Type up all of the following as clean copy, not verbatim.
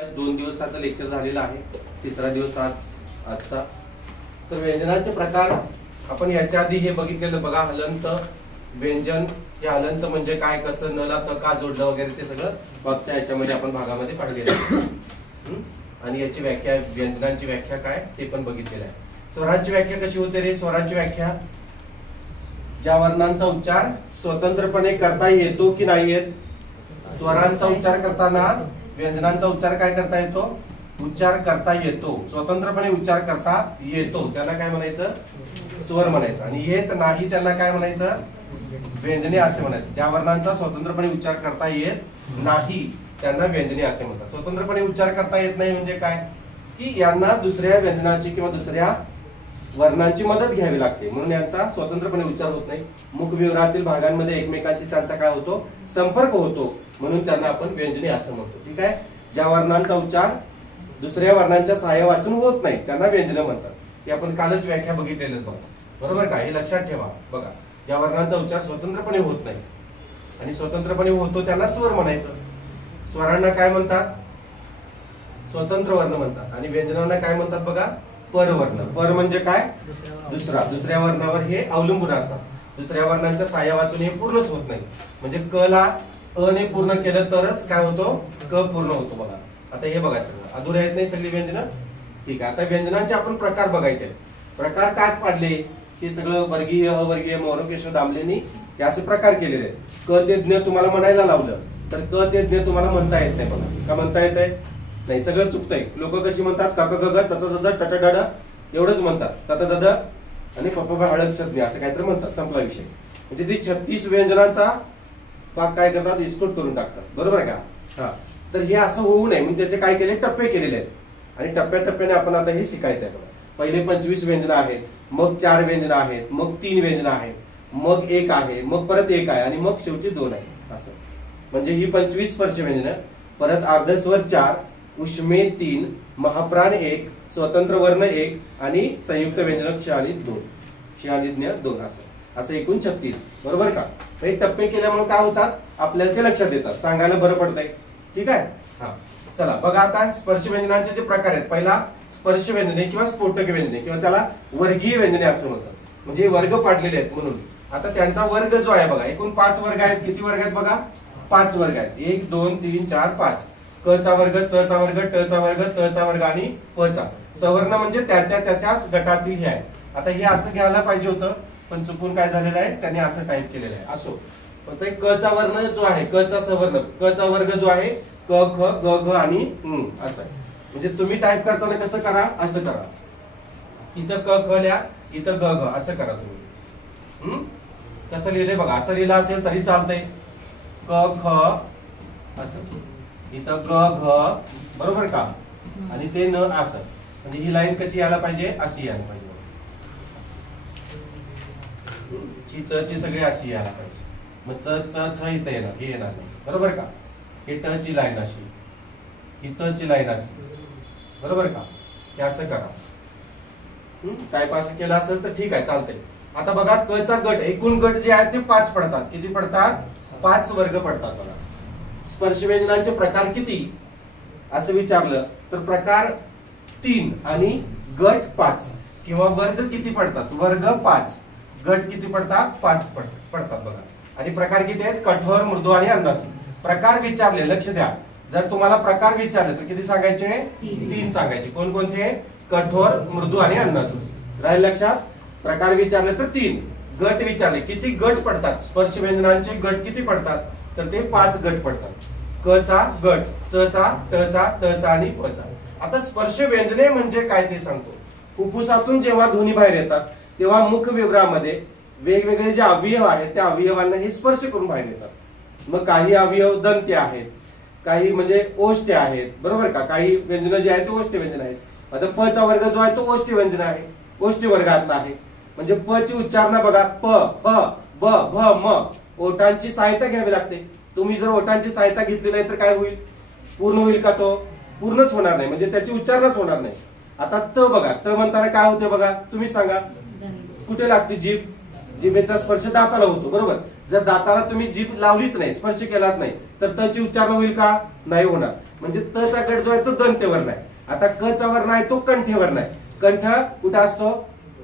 2 दिवसाचं लेक्चर झालेलं आहे, तिसरा दिवस आजचा. तर व्यंजनाचे प्रकार आपण याच्या आधी हे बघितलेलं बघा. हलंत व्यंजन, हे हलंत म्हणजे काय, कसं, नला का जोडलं वगैरे ते सगळं मागच्या याच्यामध्ये आपण भागामध्ये पाहिलेलं आहे. आणि याची व्याख्या, व्यंजनांची व्याख्या काय ते पण बघितलेलं आहे. स्वरांची व्याख्या कशी होते रे? स्वरांची व्याख्या, ज्या वर्णांचा उच्चार स्वतंत्रपणे करता येतो की नाही येत. स्वरांचा उच्चार करताना व्यंजनांचा उच्चार काय करता येतो? उच्चार करता येतो, स्वतंत्रपणे उच्चार करता येतो, त्यांना काय म्हणायचं? स्वर म्हणायचं. आणि येत नाही त्यांना काय म्हणायचं? व्यंजने असे म्हणायचं. ज्या वर्णांचा स्वतंत्रपणे उच्चार करता येत नाही त्यांना व्यंजने असे म्हणतात. स्वतंत्रपणे उच्चार करता येत नाही म्हणजे काय, की यांना दुसऱ्या व्यंजनाची किंवा दुसऱ्या वर्णांची मदत घ्यावी लागते, म्हणून यांचा स्वतंत्रपणे उच्चार होत नाही. मुखविवरातील भागांमध्ये एकमेकांशी त्यांचा काय होतो? संपर्क होतो, म्हणून त्यांना आपण व्यंजने असं म्हणतो. ठीक आहे. ज्या वर्णांचा उच्चार दुसऱ्या वर्णांच्या सहाय्या वाचून होत नाही त्यांना व्यंजने म्हणतात. हे आपण कालच व्याख्या बघितलेलं बघा, बरोबर का? हे लक्षात ठेवा. बघा, ज्या वर्णांचा उच्चार स्वतंत्रपणे होत नाही आणि स्वतंत्रपणे होतो त्यांना स्वर म्हणायचं. स्वरांना काय म्हणतात? स्वतंत्र वर्ण म्हणतात. आणि व्यंजनांना काय म्हणतात बघा? परवर्ण. पर म्हणजे काय? दुसऱ्या वर्णावर हे अवलंबून असतात. दुसऱ्या वर्णांच्या सहाय्या वाचून हे पूर्णच होत नाही. म्हणजे क ला अ ने पूर्ण केलं तरच काय होतो? क पूर्ण होतो. बघा आता हे बघा, सगळं अधुरे आहेत नाही सगळी व्यंजन. ठीक आहे. आता व्यंजनांचे आपण प्रकार बघायचे. प्रकार काय पाडले? हे सगळं वर्गीय, अवर्गीय, मोरकेशव दामलेनी हे असे प्रकार केलेले आहेत. क ते ज्ञ तुम्हाला म्हणायला लावलं तर क ते ज्ञ तुम्हाला म्हणता येत नाही. बघा का म्हणता येत आहे? नाही, सगळं चुकतंय. लोक कशी म्हणतात? काक ग च च ट ट ड एवढंच म्हणतात. तत दद आणि पप हळद चटणी असं काहीतरी म्हणतात. संपला विषय. म्हणजे ती 36 व्यंजनांचा पाक काय करतात? विस्फोट करून टाकतात. बरोबर आहे का? हा. तर हे असं होऊ नये म्हणून त्याचे काय केले? टप्पे केलेले आहेत. आणि टप्प्याटप्प्याने आपण आता हे शिकायचं आहे. बघा, पहिले 25 व्यंजन आहेत, मग 4 व्यंजन आहेत, मग 3 व्यंजन आहेत, मग 1 आहे, मग परत 1 आहे आणि मग शेवटी 2 आहे. असं म्हणजे ही 25 स्पर्श व्यंजन, परत अर्धस्वर 4, उष्मे 3, महाप्राण 1, स्वतंत्र वर्ण 1 आणि संयुक्त व्यंजन क्ष आणि 2, क्ष आणि ज्ञ 2 असं एकूण 36. बरोबर का? हे टप्पे केल्यामुळे काय होतात? आपल्याला ते लक्षात येतात, सांगायला बरं पडतंय. ठीक आहे. हा, चला बघा आता स्पर्श व्यंजनांचे जे प्रकार आहेत. पहिला स्पर्श व्यंजने किंवा स्फोटक व्यंजने किंवा त्याला वर्गीय व्यंजने असं म्हणतात. म्हणजे वर्ग पाडलेले आहेत म्हणून. आता त्यांचा वर्ग जो आहे बघा, एकूण 5 वर्ग आहेत. किती वर्ग आहेत बघा? 5 वर्ग आहेत. 1 2 3 4 5. क चा वर्ग, च चा वर्ग, ट चा वर्ग, त चा वर्ग आणि प चा. सवर्ण म्हणजे त्याच्याच गटातील हे आहे. आता हे असं घ्यायला पाहिजे होतं, पण चुकून काय झालेलं आहे, त्याने असं टाईप केलेलं आहे. असो, पण ते क चा वर्ण जो आहे, क चा सवर्ण, क चा वर्ग जो आहे, क ख ग घ आणि असं आहे. म्हणजे तुम्ही टाईप करताना कसं करा? असं करा. इथं क ख लिहा, इथं ग घ असं करा तुम्ही. कसं लिहिलंय बघा, असं लिहिलं असेल तरी चालतंय. क ख असं, इथं ग घ, बरोबर का? आणि ते न असं. म्हणजे ही लाईन कशी यायला पाहिजे? अशी यायला पाहिजे. ही च ची सगळी अशी यायला पाहिजे. मग च च छ इथं येणार, हे येणार नाही. बरोबर का? हे ट ची लाईन अशी, ही त ची लाईन अशी. बरोबर का? हे असं करा. टाईप असं केलं असेल तर ठीक आहे, चालतंय. आता बघा, क चा गट, एकूण गट जे आहेत ते 5 पडतात. किती पडतात? 5 वर्ग पडतात. बघा, स्पर्श व्यंजनांचे प्रकार किती असं विचारलं तर प्रकार 3 आणि गट 5. किंवा वर्ग किती पडतात? वर्ग 5. गट किती पडतात? 5 पडतात. बघा, आणि प्रकार किती आहेत? कठोर, मृदू आणि अन्नस. प्रकार विचारले, लक्ष द्या. जर तुम्हाला प्रकार विचारले तर किती सांगायचे? 3 सांगायचे. कोणकोणते? कठोर, मृदू आणि अन्नस. राहील लक्षात? प्रकार विचारले तर 3. गट विचारले किती गट पडतात? स्पर्श व्यंजनांचे गट किती पडतात? तर ते 5 गट पडतात. क चा गट, च चा, ट चा, त चा आणि प चा. आता स्पर्श व्यंजने म्हणजे काय ते सांगतो. फुफ्फुसातून जेव्हा ध्वनी बाहेर येतात तेव्हा मुखविवरामध्ये वेगवेगळे जे अवयव आहेत त्या अवयवांना हे स्पर्श करून बाहेर येतात. मग काही अवयव दंत्य आहेत, काही म्हणजे ओष्ठ्य आहेत. बरोबर का? काही व्यंजन जे आहेत ते ओष्ठ्य व्यंजन आहेत. आता प चा वर्ग जो आहे तो ओष्ठ्य व्यंजन आहे, ओष्ठ्य वर्गातला आहे. म्हणजे प ची उच्चारणा बघा, प, फ, ब, भ, म. ओठांची सहायता घ्यावी लागते. तुम्ही जर ओठांची सहायता घेतली नाही तर काय होईल? पूर्ण होईल का? तो पूर्णच होणार नाही, म्हणजे त्याची उच्चारणच होणार नाही. आता त बघा, त म्हणताना काय होते बघा, तुम्ही सांगा. कुठे लागते जीभ? जिभेचा स्पर्श दाताला होतो, बरोबर. जर दाताला तुम्ही जीभ लावलीच नाही, स्पर्श केलाच नाही, तर त ची उच्चारण होईल का? नाही होणार. म्हणजे त चा गट जो आहे तो दंत्यवर्ण आहे. आता क चा वर्ण आहे तो कंठ्यवर्ण आहे. कंठ कुठे असतो?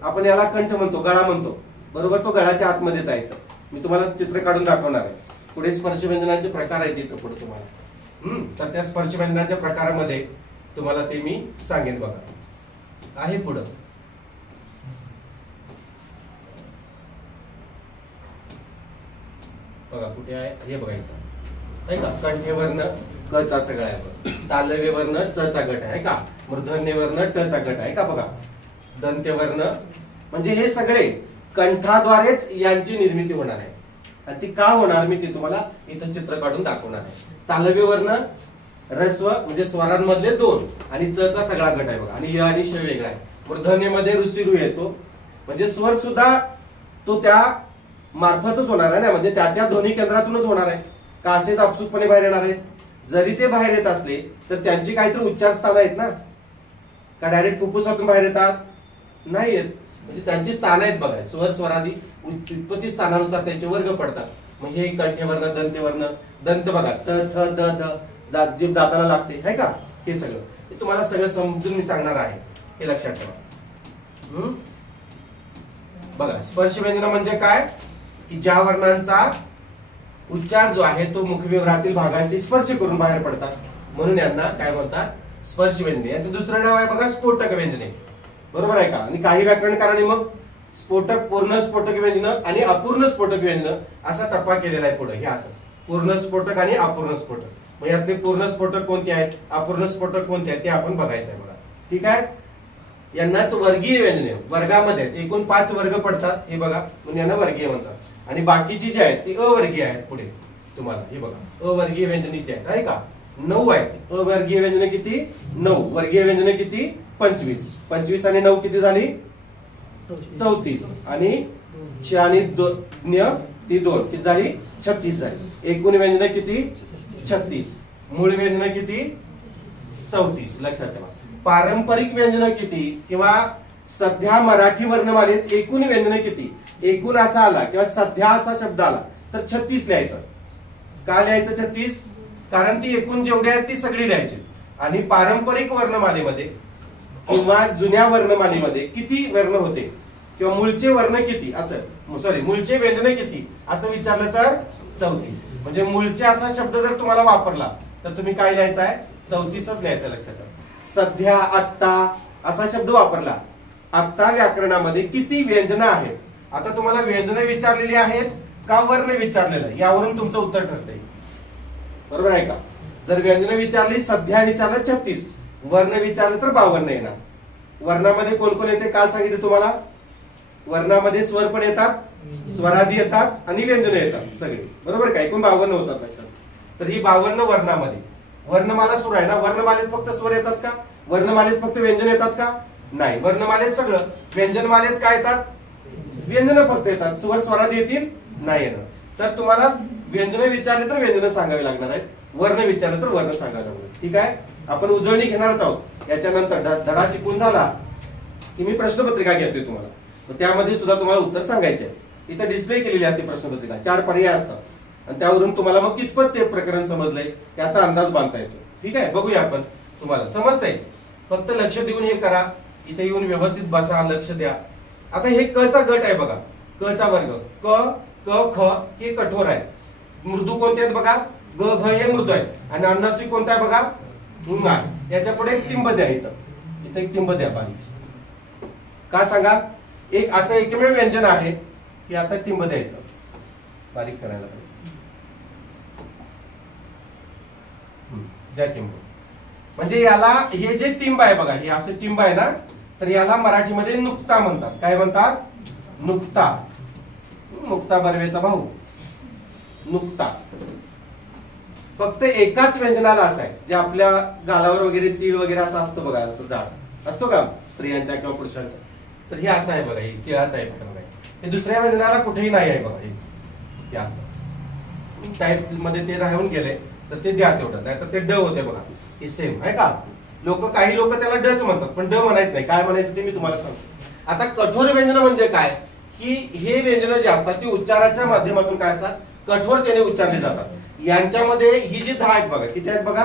आपण याला कंठ म्हणतो, गळा म्हणतो, बरोबर. तो गळाच्या आतमध्येच आहे. मी तुम्हाला चित्र काढून दाखवणार आहे. पुढे स्पर्श व्यंजनाचे प्रकार आहेत इथं पुढे तुम्हाला. तर त्या स्पर्श व्यंजनाच्या प्रकारामध्ये तुम्हाला ते मी सांगेन. बघा आहे पुढं. बघा कुठे आहे हे बघा इथं आहे का. कंठ्यवर्ण क चा सगळा आहे. तालव्य वर्ण च चा गट आहे का. मूर्धन्य वर्ण ट चा गट आहे का. बघा दंत्यवर्ण म्हणजे हे सगळे कंठाद्वारेच यांची निर्मिती होणार आहे. आणि ती का होणार मी ती तुम्हाला इथं चित्र काढून दाखवणार आहे. तालव्य वर्ण रस्व म्हणजे स्वरांमधले दोन आणि च चा सगळा गट आहे बघा. आणि य आणि श वेगळा आहे. मूर्धन्यमध्ये ऋषिरू येतो म्हणजे स्वर सुद्धा तो त्या मार्फतच होणार आहे ना. म्हणजे त्या ध्वनी केंद्रातूनच होणार आहे का असेच आपसुकपणे बाहेर येणार आहेत. जरी ते बाहेर येत असले तर त्यांची काहीतरी उच्चार स्थान आहेत ना. का डायरेक्ट फुफ्फुसातून बाहेर येतात? नाही येत. म्हणजे त्यांची स्थान आहेत बघा. स्वर स्वरादी उत्पत्ती स्थानानुसार त्यांचे वर्ग पडतात. मग हे कंठ्यवर्ण दंत्यवर्ण. दंत बघा त थ द ध जीभ दाताला लागते आहे का. हे सगळं हे तुम्हाला सगळं समजून मी सांगणार आहे, हे लक्षात ठेवा. बघा स्पर्श व्यंजन म्हणजे काय की ज्या वर्णांचा उच्चार जो आहे तो मुखविवरातील भागांशी स्पर्श करून बाहेर पडतात, म्हणून यांना काय म्हणतात? स्पर्श व्यंजने. याचं दुसरं नाव आहे बघा स्फोटक व्यंजने, बरोबर आहे का. आणि काही व्याकरणकारांनी मग स्फोटक, पूर्ण स्फोटक व्यंजन आणि अपूर्ण स्फोटक व्यंजन असा टप्पा केलेला आहे पुढे. हे असं पूर्ण स्फोटक आणि अपूर्ण स्फोटक. मग यातले पूर्ण स्फोटक कोणते आहेत, अपूर्ण स्फोटक कोणते आहेत ते आपण बघायचं आहे बघा. ठीक आहे. यांनाच वर्गीय व्यंजने वर्गामध्ये एकूण 5 वर्ग पडतात हे बघा, म्हणून यांना वर्गीय म्हणतात. आणि बाकीची जी आहेत ती अवर्गीय आहेत. पुढे तुम्हाला हे बघा अवर्गीय व्यंजने जी आहेत आहे का 9 आहेत. अवर्गीय व्यंजने किती? 9. वर्गीय व्यंजने किती? 25. 25 आणि 9 किती झाली? 34. आणि च आणि ज्ञ ती 2 किती झाली? 36 झाली. एकूण व्यंजने किती? 36. मूळ व्यंजने किती? 34. लक्षात ठेवा. पारंपरिक व्यंजन किती किंवा सध्या मराठी वर्णमालेत एकूण व्यंजन किती? एकूण असा आला किंवा सध्या असा शब्द आला तर 36 लिहायचं. का लिहायचं 36? कारण ती एकूण जेवढी आहेत ती सगळी लिहायची. आणि पारंपरिक वर्णमालेमध्ये किंवा जुन्या वर्णमालेमध्ये किती वर्ण होते किंवा मूळचे वर्ण किती असं सॉरी मूळचे व्यंजन किती असं विचारलं तर 34. म्हणजे मूळचे असा शब्द जर तुम्हाला वापरला तर तुम्ही काय लिहायचं आहे? 34च लिहायचं. लक्षात ठेवा. सध्या, आत्ता असा शब्द वापरला. आत्ता व्याकरणामध्ये किती व्यंजन आहेत? आता तुम्हाला व्यंजन विचारलेली आहेत का वर्ण विचारलेलं यावरून तुमचं उत्तर ठरतंय, बरोबर आहे का. जर व्यंजन विचारली, सध्या विचारलं 36, वर्ण विचारलं तर 52 येणार. वर्णामध्ये कोण कोण येते काल सांगितलं तुम्हाला. वर्णामध्ये स्वर पण येतात, स्वरादी येतात आणि व्यंजन येतात सगळे, बरोबर का. एकूण 52 होतात लक्षात. तर ही 52 वर्णामध्ये वर्णमाला सुरू आहे ना. वर्णमालेत फक्त स्वर येतात का? वर्णमालेत फक्त व्यंजन येतात का? नाही. वर्णमालेत सगळं. व्यंजनमालेत काय येतात? व्यंजन फक्त येतात. स्वर स्वरादी येतील नाही येणार. तर तुम्हाला व्यंजन विचारले तर व्यंजन सांगावी लागणार आहेत, वर्ण विचारले तर वर्ण सांगावे लागणार. ठीक आहे. आपण उजळणी घेणारच आहोत. याच्यानंतर धडा शिकून झाला की मी प्रश्नपत्रिका घेतोय तुम्हाला. त्यामध्ये सुद्धा तुम्हाला उत्तर सांगायचे आहे. इथे डिस्प्ले केलेली असते प्रश्नपत्रिका. 4 पर्याय असतात आणि त्यावरून तुम्हाला मग कितपत ते प्रकरण समजलंय याचा अंदाज बांधता येतो. ठीक आहे. बघूया आपण. तुम्हाला समजतंय. फक्त लक्ष देऊन हे करा. इथे येऊन व्यवस्थित बसा, लक्ष द्या. आता हे क चा गट आहे बघा. क चा वर्ग क क ख हे कठोर आहे. मृदू कोणते आहेत बघा? ग घ हे मृदू आहे. आणि अनुनासिक कोणता आहे बघा? ङ आहे. याच्या पुढे एक टिंब द्या. इथं एक टिंब द्या बारीक. का सांगा? एक असं एकमेव व्यंजन आहे की आता टिंब द्या इथं बारीक करायला पाहिजे. द्या टिंब. म्हणजे याला हे जे टिंब आहे बघा, हे असं टिंब आहे ना, तर याला मराठीमध्ये नुक्ता म्हणतात. काय म्हणतात? नुक्ता. मुक्ता बर्वेचा भाऊ नुक्ता. फक्त एकाच व्यंजनाला असं आहे जे आपल्या गालावर वगैरे तीळ वगैरे असं असतो बघा, असं जाड असतो का स्त्रियांच्या किंवा पुरुषांच्या. तर हे असं आहे बघा, हे तिळात आहे बघा. हे दुसऱ्या व्यंजनाला कुठेही नाही आहे बघा. हे असं टाईप मध्ये ते राहून गेले तर ते द्या तेवढं, नाही तर ते ड होते बघा. हे सेम आहे का. काही लोक त्याला डच म्हणतात, पण ड म्हणायचं नाही. काय म्हणायचं ते मी तुम्हाला सांगतो. आता कठोर व्यंजन म्हणजे काय? की हे व्यंजन जे असतात ती उच्चाराच्या माध्यमातून काय असतात, कठोरतेने उच्चारली जातात। यांच्यामध्ये ही जी 10 आहेत बघा, किती आहेत बघा,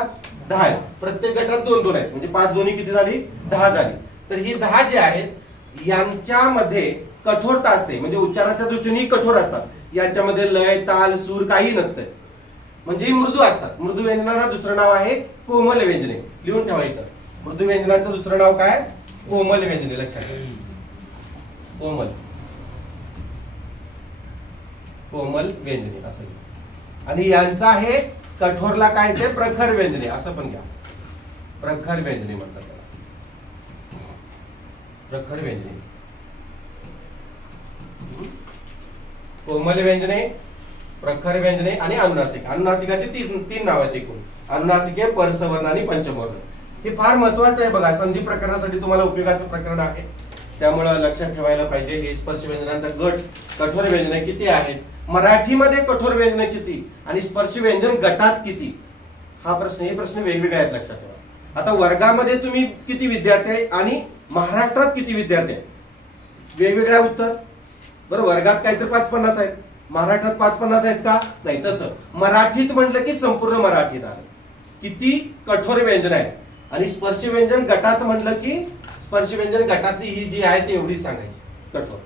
10 आहेत। प्रत्येक गटात 2-2 आहेत, म्हणजे 5 दोन्ही किती झाली, 10 झाली। तर ही 10 जे आहेत यांच्यामध्ये कठोरता असते, म्हणजे उच्चाराच्या दृष्टीने कठोर असतात। यांच्यामध्ये लय ताल सूर काही नसतं, म्हणजे मृदू असतात। मृदू व्यंजनाला दुसरं नाव आहे कोमल व्यंजने, लिहून ठेवा इथं। मृदू व्यंजनाचं दुसरं नाव काय, कोमल व्यंजने, लक्षात ठेवा, कोमल कोमल व्यंजने असं। आणि यांचं आहे कठोरला काय ते प्रखर व्यंजने, असं पण घ्या, प्रखर व्यंजने म्हणतात त्याला, प्रखर व्यंजने। कोमल व्यंजने, प्रखर व्यंजने आणि अनुनासिक। अनुनासिकाचे 3 नाव आहेत एकूण, अनुनासिके, परसवर्ण आणि पंचमवर्ण। हे फार महत्वाचं आहे बघा, संधी प्रकरणासाठी तुम्हाला उपयोगाचं प्रकरण आहे, त्यामुळे लक्षात ठेवायला पाहिजे। हे स्पर्श व्यंजनांचा गट, कठोर व्यंजने किती आहेत, मराठीमध्ये कठोर व्यंजने किती आणि स्पर्श व्यंजन गटात किती, हा प्रश्न, हे प्रश्न वेगवेगळे आहेत, लक्षात ठेवा। आता वर्गामध्ये तुम्ही किती विद्यार्थी आहे आणि महाराष्ट्रात किती विद्यार्थी आहे, वेगवेगळ्या उत्तर, बरं। वर्गात काहीतरी 5-50 आहेत, महाराष्ट्रात 5-50 आहेत का, नाही। तसं मराठीत म्हटलं की संपूर्ण मराठीत आलं किती कठोर व्यंजन आहे, आणि स्पर्श व्यंजन गटात म्हटलं की स्पर्श व्यंजन गटातली ही जी आहे ती एवढी सांगायची कठोर,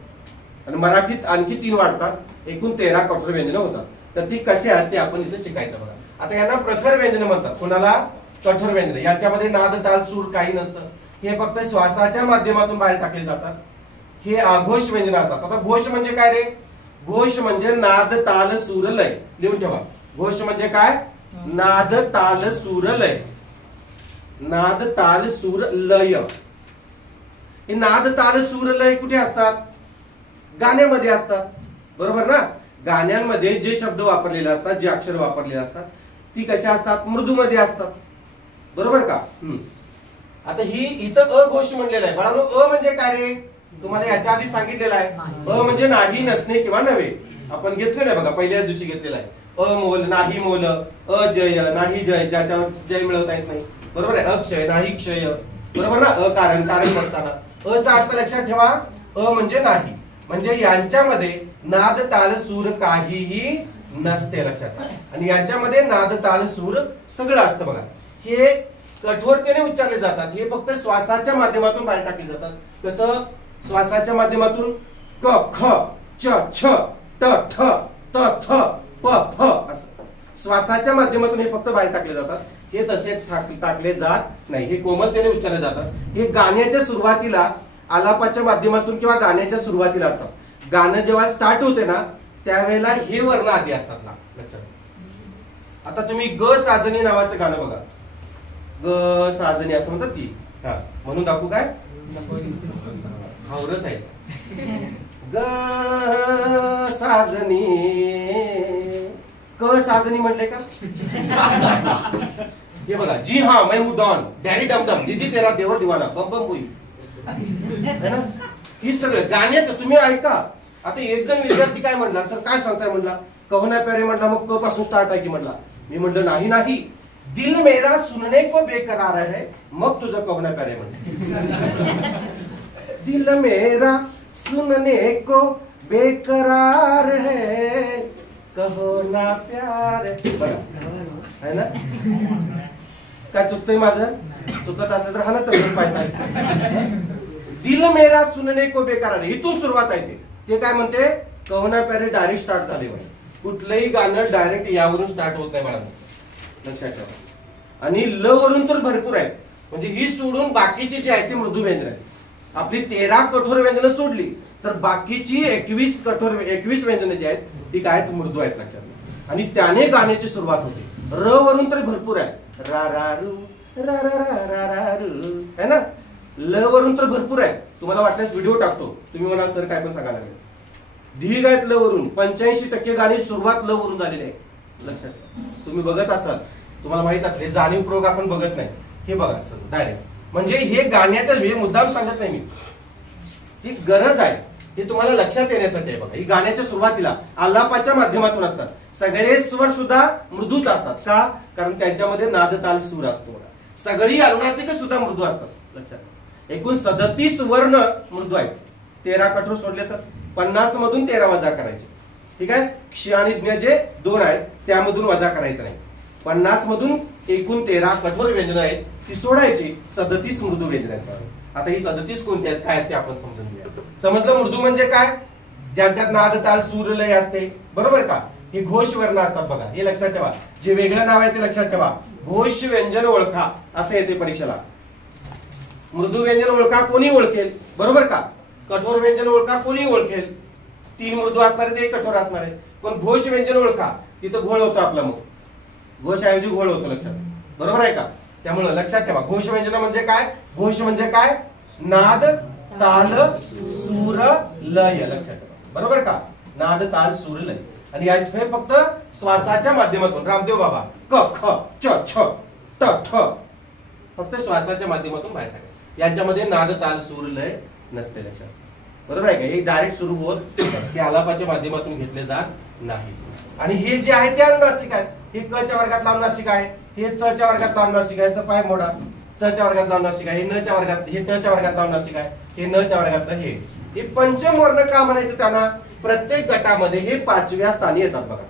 आणि मराठीत आणखी 3 वाढतात, एकूण 13 कठोर व्यंजन होतात। तर ती कशी आहेत ते आपण इथे शिकायचं बघा। आता यांना प्रखर व्यंजन म्हणतात, कोणाला, कठोर व्यंजन। याच्यामध्ये नाद ताल सूर काही नसतं, हे फक्त श्वासाच्या माध्यमातून बाहेर टाकले जातात, हे अघोष व्यंजन असतात। आता घोष म्हणजे काय रे, घोष म्हणजे नाद ताल सूर लय, लिहून ठेवा। घोष म्हणजे काय, नाद ताल सूर लय, नाद ताल सूर लय। हे नाद ताल सूर लय कुठे असतात, गाण्यामध्ये असतात, बरोबर ना। गाण्यांमध्ये जे शब्द वापरलेले असतात, जे अक्षर वापरलेले असतात, ती कशा असतात, मृदूमध्ये असतात, बरोबर का। आता ही इथं अघोष म्हणलेलं आहे बाळांनो। अ म्हणजे काय रे, तुम्हाला याच्या आधी सांगितलेलं आहे, अ म्हणजे नाही, नसणे किंवा नव्हे, आपण घेतलेलं आहे बघा, पहिल्याच दिवशी घेतलेलं आहे। अमोल, नाही मोल, अजय, नाही जय, ज्याच्यावर जय मिळवता येत नाही, बरोबर आहे। अक्षय, नाही क्षय, बरोबर ना। अकारण, कारण नसताना। अचा अर्थ लक्षात ठेवा, अ म्हणजे नाही, म्हणजे यांच्यामध्ये नाद ताल सूर काहीही नसते, लक्षात ठेवा। आणि यांच्यामध्ये नाद ताल सूर सगळं असतं बघा। हे कठोरतेने उच्चारले जातात, हे फक्त श्वासाच्या माध्यमातून बाहेर टाकले जातात। कसं, श्वासाच्या माध्यमातून क, ख, च, छ, ट, ठ, त, थ, प, फ असं श्वासाच्या माध्यमातून हे फक्त बाहेर टाकले जातात, हे तसे टाकले जात नाही, हे कोमलतेने उच्चारले जातात। हे गाण्याच्या सुरुवातीला, आलापाच्या माध्यमातून किंवा गाण्याच्या सुरुवातीला असतात। गाणं जेव्हा स्टार्ट होते ना त्यावेळेला हे वर्ण आधी असतात ना, लक्षात। आता तुम्ही ग साजनी नावाचं गाणं बघा, ग साजनी असं म्हणतात की, हा म्हणून दाखवू काय, हावरच आहे, ग साजनी, क साजनी म्हटले का, हे बघा, जी हाँ मैं हूं डॉन, डॅडी डमडम, दीदी तेरा देवर दिवाना, बम बम बुई, है ना। ही सगळं गाण्याचं तुम्ही ऐका। आता एक जण विद्यार्थी काय म्हणला, सर काय सांगताय म्हणला, कहना प्यारे म्हणला, मग क पासून स्टार्ट आहे की म्हणला। मी म्हटलं नाही नाही, दिल मेरा सुनने को बेकरार है, मग तुझं कहना प्यारे म्हणलं। दिल मेरा सुनने को बेकरार है, कहो ना प्यार, बघा है ना। काय चुकतंय माझं, चुकत असलं तर हा ना चौकट पाहिजे। दिल मेरा सुनने को बेकरार है, इथून सुरुवात आहे ते काय म्हणते, कहना प्यारे डायरेक्ट स्टार्ट झाले पाहिजे। कुठलंही गाणं डायरेक्ट यावरून स्टार्ट होत नाही बाळांनो, लक्षात ठेवा। आणि ल वरून तर भरपूर आहेत, म्हणजे ही सोडून बाकीची जी आहेत ती मृदू व्यंजन आहेत। आपली 13 कठोर व्यंजन सोडली तर बाकीची 21 व्यंजन जी आहेत ती काय आहेत, मृदू आहेत, लक्षात। आणि त्याने गाण्याची सुरुवात होते। र वरून तर भरपूर आहे, रा रा रू, रा रा रा रा रा रू, है ना। ल वरून तर भरपूर आहे, तुम्हाला वाटल्यास व्हिडिओ टाकतो, तुम्ही म्हणाल सर काय पण सांगायला लागेल। ढीग आहेत ल वरून, 85% गाणी सुरुवात ल वरून झालेली आहे, लक्षात। तुम्ही बघत असाल, तुम्हाला माहित असेल, जाणीवपूर्वक आपण बघत नाही, हे बघा सर डायरेक्ट, म्हणजे हे गाण्याचं हे मुद्दाम सांगत नाही मी, ही गरज आहे, हे तुम्हाला लक्षात येण्यासाठी आहे बघा। ही गाण्याच्या सुरुवातीला आलापाच्या माध्यमातून असतात, सगळे स्वर सुद्धा मृदूच असतात का, कारण त्यांच्यामध्ये नाद ताल सूर असतो। सगळी अनुनासिक सुद्धा मृदू असतात, लक्षात। एकूण 37 वर्ण मृदू आहेत, 13 कठोर सोडले तर 50 मधून 13 वजा करायचे. ठीक आहे. क्ष आणि ज्ञ जे 2 आहेत त्यामधून वजा करायचं नाही. 50 मधून एकूण 13 कठोर व्यंजन आहेत ती सोडायची. 37 मृदू व्यंजन आहेत. आता ही 37 कोणती आहेत काय आहेत ते आपण समजून घेऊया. समजलं मृदू म्हणजे काय? ज्यांच्यात नाद ताल सूर लय असते. बरोबर का? हे घोष वर्ण असतात बघा. हे लक्षात ठेवा. जे वेगळं नाव आहे ते लक्षात ठेवा. घोष व्यंजन ओळखा असं येते परीक्षेला. मृदू व्यंजन ओळखा कोणी ओळखेल. बरोबर का? कठोर व्यंजन ओळखा कोणी ओळखेल. 3 मृदू असणार आहे ते 1 कठोर असणार आहे. पण घोष व्यंजन ओळखा तिथं घोळ होतो आपला. मग घोष ऐवजी घोळ होतो. लक्षात. बरोबर आहे का? त्यामुळे लक्षात ठेवा. घोष व्यंजन म्हणजे काय? घोष म्हणजे काय? नाद ताल सूर लय. लक्षात ठेवा. बरोबर का? नाद ताल सूर लय. आणि याचे फक्त श्वासाच्या माध्यमातून रामदेव बाबा क ख च छ त ठ फक्त श्वासाच्या माध्यमातून बाहेर टाकायचे. यांच्यामध्ये नाद ताल सूर लय नसते. लक्षात. बरोबर आहे का? हे डायरेक्ट सुरू होत हे आलापाच्या माध्यमातून घेतले जात नाही. आणि हे जे आहे ते अनुनासिक आहेत. हे क च्या वर्गातला अनुनासिक आहे. हे च च्या वर्गातला अनुनासिक आहे. पाय मोडा. च च्या वर्गातला अनुनासिक आहे. हे न च्या वर्गात हे ट च्या वर्गातला अनुनासिक आहे. हे न च्या वर्गातलं हे पंचम वर्ण का म्हणायचं त्यांना? प्रत्येक गटामध्ये हे 5व्या स्थानी येतात बघा.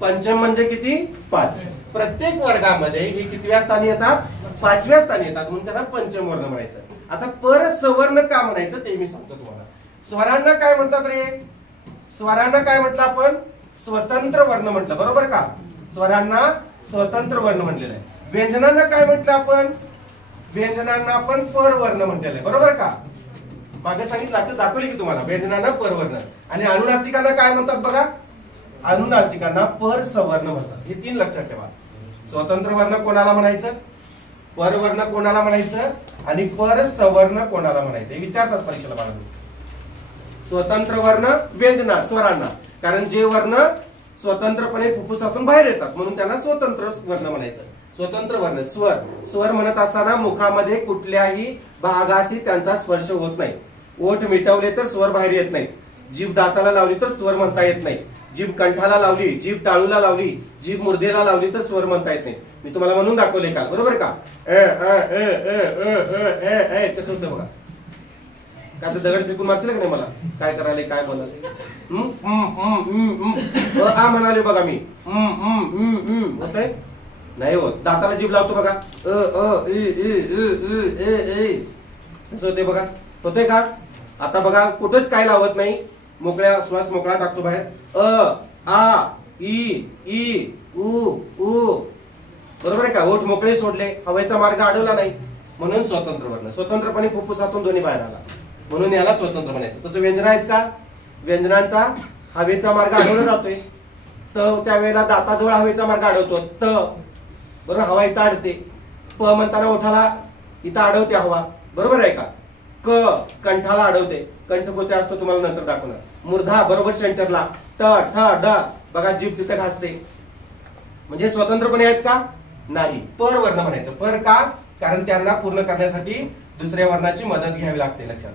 पंचम म्हणजे किती? 5. प्रत्येक वर्गामध्ये हे कितव्या स्थानी येतात? 5व्या स्थानी येतात. म्हणून त्यांना पंचम वर्ण म्हणायचं. आता पर सवर्ण का म्हणायचं ते मी सांगतो तुम्हाला. स्वरांना काय म्हणतात रे? स्वरांना काय म्हटलं आपण? स्वतंत्र वर्ण म्हटलं. बरोबर का? स्वरांना स्वतंत्र वर्ण म्हटलेलं आहे. व्यंजनांना काय म्हटलं आपण? व्यंजनांना आपण पर वर्ण म्हटलेलं आहे. बरोबर का? मागे सांगितलं दाखवली की तुम्हाला. व्यंजनांना पर वर्ण. आणि अनुनासिकांना काय म्हणतात बघा? अनुनासिकांना पर सवर्ण म्हणतात. हे 3 लक्षात ठेवा. स्वतंत्र वर्ण कोणाला म्हणायचं? पर वर्ण कोणाला म्हणायचं? आणि पर सवर्ण कोणाला म्हणायचं? हे विचारतात परीक्षेला बाळा. स्वतंत्र वर्ण व्यंजना स्वरांना. कारण जे वर्ण स्वतंत्रपणे फुफ्फुसातून बाहेर येतात म्हणून त्यांना स्वतंत्र वर्ण म्हणायचं. स्वतंत्र वर्ण. स्वर. स्वर म्हणत असताना मुखामध्ये कुठल्याही भागाशी त्यांचा स्पर्श होत नाही. ओठ मिटवले तर स्वर बाहेर येत नाही. जीभ दाताला लावली तर स्वर म्हणता येत नाही. जीभ कंठाला लावली, जीभ टाळूला लावली, जीभ मुर्देला लावली तर स्वर म्हणता येत नाही. मी तुम्हाला म्हणून दाखवले काल. बरोबर का? कसं होतं बघा. काय तर दगड फेकून मारशील का नाही मला? काय करायले काय बोलायले? आ म्हणाले बघा मी. होतंय? नाही होत. दाताला जीभ लावतो बघा. कसं होते बघा? होतंय का? आता बघा कुठंच काय लावत नाही. मोकळ्या श्वास मोकळा टाकतो बाहेर. आ ई ई उ उ. बरोबर आहे का? ओठ मोकळे सोडले. हवेचा मार्ग अडवला नाही म्हणून स्वतंत्र वर्ण. स्वतंत्रपणे फुफ्फुसातून दोन्ही बाहेर आला म्हणून याला स्वतंत्र म्हणायचं. तसं व्यंजन आहेत का? व्यंजनांचा हवेचा मार्ग अडवला जातोय. त च्या वेळेला दाताजवळ हवेचा मार्ग अडवतो. त बरोबर हवा इथं अडते. प म्हणताना ओठाला इथं अडवते हवा. बरोबर आहे का? क कंठाला अडवते. कंठ कोठे असतो तुम्हाला नंतर दाखवणार. मूर्धा बरोबर सेंटरला. ट ठ ड बघा जीभ तिथे घासते. म्हणजे स्वतंत्रपणे आहेत का? नाही. पर वर्ण म्हणायचं. पर का? कारण त्यांना पूर्ण करण्यासाठी दुसऱ्या वर्णाची मदत घ्यावी लागते. लक्षात.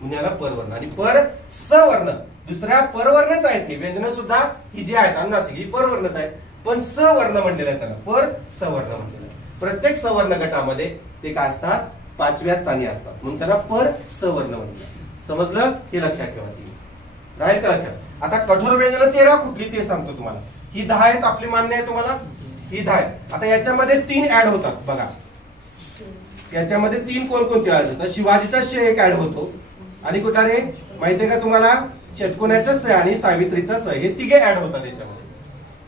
म्हणून याला परवर्ण. आणि पर सवर्ण दुसऱ्या परवर्णच आहेत. हे व्यंजन सुद्धा ही जी आहेत अनुनासिक ही परवर्णच आहेत. पण सवर्ण म्हणलेलं आहे त्याला. पर सवर्ण म्हणलेलं आहे. प्रत्येक सवर्ण गटामध्ये ते काय असतात? 5व्या स्थानी असतात म्हणून त्यांना पर सवर्ण म्हणतात. समजलं? हे लक्षात ठेवा. राहील का लक्षात? आता कठोर व्यंजन 13 कुठली ते सांगतो तुम्हाला. ही 10 आहेत. आपली मान्य आहे तुम्हाला? ही 10 आहेत. आता याच्यामध्ये 3 ऍड होतात बघा. याच्यामध्ये 3 कोणकोणते ऍड होतात? शिवाजीचा श एक ऍड होतो. आणि कुठला रे माहितीये का तुम्हाला? षटकोनाचा स आणि सावित्रीचा स हे तिघे ऍड होतात याच्यामध्ये.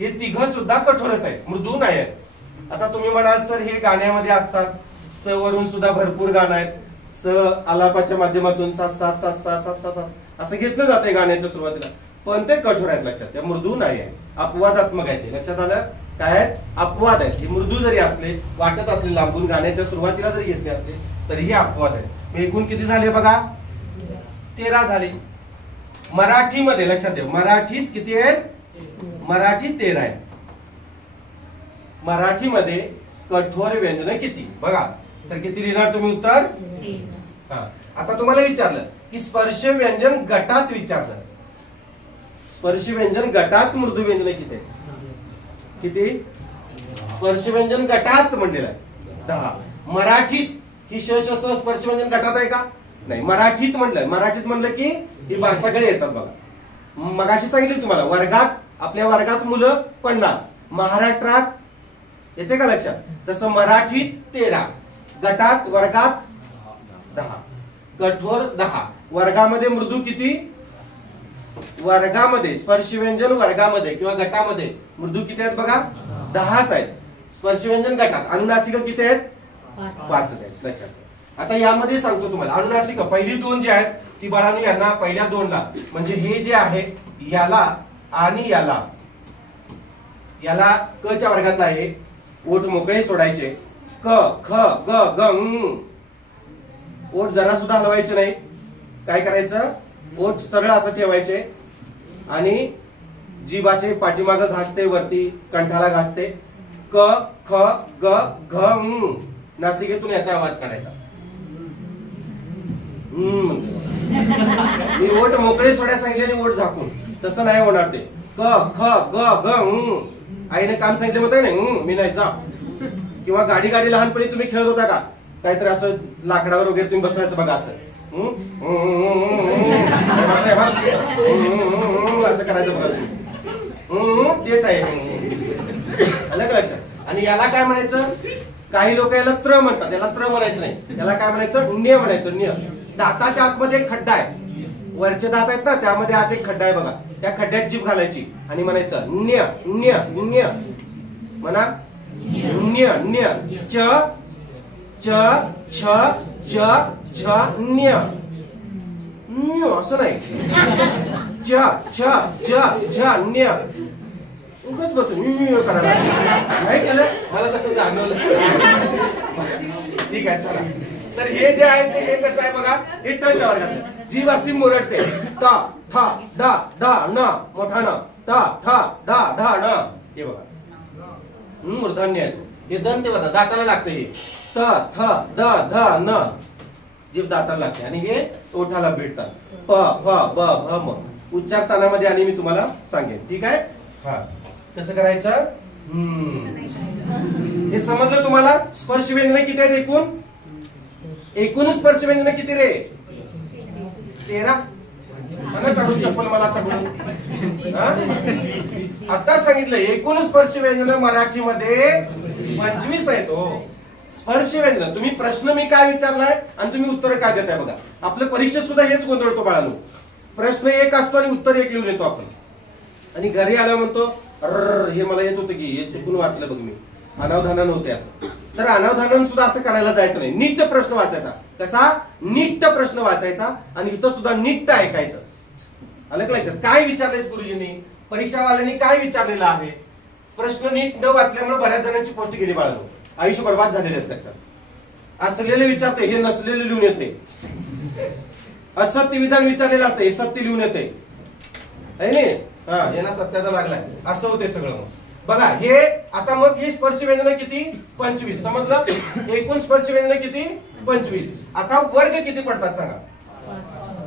हे तिघ सुद्धा कठोरच आहेत. मृदू नाही आहेत. आता तुम्ही म्हणाल सर हे गाण्यामध्ये असतात. स वरून सुद्धा भरपूर गाणं आहेत. स आलापाच्या माध्यमातून सा सा सा सा सा सा असं घेतलं जाते गाण्याच्या सुरुवातीला. पण ते कठोर आहेत. लक्षात. ते मृदू नाही आहे. अपवादात्मक आहे. लक्षात आलं? काय आहेत? अपवाद आहेत. हे मृदू जरी असले वाटत असले लांबून गाण्याच्या सुरुवातीला जरी घेतले असले तरी हे अपवाद आहेत. एकूण किती झाले बघा? 13 झाले. मराठीमध्ये लक्षात ठेव. मराठीत किती आहेत? मराठीत 13 आहेत. मराठीमध्ये कठोर व्यंजन किती बघा. तर किती लिहिणार तुम्ही उत्तर? आता तुम्हाला विचारलं की स्पर्श व्यंजन गटात विचारलं. स्पर्श व्यंजन गटात मृदू व्यंजन किती आहेत? किती? स्पर्श व्यंजन गटात म्हणलेलं आहे 10. मराठीत ही श श स स्पर्श व्यंजन गटात आहे का? नाही, मराठीत म्हणलं की ही सगळे येतात बघा. मगाशी सांगितलं तुम्हाला वर्गात, आपल्या वर्गात मुलं 50, महाराष्ट्रात येते का लक्षात? तसं मराठीत 13, गटात वर्गात 10, कठोर 10. वर्गामध्ये मृदू किती? वर्गामध्ये स्पर्शव्यंजन वर्गामध्ये किंवा गटामध्ये मृदू किती आहेत बघा? 10च आहेत. स्पर्शव्यंजन गटात अनुनासिक किती आहेत? 5 आहेत. लक्षात. आता यामध्ये सांगतो तुम्हाला अनुनासिक पहिली 2 जी आहेत ती बाळांनी यांना पहिल्या 2ला म्हणजे हे जे आहे याला आणि याला क च्या वर्गातला आहे. ओठ मोकळे सोडायचे. क ख ग ग ओठ जरा सुद्धा हलवायचे नाही. काय करायचं? ओठ सरळ असं ठेवायचे आणि जीभ अशी पाठीमागं घासते, वरती कंठाला घासते. क ख ग घ नासिकेतून याचा आवाज काढायचा. मी ओठ मोकळे सोडायला सांगितले ओठ झाकून, तसं नाही होणार ते. क ख ग ग आईने काम सांगितलं म्हणताय नाही मी नाही जा. किंवा गाडी लहानपणी तुम्ही खेळत होता का? काहीतरी असं लाकडावर वगैरे तुम्ही बसवायचं बघा असं असं करायचं बघा. तेच आहे. आलं का लक्षात? आणि याला काय म्हणायचं? काही लोक याला त्र म्हणतात, याला त्र म्हणायचं नाही. याला काय म्हणायचं? न्य म्हणायचं. न्य. दाताच्या आतमध्ये एक खड्डा आहे, वरचे दात आहेत ना त्यामध्ये आत एक खड्डा आहे बघा, त्या खड्ड्यात जीभ घालायची आणि म्हणायचं न्य न्य न्य. म्हणा न्य न्य. च च छ च छ न्य. असं नाही. च छ ज झ न्य. उगाच बसून करायला नाही केलं मला तसं जाणवलं. ठीक आहे चला. तर हे जे आहे ते हे कसं आहे बघा, हे टच्या वर्गात जीभ अशी मुरडते. त थ द ध न मोठा न त थ द ध न. हे बघा मूर्धन्य आहे. हे दंत ते बघा दाताला लागते. हे त थ द ध न जीभ दाताला लागते आणि हे ओठाला भेटतात. प फ ब भ म. उच्चार स्थानामध्ये आणि मी तुम्हाला सांगेन. ठीक आहे. हा कसं करायचं हे समजलं तुम्हाला? स्पर्श व्यंजने किती आहेत एकूण? एकूण स्पर्श व्यंजने किती रे? 13. काढून चप्पल मला चढून आता सांगितलं एकूण स्पर्श व्यंजन मराठीमध्ये 25 आहेत. हो स्पर्श व्यंजन. तुम्ही प्रश्न मी काय विचारलाय आणि तुम्ही उत्तर काय देताय बघा. आपल्या परीक्षेत सुद्धा हेच गोंधळतो बाळांनो. प्रश्न एक असतो आणि उत्तर एक लिहून येतो आपण आणि घरी आला म्हणतो हे मला येत होतं की हे चुकून वाचलं बघ मी, अनावधानानं नव्हते असं. तर अनावधानानं सुद्धा असं करायला जायचं नाही. नीट प्रश्न वाचायचा. कसा? नीट प्रश्न वाचायचा आणि इथं सुद्धा नीट ऐकायचं. आलं का लक्षात? काय विचारलंयस गुरुजींनी, परीक्षावाल्यांनी काय विचारलेलं आहे? प्रश्न नीट न वाचल्यामुळे बऱ्याच जणांची पोस्ट गेली बाळांनो, आयुष्य बर्बाद झालेले आहेत त्याच्यात. असलेले विचारते हे नसलेले लिहून येते. असत्य विधान विचारलेलं असतं हे सत्य लिहून येते. आहे नाही? हा याला सत्याचा लागलाय असं होते सगळं. बघा हे आता मग हे स्पर्श व्यंजन किती? 25. समजलं? एकूण स्पर्श व्यंजन किती? 25. आता वर्ग किती पडतात सांगा?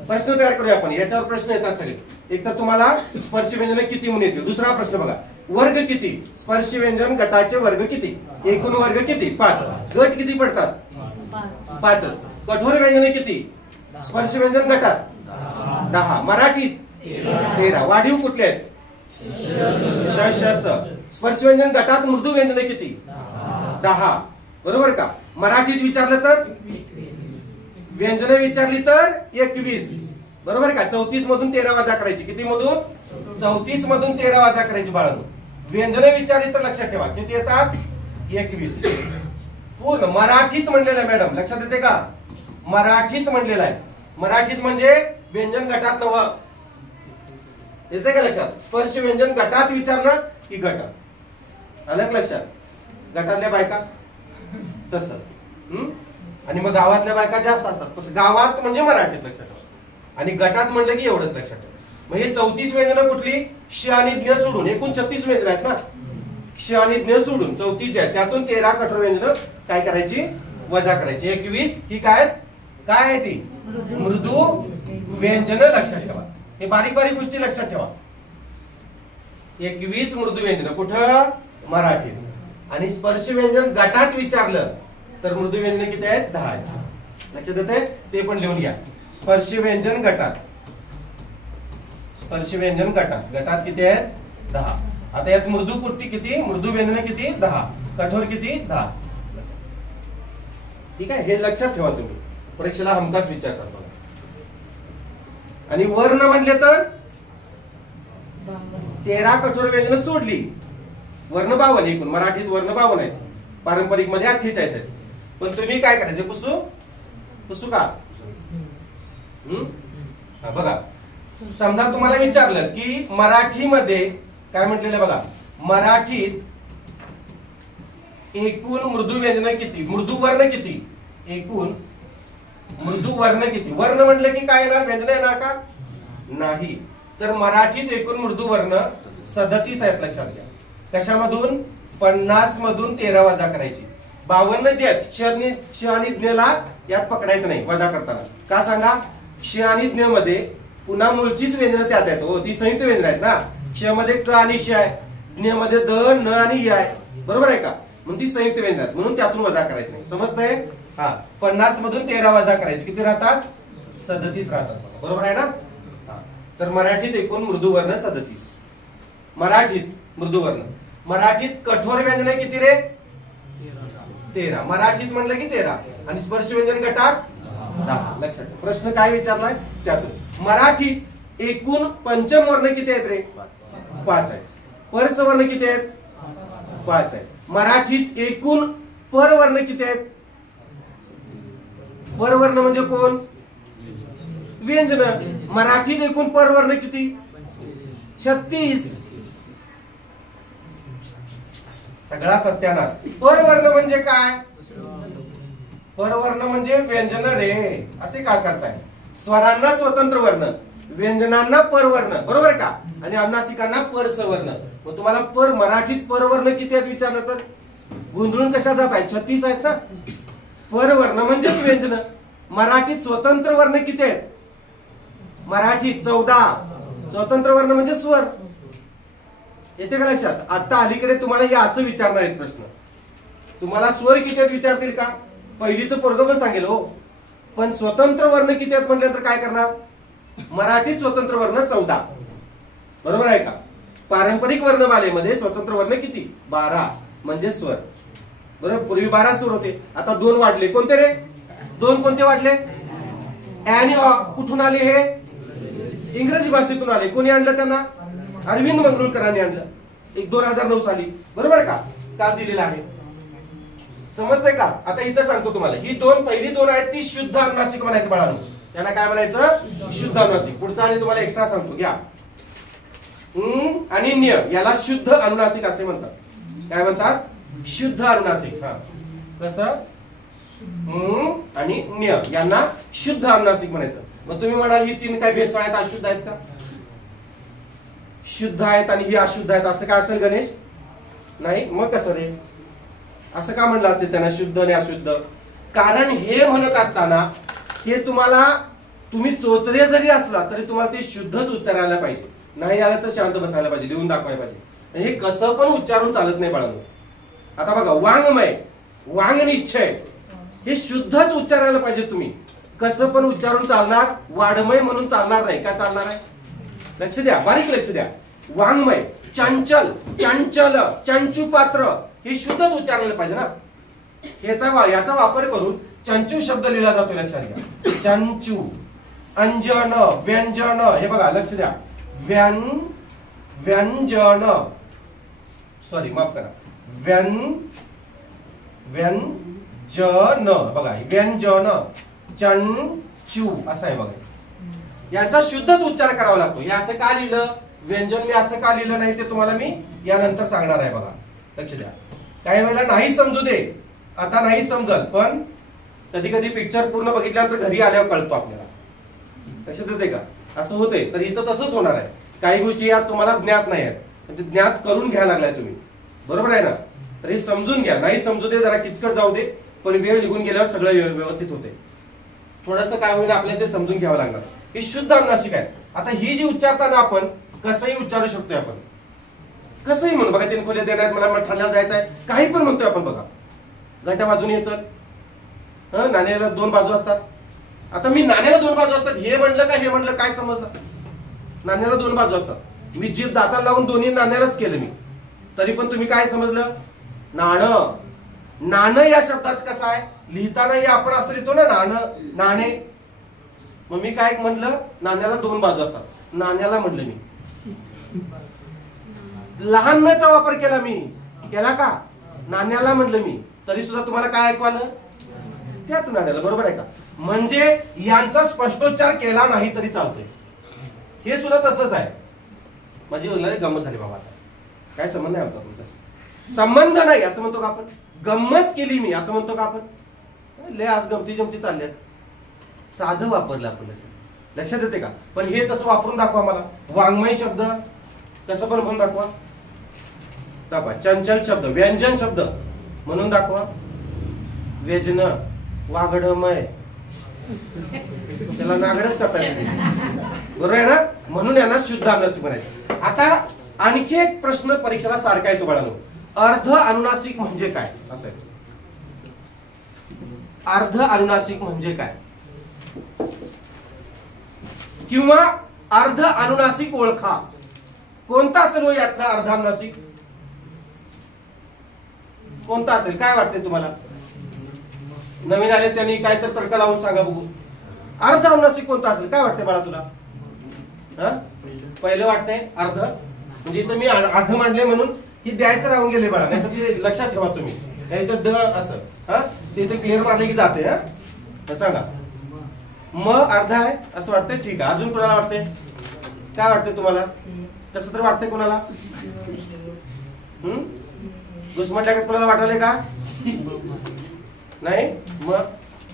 प्रश्न तयार करूया आपण. याच्यावर प्रश्न येतात सगळे. एक तर तुम्हाला स्पर्श व्यंजन किती म्हणून येतील. दुसरा प्रश्न बघा वर्ग किती? स्पर्श व्यंजन गटाचे वर्ग किती? एकूण वर्ग किती? 5. गट किती पडतात? 5. कठोर व्यंजन किती? स्पर्श व्यंजन गटात 10, मराठीत 13. वाढीव कुठले आहेत? श श स. स्पर्श व्यंजन गटात मृदू व्यंजने किती? 10. बरोबर का? मराठीत विचारलं तर व्यंजने विचारली तर 21. बरोबर का? 34 मधून 13 वजा करायची. किती मधून? 34 मधून 13 वजा करायची बाळांनो. व्यंजने विचारली तर लक्षात ठेवा किती येतात? 21. पूर्ण मराठीत म्हणलेलं आहे मॅडम, लक्षात येते का? मराठीत म्हणलेलं आहे. मराठीत म्हणजे व्यंजन गटात नव्हतं. येते का लक्षात? स्पर्श व्यंजन गटात विचारलं की गटात. आलं का लक्षात? गटातल्या बायका तसं आणि मग गावातल्या बायका जास्त असतात तसं. गावात म्हणजे मराठीत लक्षात ठेवा आणि गटात म्हणलं की एवढंच लक्षात ठेवा. मग हे 34 व्यंजन कुठली? क्ष आणि ज्ञ सोडून एकूण 36 व्यंजन आहेत ना. क्ष आणि ज्ञ सोडून 34 आहेत. त्यातून 13 कठोर व्यंजन काय करायची? वजा करायची. 21 ही काय आहे ती? मृदू व्यंजन. लक्षात ठेवा हे बारीक बारीक गोष्टी लक्षात ठेवा. 21 मृदू व्यंजन कुठं? मराठीत. आणि स्पर्श व्यंजन गटात विचारलं तर मृदू व्यंजन किती आहेत? 10 आहेत. लक्षात येते? ते पण लिहून घ्या. स्पर्शी व्यंजन गटात, स्पर्शी व्यंजन गटात, गटात किती आहेत? 10. आता यात मृदू कुट्टी किती? मृदू व्यंजन किती? 10. कठोर किती? 10. ठीक आहे, हे लक्षात ठेवा तुम्ही, परीक्षेला हमखास विचार करतो. आणि वर्ण म्हटले तर 13 कठोर व्यंजन सोडली, वर्ण 52 एकूण. मराठीत वर्ण 52 आहेत, पारंपरिक मध्ये 48 आहेत. पण तुम्ही काय करायचे? पुसू पुसू का? बघा, समजा तुम्हाला विचारलं की मराठीमध्ये काय म्हटलेलं बघा, मराठीत एकूण मृदू व्यंजन किती, मृदू वर्ण किती, एकूण मृदू वर्ण किती. वर्ण म्हटलं की काय येणार? व्यंजन येणार का? नाही. तर मराठीत एकूण मृदू वर्ण 37 आहेत. लक्षात घ्या. कशामधून? 50 मधून 13 वजा करायची. 52 जे आहेत क्ष आणि ज्ञला यात पकडायचं नाही वजा करताना. का सांगा? क्ष आणि ज्ञ मध्ये पुन्हा मूळचीच व्यंजन त्यात आहेत. हो, ती संयुक्त व्यंजन आहेत ना. क्ष मध्ये क आणि श आहे, ज्ञ मध्ये द, न आणि य आहे. बरोबर आहे का? म्हणून ती संयुक्त व्यंजन आहेत, म्हणून त्यातून वजा करायचं नाही. समजतंय? हा, 50 मधून 13 वजा करायचे. किती राहतात? 37 राहतात. बरोबर आहे ना? तर मराठीत एकूण मृदू वर्ण 37. मराठीत मृदू वर्ण. मराठीत कठोर व्यंजन किती रे? 13. मराठीत म्हटलं की 13. आणि स्पर्श व्यंजन गटात 10. लक्षात ठेवा. प्रश्न काय विचारलाय त्यातून. मराठीत एकूण पंचम वर्ण किती आहेत रे? 5 आहेत. परस वर्ण किती आहेत? 5 आहेत. मराठीत एकूण परवर्ण किती आहेत? परवर्ण म्हणजे कोण? व्यंजन. मराठीत एकूण परवर्ण किती? 36. सगळा सत्यानाश. परवर्ण म्हणजे काय? परवर्ण म्हणजे व्यंजन रे. असे का करताय? स्वरांना स्वतंत्र वर्ण, व्यंजनांना परवर्ण. बरोबर का? आणि अनुनासिकांना परसवर्ण. मग तुम्हाला पर मराठीत परवर्ण किती आहेत विचारलं तर गोंधळून कशा जात आहे? 36 आहेत ना. परवर्ण म्हणजेच व्यंजन. मराठीत स्वतंत्र वर्ण किती आहेत? मराठीत 14. स्वतंत्र वर्ण म्हणजे स्वर. येते का लक्षात? आता अलीकडे तुम्हाला हे असं विचारणार आहेत प्रश्न, तुम्हाला स्वर किती आहेत विचारतील का? पहिलीचं पोरग पण सांगेल हो. पण स्वतंत्र वर्ण किती आहेत म्हटलं तर काय करणार? मराठीत स्वतंत्र वर्ण 14. बरोबर आहे का? पारंपरिक वर्णमालेमध्ये स्वतंत्र वर्ण किती? 12 म्हणजे स्वर. बरोबर, पूर्वी 12 स्वर होते, आता 2 वाढले. कोणते रे? 2 कोणते वाढले? आणि कुठून आले हे? इंग्रजी भाषेतून आले. कोणी आणलं त्यांना? अरविंद मंगरुळकरांनी आणलं, 2009 साली. बरोबर का? काल दिलेला आहे. समजतंय का? आता इथं सांगतो तुम्हाला, ही पहिली 2 आहेत ती शुद्ध अनुनासिक म्हणायचं बाळांनो. त्याला काय म्हणायचं? शुद्ध अनुनासिक. पुढचा आणि तुम्हाला एक्स्ट्रा सांगतो घ्या. आणि न्य याला शुद्ध अनुनासिक असे म्हणतात. काय म्हणतात? शुद्ध अनुनासिक. हा, कसं? आणि न्य यांना शुद्ध अनुनासिक म्हणायचं. मग तुम्ही म्हणाल ही 3 काय भेसळ आहेत, अशुद्ध आहेत का? शुद्ध आहेत आणि ही अशुद्ध आहेत असं काय असेल गणेश? नाही. मग कसं रे? असं का म्हणलं असते त्यांना शुद्ध आणि अशुद्ध? कारण हे म्हणत असताना हे तुम्हाला, तुम्ही चोचरे जरी असला तरी तुम्हाला ते शुद्धच उच्चारायला पाहिजे. नाही आलं तर शांत बसायला पाहिजे, लिहून दाखवायला पाहिजे. हे कसं पण उच्चारून चालत नाही बाळांनो. आता बघा, वाङ्मय, वांग निश्चय हे शुद्धच उच्चारायला पाहिजे तुम्ही. कसं पण उच्चारून चालणार, वाङ्मय म्हणून चालणार नाही. काय चालणार आहे? लक्ष द्या, बारीक लक्ष द्या. वाङ्मय, चंचल, चंचल, चंचू पात्र हे शुद्धच उच्चारायला पाहिजे ना. याचा वापर करून चंचू शब्द लिहिला जातो. लक्षात घ्या. चंचू, अंजन, व्यंजन. हे बघा, लक्ष द्या. व्यंजन, सॉरी माफ करा, व्यंजन. बघा, व्यंजन, चंचू असं आहे बघा. याचा शुद्धच उच्चार करावा लागतो. हे असं का लिहिलं? व्यंजन मी असं का लिहिलं नाही ते तुम्हाला मी यानंतर सांगणार आहे. बघा, लक्ष द्या. काही वेळेला नाही समजू दे, आता नाही समजल, पण कधी कधी पिक्चर पूर्ण बघितल्यानंतर घरी आल्यावर कळतो आपल्याला. लक्षात येते का? असं होते. तर इथं तसंच होणार आहे. काही गोष्टी यात तुम्हाला ज्ञात नाही आहेत, ते ज्ञात करून घ्यायला लागलाय तुम्ही. बरोबर आहे ना? तर हे समजून घ्या. नाही समजू दे, जरा किचकट जाऊ दे, पण वेळ निघून गेल्यावर सगळं व्यवस्थित होते. थोडंसं काय होईल आपल्याला ते समजून घ्यावं लागणार. ही शुद्ध अनुनासिक आहे. आता ही जी उच्चारताना आपण कसंही उच्चारू शकतोय. आपण कसंही म्हणू. बघा, 3 खोल्या देण्यात, मला ठाण्याला जायचं आहे, काही पण म्हणतोय आपण. बघा, घंटा वाजून येत, नाण्याला दोन बाजू असतात. आता मी नाण्याला दोन बाजू असतात हे म्हणलं का हे म्हणलं काय समजलं? नाण्याला दोन बाजू असतात. मी जीभ दाताला लावून दोन्ही नाण्यालाच केलं मी, तरी पण तुम्ही काय समजलं? नाणं. नाणं या शब्दात कसं आहे लिहितानाही आपण असं लिहितो ना, नाणं नाणे. मग मी काय म्हणलं? नाण्याला दोन बाजू असतात. नाण्याला म्हणलं मी. लहान नचा वापर केला मी, केला का? नाण्याला म्हणलं मी, तरी सुद्धा तुम्हाला काय ऐकू आलं? त्याच नाण्याला. बरोबर आहे का? म्हणजे यांचा स्पष्टोच्चार केला नाही तरी चालतोय. हे सुद्धा तसंच आहे. माझी गंमत झाली बाबा. आता काय संबंध आहे आमचा तुमचा? संबंध नाही असं म्हणतो का आपण? गंमत केली मी असं म्हणतो का आपण? लय आज गमती जमती चालल्यात. साधं वापरलं आपण, लक्षात येते का? पण हे तसं वापरून दाखवा मला. वाङ्मय शब्द कसं पण म्हणून दाखवा. दाखवा. चंचल शब्द, व्यंजन शब्द म्हणून दाखवा. व्यजन, वाघडमय, त्याला नागडच करता येते. बरोबर आहे ना? म्हणून यांना शुद्ध अनुनासिक म्हणायचं. आता आणखी एक प्रश्न परीक्षेला सारखा आहे तुम्हाला. अर्ध अनुनासिक म्हणजे काय? असं आहे. अर्ध अनुनासिक म्हणजे काय? किंवा अर्ध अनुनासिक ओळखा. कोणता असेल हो यातला अर्ध अनुनासिक? कोणता असेल? काय वाटतंय तुम्हाला? नवीन आले त्यांनी काय तर तडका लावून सांगा बघू. अर्ध अनुनासिक कोणता असेल? काय वाटतंय मला तुला? पहिलं वाटतंय अर्ध. म्हणजे इथं मी अर्ध मांडले म्हणून ही द्यायचं राहून गेले बाळा, नाही तर ते लक्षात ठेवा तुम्ही. नाही तर ड असं तिथे क्लिअर मारले की जाते. सांगा. मग अर्ध आहे असं वाटतंय. ठीक आहे. अजून कोणाला वाटतंय? काय वाटतंय तुम्हाला? कसं तरी वाटतंय कोणाला? घुसमटल्या का कोणाला वाटायला का? नाही. मग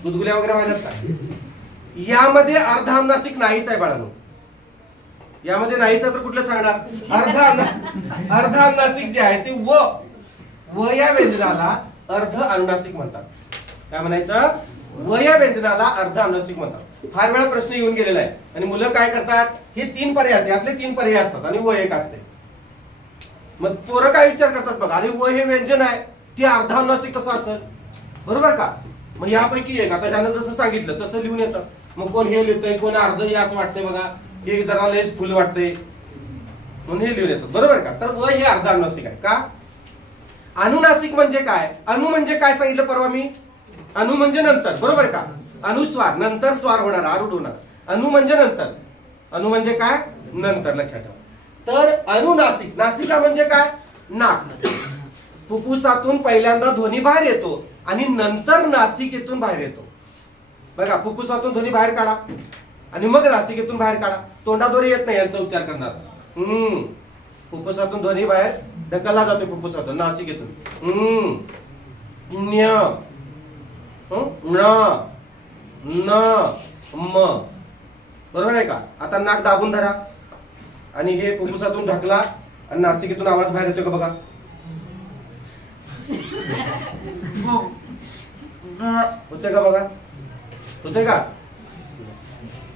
गुदगुल्या वगैरे व्हायलात का? यामध्ये अर्ध अनुनासिक नाहीच आहे बाळांनो. यामध्ये नाहीच तर कुठलं सांगणार? अर्ध अनुनासिक जे आहे ते व या व्यंजनाला अर्ध अनुनासिक म्हणतात. काय म्हणायचं? व या व्यंजनाला अर्ध अनुनासिक म्हणतात. फार वेळा प्रश्न येऊन गेलेला आहे आणि मुलं काय करतात? हे तीन पर्याय, यातले तीन पर्याय असतात आणि व एक असते. मग पोरं काय विचार करतात बघा, अरे व हे व्यंजन आहे ते अर्ध अनुनासिक कसं असेल? बरोबर का? मग यापैकी एक. आता ज्यानं जसं सांगितलं तसं लिहून येतं. मग कोण हे लिहितंय, कोण अर्ध हे असं वाटतंय बघा, हे जरा लयच फुल वाटतंय म्हणून हे लिहून येतात. बरोबर का? तर व हे अर्ध अनुनासिक आहे का? अनुनासिक म्हणजे काय? अनु म्हणजे काय सांगितलं परवा मी? अनु म्हणजे नंतर. बरोबर का? अनुस्वार, नंतर स्वार होणार, आरूढ होणार. अनु म्हणजे नंतर. अनु म्हणजे काय? नंतर. लक्षात ठेवा. तर अनुनासिक, नासिका म्हणजे काय? नाक. फुफ्फुसातून पहिल्यांदा ध्वनी बाहेर येतो आणि नंतर नासिकेतून बाहेर येतो. बघा, फुफ्फुसातून ध्वनी बाहेर काढा आणि मग नासिकेतून बाहेर काढा. तोंडाद्वारे येत नाही यांचा उच्चार करणार. फुफ्फुसातून ध्वनी बाहेर ढकलला जातो, फुफ्फुसातून नासिकेतून. न्य न म. बरोबर आहे का? आता नाक दाबून धरा आणि हे फुफ्फुसातून ढकला आणि नासिकेतून आवाज बाहेर येतो का बघा. होते का बघा? होते का?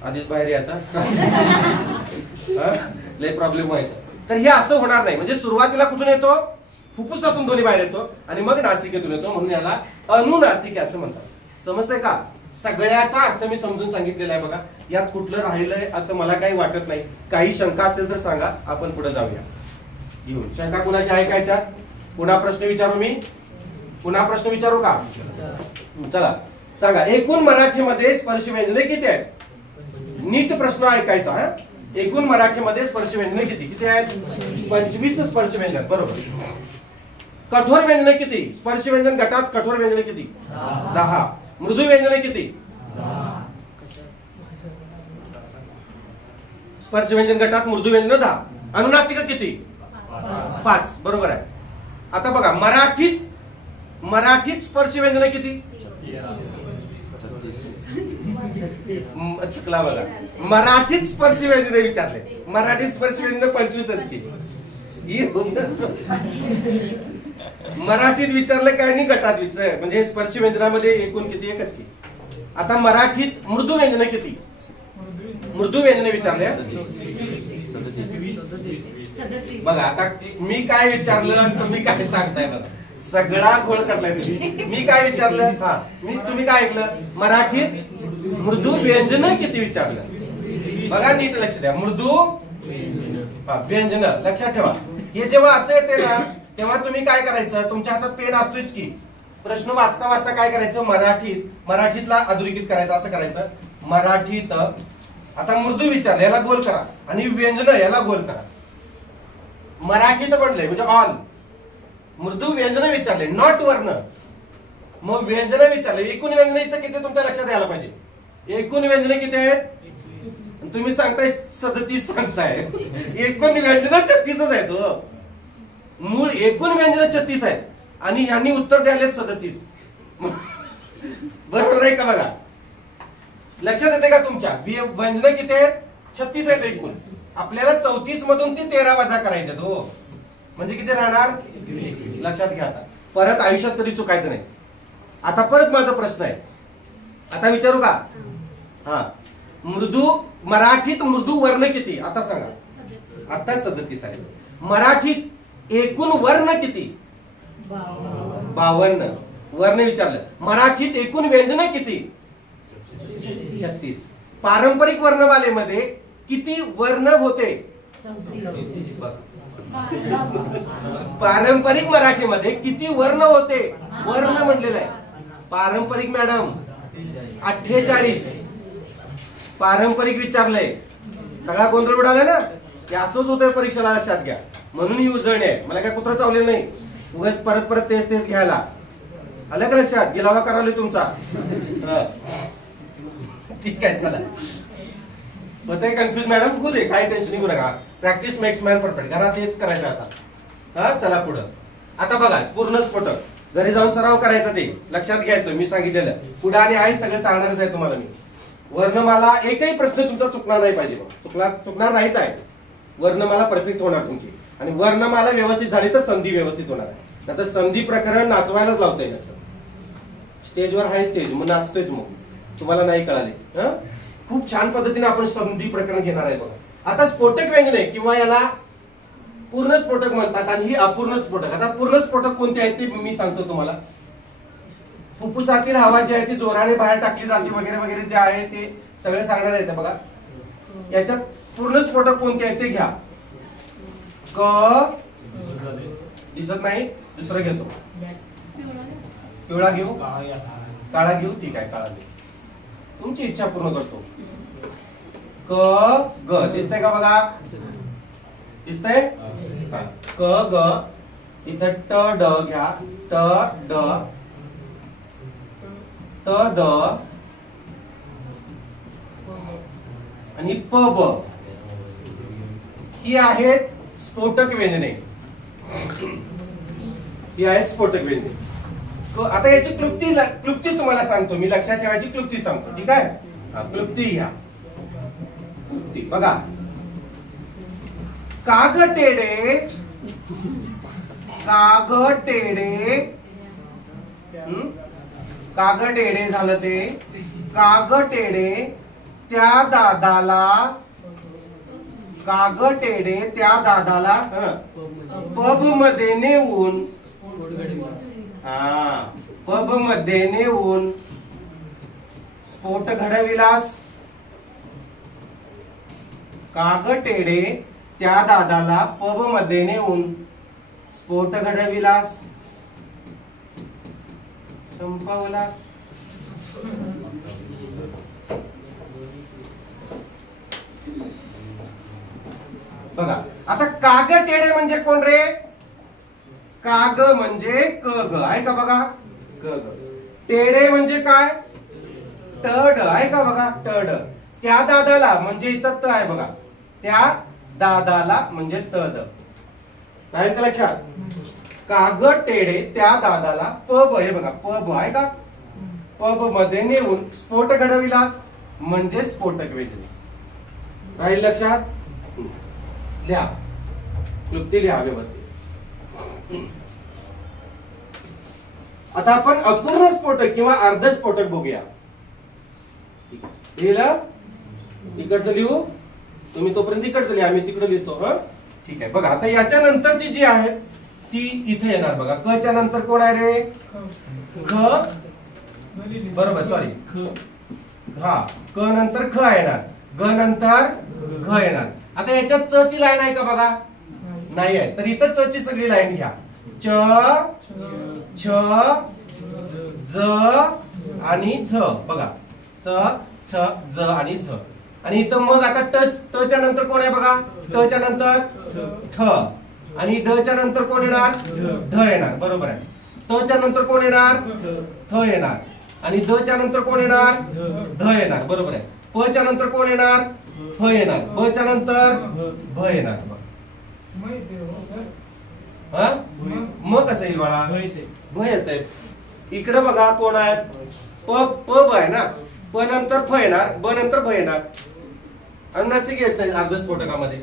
आधीच बाहेर यायचा लय प्रॉब्लेम व्हायचा. तर हे असं होणार नाही. म्हणजे सुरुवातीला कुठून येतो? फुफ्फुसातून ध्वनी बाहेर येतो आणि मग नासिकेतून येतो, म्हणून याला अनुनासिक असं म्हणतात. समजतंय का? सगळ्याचा अर्थ मी समजून सांगितलेला आहे बघा. यात कुठलं राहिलंय असं मला काही वाटत नाही. काही शंका असेल तर सांगा, आपण पुढे जाऊया. घेऊन शंका कुणाची आहे का याच्यात? पुन्हा प्रश्न विचारू मी? पुन्हा प्रश्न विचारू का? चला सांगा. एकूण मराठीमध्ये स्पर्श व्यंजने किती आहेत? नीट प्रश्न ऐकायचा. एकूण मराठीमध्ये स्पर्श व्यंजने किती आहेत? 25 स्पर्श व्यंजन. बरोबर. कठोर व्यंजने किती? स्पर्श व्यंजन गटात कठोर व्यंजने किती? 10. मृदू व्यंजने किती? स्पर्श व्यंजन गटात मृदू व्यंजन 10. अनुनासिक किती? 5. बरोबर आहे. आता बघा, मराठीत स्पर्श व्यंजन किती? चुकला बघा. मराठीत स्पर्श व्यंजन विचारले. मराठीत स्पर्श व्यंजन 25 की. मराठीत विचारलं काय नाही, गटात विचार म्हणजे स्पर्श व्यंजनामध्ये एकूण किती? एकच की. आता मराठीत मृदू व्यंजन किती? मृदू व्यंजन विचारले बघा. आता मी काय विचारलं तुम्ही काय सांगताय बघा. सगळा घोळ करताय तुम्ही. मी काय विचारलं? हा तुम्ही काय ऐकलं? मराठीत मृदू व्यंजन किती विचारलं. बघा नीट लक्ष द्या. मृदू व्यंजन लक्षात ठेवा. हे जेव्हा असं येते ना तेव्हा तुम्ही काय करायचं? तुमच्या हातात पेन असतोच की. प्रश्न वाचता वाचता काय करायचं? मराठीतला अधोरेखित करायचं. असं करायचं मराठीत. आता मृदू विचारलं याला गोल करा आणि व्यंजन याला गोल करा. मराठीत म्हणलंय म्हणजे ऑल. मृदू व्यंजन विचारले नॉट वर्ण. मग व्यंजन विचारले. एकूण व्यंजन इथं किती तुमच्या लक्षात यायला पाहिजे. एकूण व्यंजन किती आहेत? तुम्ही सांगताय 37 सांगताय. एकूण व्यंजन 36च आहेत. मूळ एकूण व्यंजन 36 आहेत आणि यांनी उत्तर द्यायला 37. बरोबर आहे का? बघा लक्षात येते का तुमच्या? व्यंजन किती आहेत? 36 आहेत एकूण. आपल्याला 34 मधून ती 13 वजा करायचे हो. म्हणजे किती राहणार? लक्षात घ्या. आता परत आयुष्यात कधी चुकायचं नाही. आता परत माझा प्रश्न आहे. आता विचारू का? हा मराठीत मृदू वर्ण किती? आता सांगा. आता 37 आहे. मराठीत एकूण वर्ण किती? 52. वर्ण विचारलं. मराठीत एकूण व्यंजन किती? 36. पारंपरिक वर्णमालेमध्ये किती वर्ण होते? पारंपरिक मराठीमध्ये किती वर्ण होते? वर्ण म्हणलेलं आहे. पारंपरिक मॅडम 48. पारंपरिक विचारलंय. सगळा गोंधळ उडाला ना. की असंच होतंय परीक्षेला. लक्षात घ्या. म्हणून ही उजळणी आहे. मला काय कुत्र चावलेलं नाही. उगाच परत परत तेच घ्यायला. आलं का लक्षात? गिलावा करायला तुमचा. ठीक आहे चला. होतंय कन्फ्युज मॅडम? होऊ दे. काही टेन्शन घेऊ नका. Practice makes man perfect. घरात हेच करायचं आता. हा चला पुढं. आता बघा पूर्ण स्फोटक घरी जाऊन सराव करायचा. ते लक्षात घ्यायचं. मी सांगितलेलं पुढे आणि आहे सगळं सांगणारच आहे तुम्हाला मी. वर्णमाला एकही प्रश्न तुमचा चुकणार नाही पाहिजे. चुकणार नाहीच आहे. वर्णमाला परफेक्ट होणार तुमची. आणि वर्णमाला व्यवस्थित झाली तर संधी व्यवस्थित होणार आहे. नाहीतर संधी प्रकरण नाचवायलाच लावतंय. स्टेजवर हाय स्टेज मग नाचतोयच. मग तुम्हाला नाही कळाले. खूप छान पद्धतीने आपण संधी प्रकरण घेणार आहे बघा. आता स्फोटक व्यंजने किंवा याला पूर्ण स्फोटक म्हणतात आणि ही अपूर्ण स्फोटक. आता पूर्ण स्फोटक कोणते आहेत ते मी सांगतो तुम्हाला. फुफ्फुसातील हवा जी आहे ती जोराने बाहेर टाकली जाते वगैरे वगैरे जे आहे ते सगळे सांगणार आहेत बघा. याच्यात पूर्ण स्फोटक कोणते आहेत ते घ्या. क दिसत नाही. दुसरं घेतो. पिवळा घेऊ? काळा घेऊ? ठीक आहे काळा घेऊ. तुमची इच्छा पूर्ण करतो. क ग दिसतंय का? बघा दिसतंय. क ग इथं ट ड घ्या. ट ड त द आणि प ब ही आहेत स्फोटक व्यंजने. ही आहेत स्फोटक व्यंजने. आता याची क्लुप्ती तुम्हाला सांगतो मी. लक्षात ठेवायची क्लुप्ती सांगतो. ठीक आहे. क्लुप्ती घ्या. बघा. काग टेडे काग टेडे झालं ते. काग टेडे त्या दादाला पब मध्ये नेऊन पब मध्ये नेऊन स्फोट घडविलास. काग टेडे त्या दादाला पब मध्ये नेऊन स्फोट घडविलास. संपवलास. बघा आता काग टेडे म्हणजे कोण रे? काग म्हणजे क ग आहे का? बघा ग ग. टेडे म्हणजे काय? टड आहे का? बघा टड. त्या दादाला म्हणजे इथं त आहे बघा. त्या दादाला म्हणजे तद. राहील का लक्षात? काग टेडे त्या दादाला पब हे बघा पब आहे का? पब मध्ये नेऊन स्फोट घडविलास म्हणजे स्फोटक व्यंजने. राहील लक्षात? लिहा. क्लुप्ती लिहा व्यवस्थित. आता आपण अपूर्ण स्फोटक किंवा अर्ध स्फोटक बघूया. इकडचं लिहू. तुम्ही तोपर्यंत इकडचं लिहा. आम्ही तिकडे लिहितो. ठीक आहे. बघा आता याच्या नंतरची जी आहेत ती इथे येणार बघा. क च्या नंतर कोण आहे रे? ख. बरोबर, सॉरी, हा, क नंतर ख येणार, ग नंतर घ येणार. आता याच्यात च ची लाईन आहे का बघा? नाही आहे. तर इथं च ची सगळी लाईन घ्या. च, छ, ज आणि झ बघा. च, छ, ज आणि झ. आणि इथं मग आता त च्या नंतर कोण आहे बघा? ट च्या नंतर ठ. आणि ड च्या नंतर कोण येणार? ढ येणार. बरोबर आहे. त च्या नंतर कोण येणार? थ येणार. आणि द च्या नंतर कोण येणार? ध येणार. बरोबर आहे. प च्या नंतर कोण येणार? फ येणार. ब च्या नंतर भ येणार. मग कसं येईल बाळा? भ येते. इकडे बघा कोण आहेत? प ब आहे ना. प नंतर फ येणार, ब नंतर भ येणार. आणि नाशिक येत नाही अर्धस्फोटकामध्ये.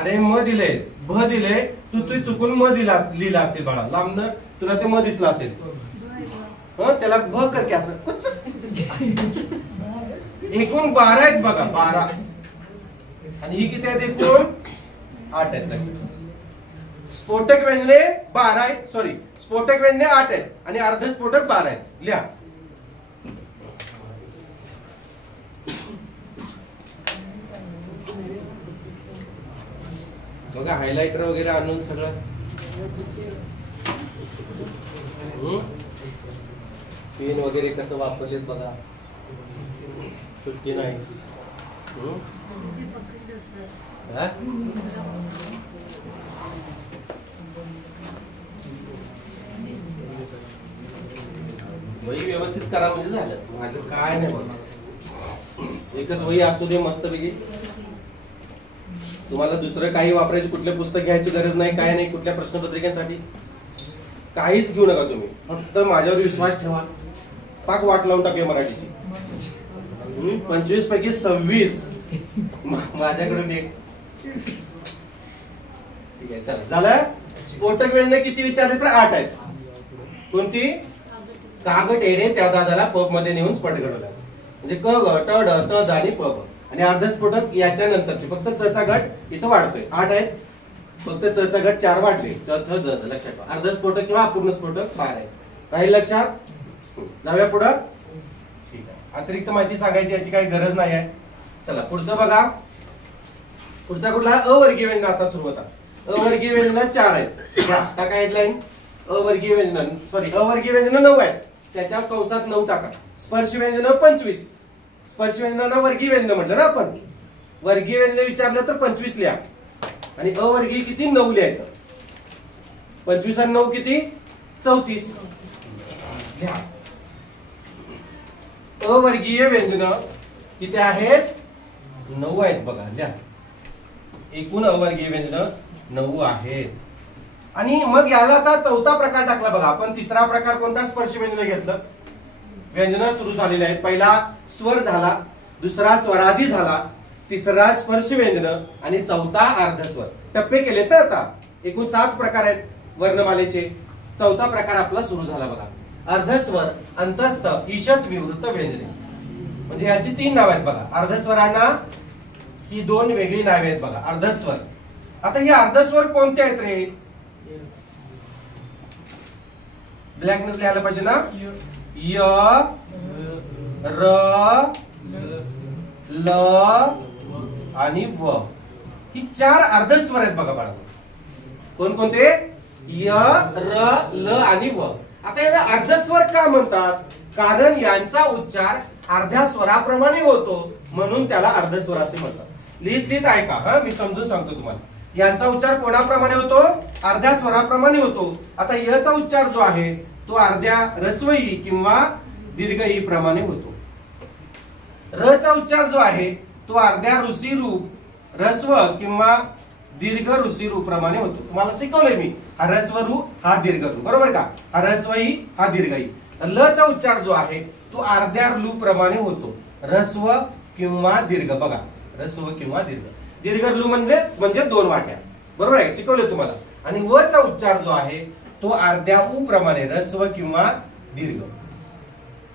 अरे म दिले, भ दिले, तू चुकून म लिहिला असेल बाळा. लांबन तुला ते म दिसला असेल. त्याला भ करके असं. एकूण 12 आहेत बघा, 12. आणि ही किती आहेत एकूण? 8 आहेत. स्फोटक व्यंजने 12 आहेत, सॉरी, स्फोटक व्यंजने 8 आहेत आणि अर्धस्फोटक 12 आहेत. लिहा. बघा हायलाइटर वगैरे आणून सगळं. पेन वगैरे कसं वापरलेत बघा. सुट्टी नाही. वही व्यवस्थित करा म्हणजे झालं. माझं काय नाही बघा. एकच वही असू दे मस्तपैकी. तुम्हाला दुसरं काही वापरायची, कुठले पुस्तक घ्यायची गरज नाही, काय नाही. कुठल्या प्रश्नपत्रिकेसाठी काहीच घेऊ नका तुम्ही. फक्त माझ्यावर विश्वास ठेवा. पाक वाट लावून टाकूया मराठीची. 25 पैकी 26 माझ्याकडून एक. ठीक आहे, चला झालं. स्फोटक व्यंजने किती विचारले तर 8 आहेत. कोणती? कागद एरे त्या दादाला पब मध्ये नेऊन स्फोट घडवला. म्हणजे क ग ट ड त द आणि प ब. आणि अर्धस्फोटक याच्या नंतरचे फक्त च चा गट इथं वाढतोय. 8 आहेत. फक्त च चा गट 4 वाढले. च छ ज लक्षात ठेवा. अर्धस्फोटक किंवा अपूर्ण स्फोटक 12 आहेत. राहील लक्षात? जाऊया पुढं. ठीक आहे. अतिरिक्त माहिती सांगायची याची काही गरज नाही आहे. चला पुढचं बघा. पुढचा कुठला? अवर्गीय व्यंजन. आता सुरू होता. अवर्गीय व्यंजन 4 आहेत. टाका हेडलाईन. अवर्गीय व्यंजन, सॉरी, अवर्गीय व्यंजन 9 आहेत. त्याच्या कंसात 9 टाका. स्पर्श व्यंजन 25. स्पर्श व्यंजनांना वर्गीय व्यंजन म्हटलं ना आपण. वर्गीय व्यंजन विचारलं तर 25 लिहा. आणि अवर्गीय किती? 9 लिहायचं. 25 आणि 9 किती? 34 लिहा. अवर्गीय व्यंजन किती आहेत? 9 आहेत बघा. लिहा. एकूण अवर्गीय व्यंजन 9 आहेत. आणि मग याला आता चौथा प्रकार टाकला बघा आपण. तिसरा प्रकार कोणता? स्पर्श व्यंजन घेतलं. व्यंजन सुरू झालेले आहेत. पहिला स्वर झाला, दुसरा स्वरादी झाला, तिसरा स्पर्श व्यंजन आणि चौथा अर्धस्वर. टप्पे केलेत ना आता. एकूण 7 प्रकार आहेत वर्णमालेचे. चौथा प्रकार आपला सुरू झाला बघा. अर्धस्वर, अंतस्थ, ईषत, विवृत व्यंजने. म्हणजे याची 3 नाव आहेत बघा. अर्धस्वरांना ही 2 वेगळी नावे आहेत बघा. अर्धस्वर. आता हे अर्धस्वर कोणते आहेत रे? ब्लॅकनेस लिहायला पाहिजे ना. य, र, ल आणि व. ही 4 अर्धस्वर आहेत बघा बाळा. कोणकोणते? य, र, ल आणि व. आता याला अर्धस्वर का म्हणतात? कारण यांचा उच्चार अर्ध्या स्वराप्रमाणे होतो, म्हणून त्याला अर्धस्वर असे म्हणतात. लिहित ऐका. मी समजून सांगतो तुम्हाला. यांचा उच्चार कोणाप्रमाणे होतो? अर्ध्या स्वराप्रमाणे होतो. आता यचा उच्चार जो आहे तो अर्ध्या रस्वई किंवा दीर्घई प्रमाणे होतो. र चा उच्चार जो आहे तो अर्ध्या ऋषी रूप रस्व किंवा दीर्घ ऋषी रूप प्रमाणे होतो. तुम्हाला शिकवलंय मी. हा रस्वरू, हा दीर्घ रू. बरोबर का? हा रस्वई, हा दीर्घई. ल चा उच्चार जो आहे तो अर्ध्या लू प्रमाणे होतो. रस्व किंवा दीर्घ. बघा, रस्व किंवा दीर्घ. दीर्घ लू म्हणजे 2 वाट्या. बरोबर आहे? शिकवले तुम्हाला. आणि व चा उच्चार जो आहे तो अर्ध्या उ प्रमाणे रस्व किंवा दीर्घ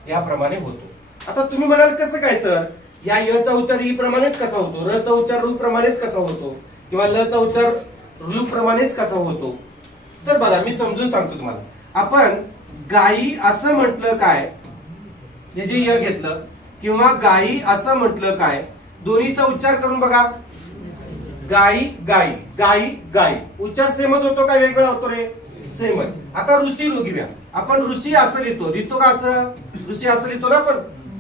याप्रमाणे होतो. आता तुम्ही म्हणाल कसं काय सर? या य चा उच्चार ई प्रमाणेच कसा होतो? र चा उच्चार रू प्रमाणेच कसा होतो? किंवा ल चा उच्चार लू प्रमाणेच कसा होतो? तर बघा मी समजून सांगतो तुम्हाला. आपण गाई असं म्हटलं काय, हे जे य घेतलं, किंवा गाई असं म्हटलं काय, दोन्हीचा उच्चार करून बघा. गाई गाई गाई गाई, उच्चार सेमच होतो का वेगवेगळा होतो रे? सेमच. आता ऋषी घेऊया आपण. ऋषी असं लिहितो, लिहितो का असं? ऋषी असं लिहितो ना आपण.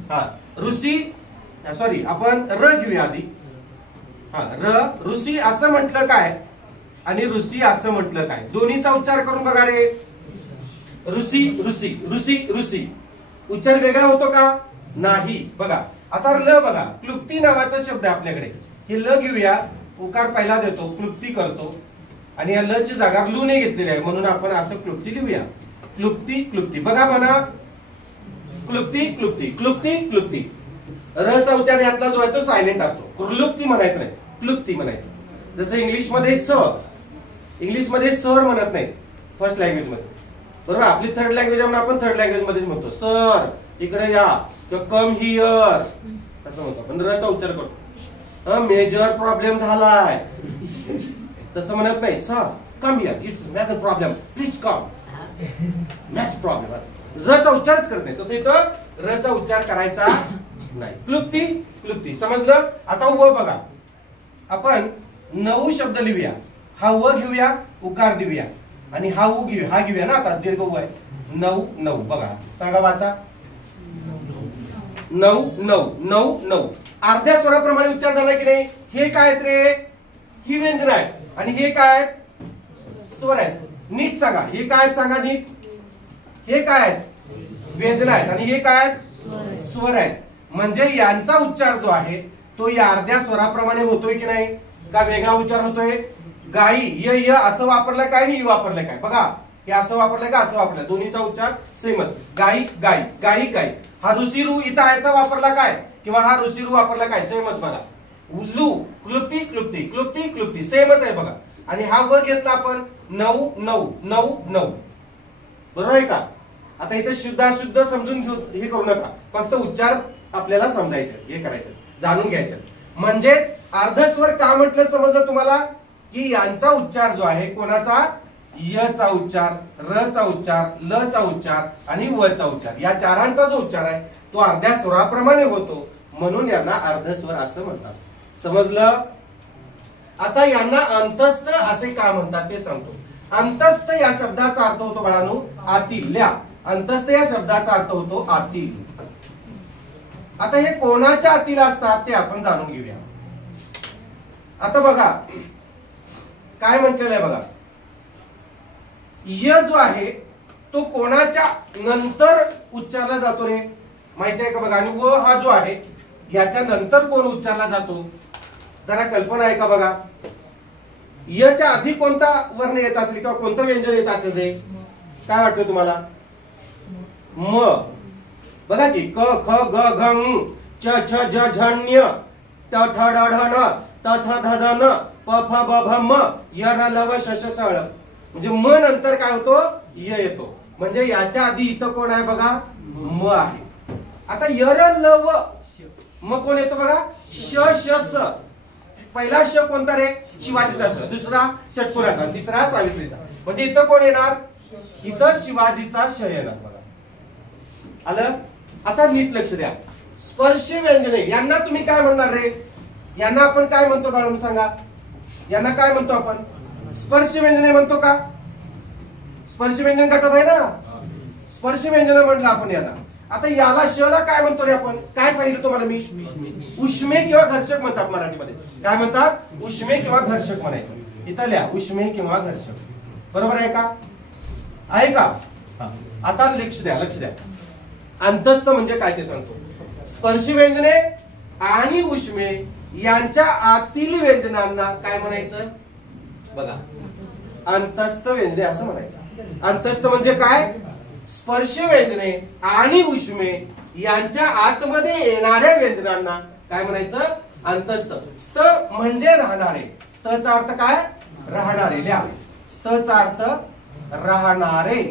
हा ऋषी, सॉरी आपण र घेऊया आधी. हा र, ऋषी असं म्हटलं काय आणि ऋषी असं म्हटलं काय, दोन्हीचा उच्चार करून बघा रे. ऋषी ऋषी ऋषी ऋषी, उच्चार वेगळा होतो का? नाही. बघा आता ल बघा, क्लुप्ती नावाचा शब्द आहे आपल्याकडे. हे ल घेऊया, उकार पहिला देतो, क्लुप्ती करतो, आणि या ल ची जागा लू ने घेतलेली आहे म्हणून आपण असं क्लुप्ती लिहूया. क्लुप्ती क्लुप्ती. बघा म्हणा, क्लुप्ती क्लुप्ती क्लुप्ती क्लुप्ती. र चा उच्चार यातला जो आहे तो सायलेंट असतो. क्लुप्ती म्हणायचं नाही, क्लुप्ती म्हणायचं. जसं इंग्लिशमध्ये सर म्हणत नाही फर्स्ट लँग्वेज मध्ये, बरोबर. आपली थर्ड लँग्वेज म्हणून आपण थर्ड लँग्वेज मध्येच म्हणतो सर, इकडे या, किंवा कम हिअर असं म्हणतो. पण र चा उच्चार करतो. मेजर प्रॉब्लेम झालाय तसं म्हणत नाही. Sir come here, it's major problem, please come, match problem, असं र चा उच्चारच करत नाही. तसं इथं र चा उच्चार करायचा नाही. क्लुप्ती क्लुप्ती, समजलं. आता व बघा, आपण 9 शब्द लिहूया. हा व घेऊया, उकार देऊया, आणि हा उ घेऊया, हा घेऊया ना. आता दीर्घ उ आहे. 9 9. बघा सांगा, वाचा. 9 9 9 9. अर्ध्या स्वराप्रमाणे उच्चार झाला की नाही? हे काय आहेत रे? ही व्यंजन आहे, आणि हे काय आहेत? स्वर आहेत. नीट सांगा, हे काय सांगा नीट. हे काय आहेत? व्यंजन आहेत, आणि हे काय आहेत? स्वर आहेत. म्हणजे यांचा उच्चार जो आहे तो या अर्ध्या स्वराप्रमाणे होतोय की नाही? का वेगळा उच्चार होतोय? गाई य य असं वापरलं काय, मी वापरलं काय? बघा, हे असं वापरलं का असं वापरलं, दोन्हीचा उच्चार सेमच. गाई गाई गाई गाई. हा ऋषीरू इथं ऐसा वापरला काय, किंवा हा ऋषीरू वापरला काय, सेमच. बघा लू, क्लुप्ती क्लुप्ती क्लुप्ती क्लुप्ती, सेमच आहे बघा. आणि हा व घेतला आपण 9 9 9 9, बरोबर आहे का? आता इथे शुद्ध अशुद्ध समजून घेऊ, हे करू नका, फक्त उच्चार आपल्याला समजायचे, हे करायचं, जाणून घ्यायचं. म्हणजेच अर्धस्वर का म्हटलं समजलं तुम्हाला? की यांचा उच्चार जो आहे कोणाचा? य चा उच्चार, र चा उच्चार, ल चा उच्चार आणि व चा उच्चार, या चारांचा जो उच्चार आहे तो अर्ध्या स्वराप्रमाणे होतो, म्हणून यांना अर्धस्वर असं म्हणतात. समजलं? आता यांना अंतस्थ असे का म्हणतात ते सांगतो. अंतस्थ या शब्दाचा अर्थ होतो बाळांनो आतील. अंतस्थ या शब्दाचा अर्थ होतो आतील. आता हे कोणाच्या आतील असतात ते आपण जाणून घेऊया. आता बघा काय म्हटलेलं आहे बघा, य जो आहे तो कोणाच्या नंतर उच्चारला जातो रे, माहिती आहे का? बघा. आणि व हा जो आहे याच्या नंतर कोण उच्चारला जातो, जरा कल्पना आहे का? बघा, य च्या आधी कोणता वर्ण येत असेल किंवा कोणतं व्यंजन येत असेल रे? काय वाटतं तुम्हाला? म. बघा की क ख ग घ ङ च छ ज झ ण्य त ठ ड ढ न त थ ध ध न प फ ब भ म य र ल व श श ष ळ. म्हणजे म नंतर काय होतो? य येतो. म्हणजे याच्या आधी इथं कोण आहे बघा? म आहे. आता य र ल व मग कोण येतो बघा? श श स. पहिला श कोणता रे? शिवाजीचा श, दुसरा षटकोनाचा, तिसरा सावित्रीचा. म्हणजे इथं कोण येणार? इथं शिवाजीचा श येणार बघा. आलं? आता नीट लक्ष द्या. स्पर्श व्यंजने यांना तुम्ही काय म्हणणार रे? यांना आपण काय म्हणतो बाळांनो सांगा? यांना काय म्हणतो आपण? स्पर्श व्यंजने म्हणतो का? स्पर्श व्यंजन गटात आहे ना, स्पर्श व्यंजन म्हटलं आपण याला. आता याला श ला काय म्हणतो रे आपण? काय सांगितलं तुम्हाला मी? उष्मे किंवा घर्षक म्हणतात मराठीमध्ये. काय म्हणतात? उष्मे किंवा घर्षक म्हणायचं. इथं लिहा उष्मे किंवा घर्षक. बरोबर आहे का? आहे का? आता लक्ष द्या, लक्ष द्या. अंतस्थ म्हणजे काय ते सांगतो. स्पर्श व्यंजने आणि उष्मे यांच्या आतील व्यंजनांना काय म्हणायचं बघा? अंतस्थ व्यंजने असं म्हणायचं. अंतस्थ म्हणजे काय? स्पर्श व्यंजने आणि उष्मे यांच्या आतमध्ये येणाऱ्या व्यंजनांना काय म्हणायचं? अंतस्थ. स्थ म्हणजे राहणारे. स्थ चा अर्थ काय? राहणारे. लिहा स्थ चा अर्थ राहणारे.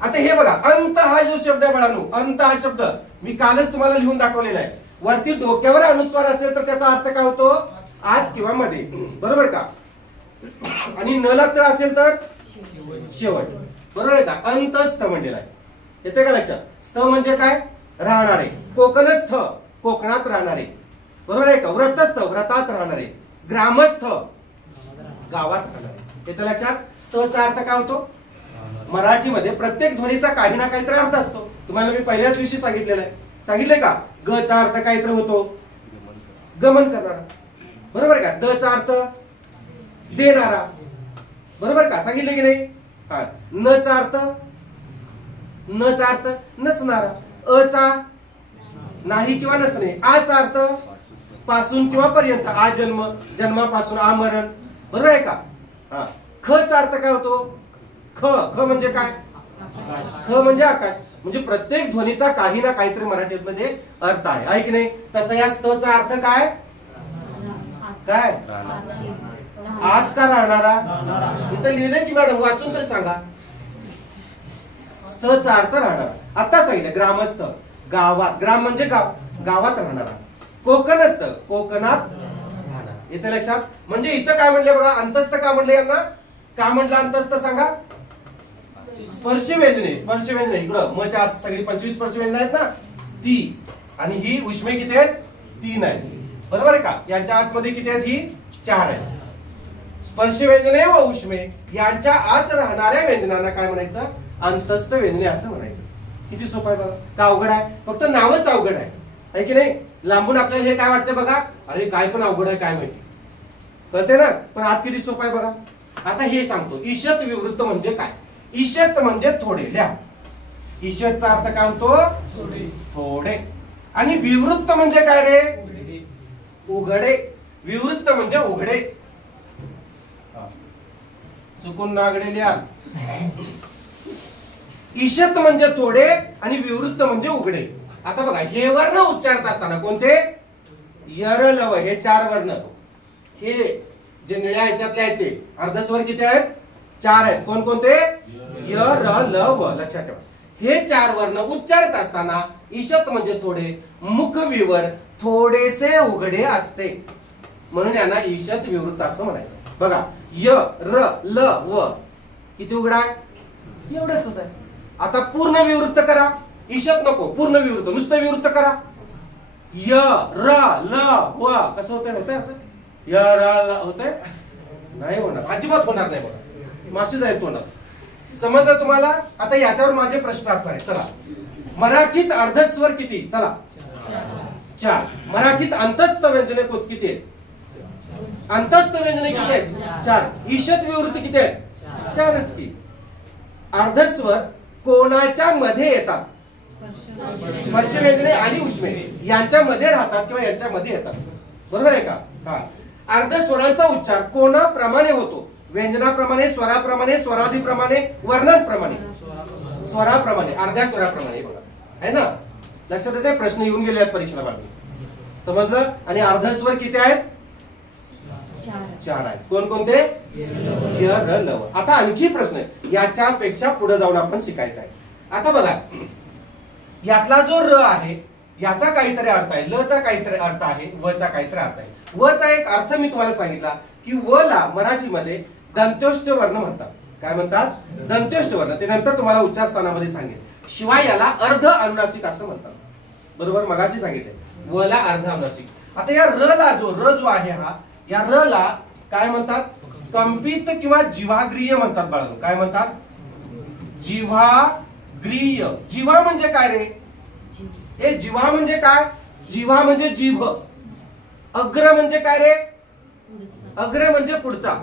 आता हे बघा, अंत हा जो शब्द आहे बाळांनो, अंत हा शब्द मी कालच तुम्हाला लिहून दाखवलेला आहे. वरती डोक्यावर अनुस्वार असेल तर त्याचा अर्थ काय होतो? आत किंवा मध्ये. बरोबर का? आणि न ला त असेल तर शेवट. बरोबर आहे का? अंतस्थ म्हणलेला आहे. येते का लक्षात? स्थ म्हणजे काय? राहणारे. कोकणस्थ कोकणात राहणारे. बरोबर आहे का? व्रतस्थ व्रतात राहणारे. ग्रामस्थ गावात राहणारे. येते लक्षात? स्थचा अर्थ काय होतो? मराठीमध्ये प्रत्येक ध्वनीचा काही ना काहीतरी अर्थ असतो. तुम्हाला मी पहिल्याच दिवशी सांगितलेलं आहे. सांगितलंय का? ग चा अर्थ काहीतरी होतो गमन करणारा. बरोबर का? द चा अर्थ देणारा. बरोबर का? सांगितलं की नाही? हा. न चा अर्थ नसणारा. अ चा नाही किंवा नसणे. आ चा अर्थ पासून किंवा पर्यंत. आ जन्म जन्मापासून. आ मरण. बरोबर आहे का? हा. ख चा अर्थ काय होतो? ख म्हणजे काय? ख म्हणजे आकाश. म्हणजे प्रत्येक ध्वनीचा काही ना काहीतरी मराठीमध्ये अर्थ आहे की नाही? त्याचा या स्तचा अर्थ काय? काय? आत का राहणारा? इथं लिहिलंय की मॅडम? वाचून तर सांगा. स्थचा अर्थ राहणारा. आता सांगितलं. ग्रामस्थ गावात. ग्राम म्हणजे गाव. गावात राहणारा. कोकणस्थ कोकणात राहणारा. इथे लक्षात? म्हणजे इथं काय म्हणले बघा? अंतस्थ का म्हणले यांना? का म्हणलं अंतस्थ सांगा? स्पर्श व्यंजने. स्पर्श व्यंजने इकडं मच्या आत सगळी 25 स्पर्श व्यंजने आहेत ना ती. आणि ही उष्मे किती आहेत? 3 आहेत. बरोबर आहे का? यांच्या आतमध्ये किती आहेत? ही 4 आहेत. स्पर्श व्यंजने व उष्मे यांच्या आत राहणाऱ्या व्यंजनांना काय म्हणायचं? अंतस्थ व्यंजने असं म्हणायचं. किती सोपं आहे बघा. का अवघड आहे? फक्त नावच अवघड आहे की नाही? लांबून आपल्याला हे काय वाटतं बघा? अरे काय पण अवघड आहे काय माहिती. कळते ना? पण आत किती सोपं आहे बघा. आता हे सांगतो. ईशत विवृत्त म्हणजे काय? ईशत म्हणजे थोडे. लिहा. ईशतचा अर्थ काय होतो? थोडे. आणि विवृत्त म्हणजे काय रे? उघडे. विवृत्त म्हणजे उघडे. चुकून नागडे लिहा. ईशत म्हणजे थोडे आणि विवृत्त म्हणजे उघडे. आता बघा हे वर्ण उच्चारत असताना कोणते? यर लव हे 4 वर्ण. हे जे निळ्या ह्याच्यातले आहेत ते अर्धस्वर किती आहेत? 4 आहेत. कोणकोणते? य र ल व. लक्षात ठेवा. हे 4 वर्ण उच्चारत असताना ईशत म्हणजे थोडे, मुखविवर थोडेसे उघडे असते म्हणून यांना ईशत विवृत्त असं म्हणायचं. बघा य र ल व किती उघडा आहे? एवढंच आहे. आता पूर्ण विवृत्त करा. ईशत नको. पूर्ण विवृत्त. नुसतं विवृत्त करा. य र ल व कसं होतंय? असं य र ल होतंय? नाही होणार. अजिबात होणार नाही बघा. माशी जाईल तोंडात. समजलं तुम्हाला? आता याच्यावर माझे प्रश्न असणार आहे. चला. मराठीत अर्धस्वर किती? चला 4. मराठीत अंतस्थ व्यंजने किती आहेत? अंतस्थ व्यंजने किती आहेत? 4. ईशत विवृत्त किती आहेत? 4च की. अर्धस्वर कोणाच्या मध्ये येतात? स्पर्श व्यंजने आणि उष्मे यांच्या मध्ये राहतात किंवा यांच्या मध्ये येतात. बरोबर आहे का? हा. अर्धस्वरांचा उच्चार कोणाप्रमाणे होतो? व्यंजनाप्रमाणे, स्वराप्रमाणे, स्वरादीप्रमाणे, वर्णांप्रमाणे. स्वराप्रमाणे. अर्ध्या स्वराप्रमाणे. बघा आहे ना? लक्षात येते? प्रश्न येऊन गेले आहेत परीक्षेला बाकी. समजलं? आणि अर्धस्वर किती आहेत? 4 आहेत. कोणकोणते? य र ल व. आता आणखी प्रश्न आहे. याच्यापेक्षा पुढे जाऊन आपण शिकायचं आहे. आता बघा यातला जो र आहे याचा काहीतरी अर्थ आहे, ल चा काहीतरी अर्थ आहे, व चा काहीतरी अर्थ आहे. व चा एक अर्थ मी तुम्हाला सांगितला की व ला मराठीमध्ये दंत्योष्ट वर्ण म्हणतात. काय म्हणतात? दंत्योष्ट वर्ण. ते नंतर तुम्हाला उच्चार स्थानामध्ये सांगेल. शिवाय याला अर्ध अनुनासिक असं म्हणतात. बरोबर? मगाशी सांगितले. व ला अर्ध अनुनासिक. आता या र ला जो आहे हा, या र ला काय म्हणतात? कंपित किंवा जिव्हाग्रीय म्हणतात बाळांनो. काय म्हणतात? जिव्हाग्रीय. जिव्हा म्हणजे काय रे? हे जिव्हा म्हणजे काय? जिव्हा म्हणजे जीभ. अग्र म्हणजे काय रे? अग्र म्हणजे पुढचा.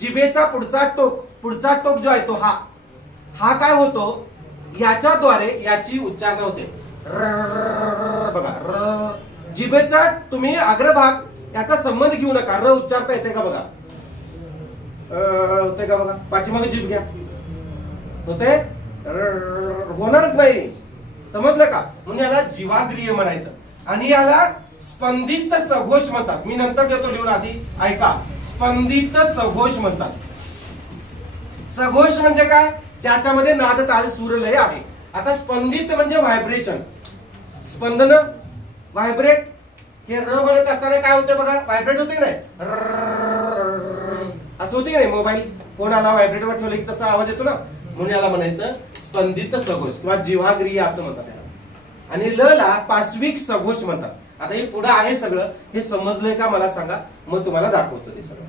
जिभेचा पुढचा टोक. पुढचा टोक जो आहे तो हा काय होतो? याच्याद्वारे याची उच्चारण होते. बघा जिभेचा तुम्ही अग्रभाग याचा संबंध घेऊ नका. र उच्चारता येते का बघा? होते का बघा? पाठीमागे जीभ घ्या. होते? होणारच नाही. समजलं का? म्हणून याला जिव्हाग्रीय म्हणायचं. आणि याला स्पंदित सघोष म्हणतात. मी नंतर देतो लिहून, आधी ऐका. स्पंदित सघोष म्हणतात. सघोष म्हणजे काय? ज्याच्यामध्ये नाद ताल सूर लय आहे. आता स्पंदित म्हणजे व्हायब्रेशन. स्पंदन, व्हायब्रेट. हे र म्हणत असताना काय होते बघा? व्हायब्रेट होते नाही? असं होते की नाही, मोबाईल फोन आला व्हायब्रेटवर ठेवले की तसा आवाज येतो ना, म्हणून याला म्हणायचं स्पंदित सघोष किंवा जिव्हाग्रीय असं म्हणतात याला. आणि ल ला पाश्विक सघोष म्हणतात. आता हे पुढे आहे सगळं, हे समजलंय का मला सांगा, मग तुम्हाला दाखवतो ते सगळं.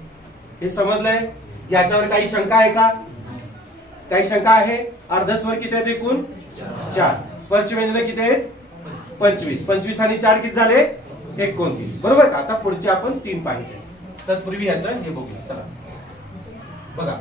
हे समजलंय? याच्यावर काही शंका आहे का? काही शंका आहे? अर्धस्वर किती आहेत एकूण? 4. स्पर्श व्यंजन किती आहेत? 25. 25 आणि 4 किती झाले? 29. बरोबर का? आता पुढचे आपण 3 पाहिजे. तत्पूर्वी याचं हे बघूया. चला बघा,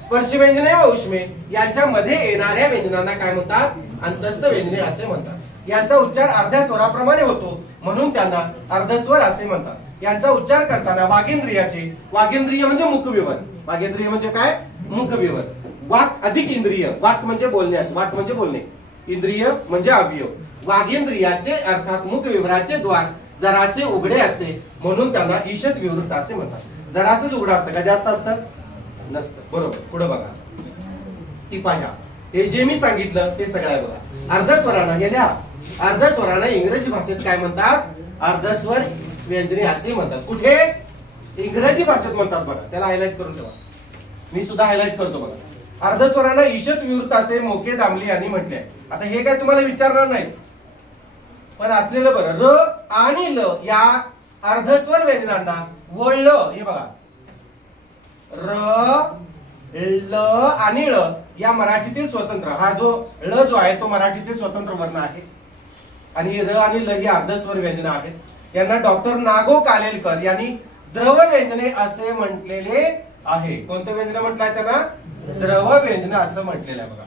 स्पर्श व्यंजने व उष्मे यांच्यामध्ये येणाऱ्या व्यंजनांना काय म्हणतात? अंतस्थ व्यंजने असे म्हणतात. यांचा उच्चार अर्ध्या स्वराप्रमाणे होतो म्हणून त्यांना अर्धस्वर असे म्हणतात. यांचा उच्चार करताना वागेंद्रियाचे, वागेंद्रिय म्हणजे मुखविवर, वागेंद्रिय म्हणजे काय? मुखविवर. वाक अधिक इंद्रिय, वाक म्हणजे बोलण्याचे, वाक म्हणजे बोलणे, इंद्रिय म्हणजे अवयव. वागेंद्रियाचे अर्थात मुखविवराचे द्वार जरासे उघडे असते म्हणून त्यांना ईषद विवृत असे म्हणतात. जरासच उघडं असतं का? जास्त असतं? नसतं. बरोबर. पुढे बघा, ती पाह्या. हे जे मी सांगितलं ते सगळं आहे बघा. अर्धस्वरांना हे द्या. अर्धस्वरांना इंग्रजी भाषेत काय म्हणतात? अर्धस्वर व्यंजने असे म्हणतात. कुठे? इंग्रजी भाषेत म्हणतात बघा. त्याला हायलाइट करून ठेवा. मी सुद्धा हायलाइट करतो बघा. अर्धस्वरांना ईषद विवृत असे मोके दामले यांनी म्हटले. आता हे काय तुम्हाला विचारणार नाही, पण असलेलं बरं. र आणि ल या अर्धस्वर व्यंजनांना वळलं, हे बघा, र ल आणि ळ या मराठीतील स्वतंत्र, हा जो ळ जो आहे तो मराठीतील स्वतंत्र वर्ण आहे आणि र आणि ल ही अर्धस्वर व्यंजने आहेत. यांना डॉक्टर नागो कालेलकर यांनी द्रव व्यंजने असे म्हटलेले आहे. कोणतं व्यंजन म्हटलंय त्यांना? द्रव व्यंजन असं म्हटलेलं आहे बघा.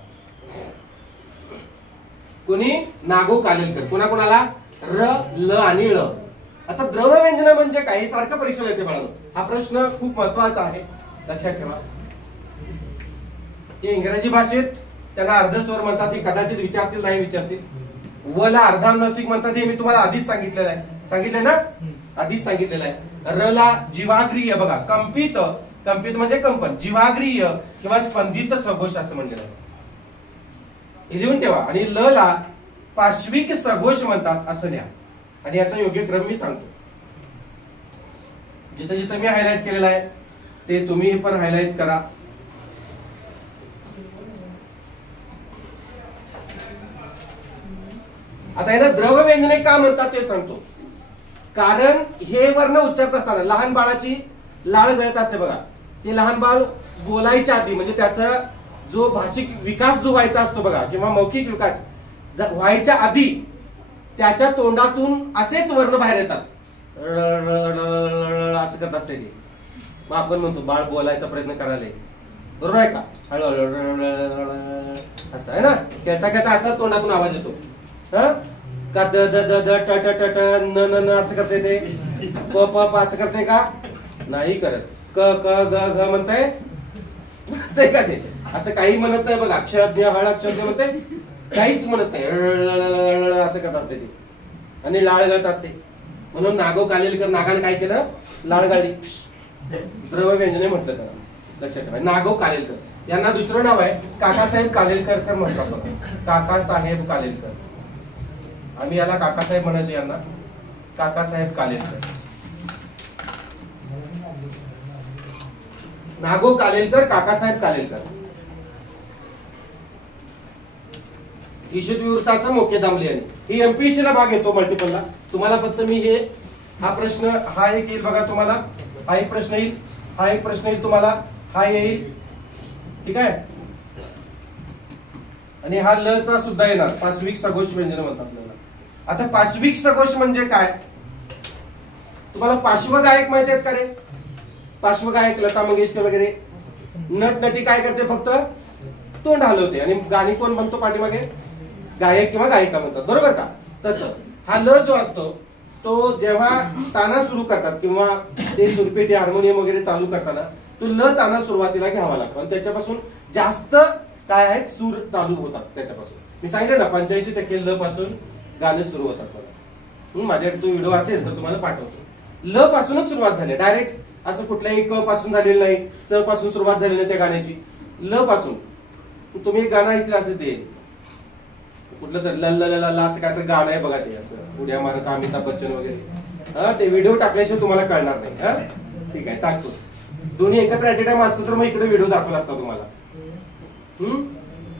कोणी? नागो कालेलकर. कोणाला? र ल आणि ळ. आता द्रव व्यंजन म्हणजे काय? सारखं परीक्षेला येते बाळांनो. हा प्रश्न खूप महत्वाचा आहे, लक्षात ठेवा. हे इंग्रजी भाषेत त्यांना अर्धस्वर म्हणतात, हे कदाचित विचारतील, नाही विचारतील. व ला अर्धानुनासिक म्हणतात, हे मी तुम्हाला आधीच सांगितलेलं आहे. सांगितलं ना? आधीच सांगितलेलं आहे. र ला जिव्हाग्रीय बघा, कंपित, कंपित म्हणजे कंपन, जिव्हाग्रीय किंवा स्पंदित सघोष असं म्हणलेलं आहे. हे लिहून ठेवा. आणि ल ला पाश्विक सघोष म्हणतात असं लिहा. आणि याचा योग्य क्रम मी सांगतो. जिथं जिथं मी हायलाइट केलेलं आहे ते तुम्ही पण हायलाइट करा. आता याला द्रव व्यंजने का म्हणतात ते सांगतो. कारण हे वर्ण उच्चारत असताना लहान बाळाची लाळ गळत असते बघा. ते लहान बाळ बोलायच्या आधी म्हणजे त्याचा जो भाषिक विकास जो व्हायचा असतो बघा, किंवा मौखिक विकास व्हायच्या आधी त्याच्या तोंडातून असेच वर्ण बाहेर येतात, असं करत असते ते. मग आपण म्हणतो बाळ बोलायचा प्रयत्न करायला, बरोबर आहे का? हळूहळू असं आहे ना, खेळता खेळता असा तोंडातून आवाज येतो. का द द द द ट ट ट न न न असं करते ते? प प प असं करते का? नाही करत. क क ग घ म्हणताय का ते? असं काही म्हणत नाही बघा. अक्षर हळ अक्षर म्हणते, काहीच म्हणत नाही, असं करत असते ते. आणि लाळ गळत असते. म्हणून नागो कालेलकर, नागाने काय केलं? लाळ गाळली. द्रव व्यंजने म्हटलं त्याला, लक्षात ठेवा. नागो कालेलकर यांना दुसरं नाव आहे काकासाहेब कालेलकर म्हणतात बघा. काकासाहेब कालेलकर. आम्ही याला काकासाहेब म्हणायचो, यांना काकासाहेब कालेलकर. नागो कालेलकर, काकासाहेब कालेलकर. ईशद विवृताचा मोके दामले यांनी. ही एमपीएससी ला भाग येतो मल्टिपलला. तुम्हाला फक्त मी हे हा प्रश्न, हा एक येईल बघा तुम्हाला, हा एक प्रश्न येईल, हा एक प्रश्न येईल तुम्हाला, हा येईल, ठीक आहे. आणि हा ल चा सुद्धा येणार. पाश्विक सघोष व्यंजन म्हणतात आपल्याला. आता पाश्विक सघोष म्हणजे काय? तुम्हाला पार्श्वगायक माहिती आहेत का रे? पार्श्वगायक लता मंगेशकर वगैरे. नटनटी काय करते? फक्त तोंड हलवते. आणि गाणी कोण म्हणतो पाठीमागे? गायक किंवा गायिका म्हणतात, बरोबर का? तसं हा ल जो असतो तो जेव्हा ताना सुरू करतात किंवा ते सुरपेटी हार्मोनियम वगैरे चालू करताना तो ल ताना सुरुवातीला घ्यावा लागतो आणि त्याच्यापासून जास्त काय आहेत सूर चालू होतात. त्याच्यापासून मी सांगितलं ना 85% ल पासून गाणे सुरू होतात बघा. माझ्याकडे तो व्हिडिओ असेल तर तुम्हाला पाठवतो. ल पासूनच सुरुवात झाली, डायरेक्ट असं कुठल्याही क पासून झालेलं नाही, च पासून सुरुवात झालेली नाही त्या गाण्याची. ल पासून तुम्ही एक गाणं ऐकलं असेल, ते कुठलं तर लल्ला असं काय तर गाणं आहे बघा, ते असं उड्या मारत अमिताभ बच्चन वगैरे. ते व्हिडिओ टाकल्याशिवाय तुम्हाला कळणार नाही. ठीक आहे, टाकतो. दोन्ही एकत्र ऍट टाइम असतं तर मग इकडे व्हिडिओ दाखवला असता तुम्हाला.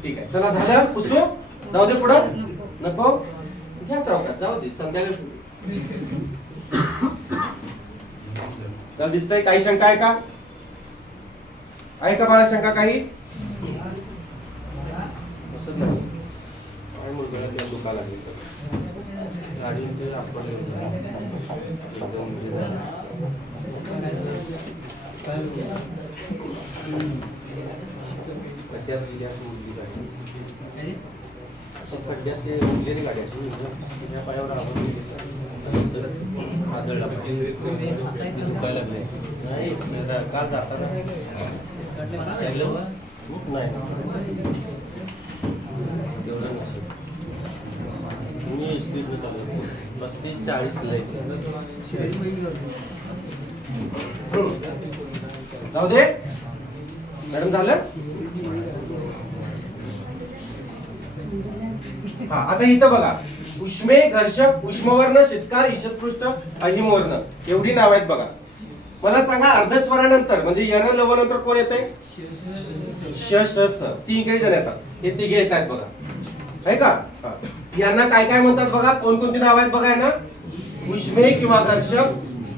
ठीक आहे, चला झालं पुसू, जाऊ दे पुढं. नको घ्या सावकाश, जाऊ दे संध्याकाळी. तर दिसतंय काही शंका आहे का? आहे का बाळा शंका काही? असंच नाही काय मुलगा दुखा लागेल सगळं गाडी म्हणजे आपण सध्या ते उरलेली गाडी अशी त्या पायावर आदळला दुखायला लागले नाही काल जाताना नाही तेवढं नसेल. मी स्पीडने चालू 35-40 लय जाऊ दे मॅडम. झालं हा. आता इथं बघा उष्मे, घर्षक, उष्मवर्ण, शीतकार, ईषदपृष्ठ, अहिमवर्ण एवढी नाव आहेत बघा. मला सांगा अर्धस्वरानंतर म्हणजे यर लव नंतर कोण येते? श श स. तिघे जण येतात, हे तिघे येत आहेत बघा, आहे का? यांना काय काय म्हणतात बघा, कोणकोणती नाव आहेत बघा ना? उष्मे किंवा घर्षक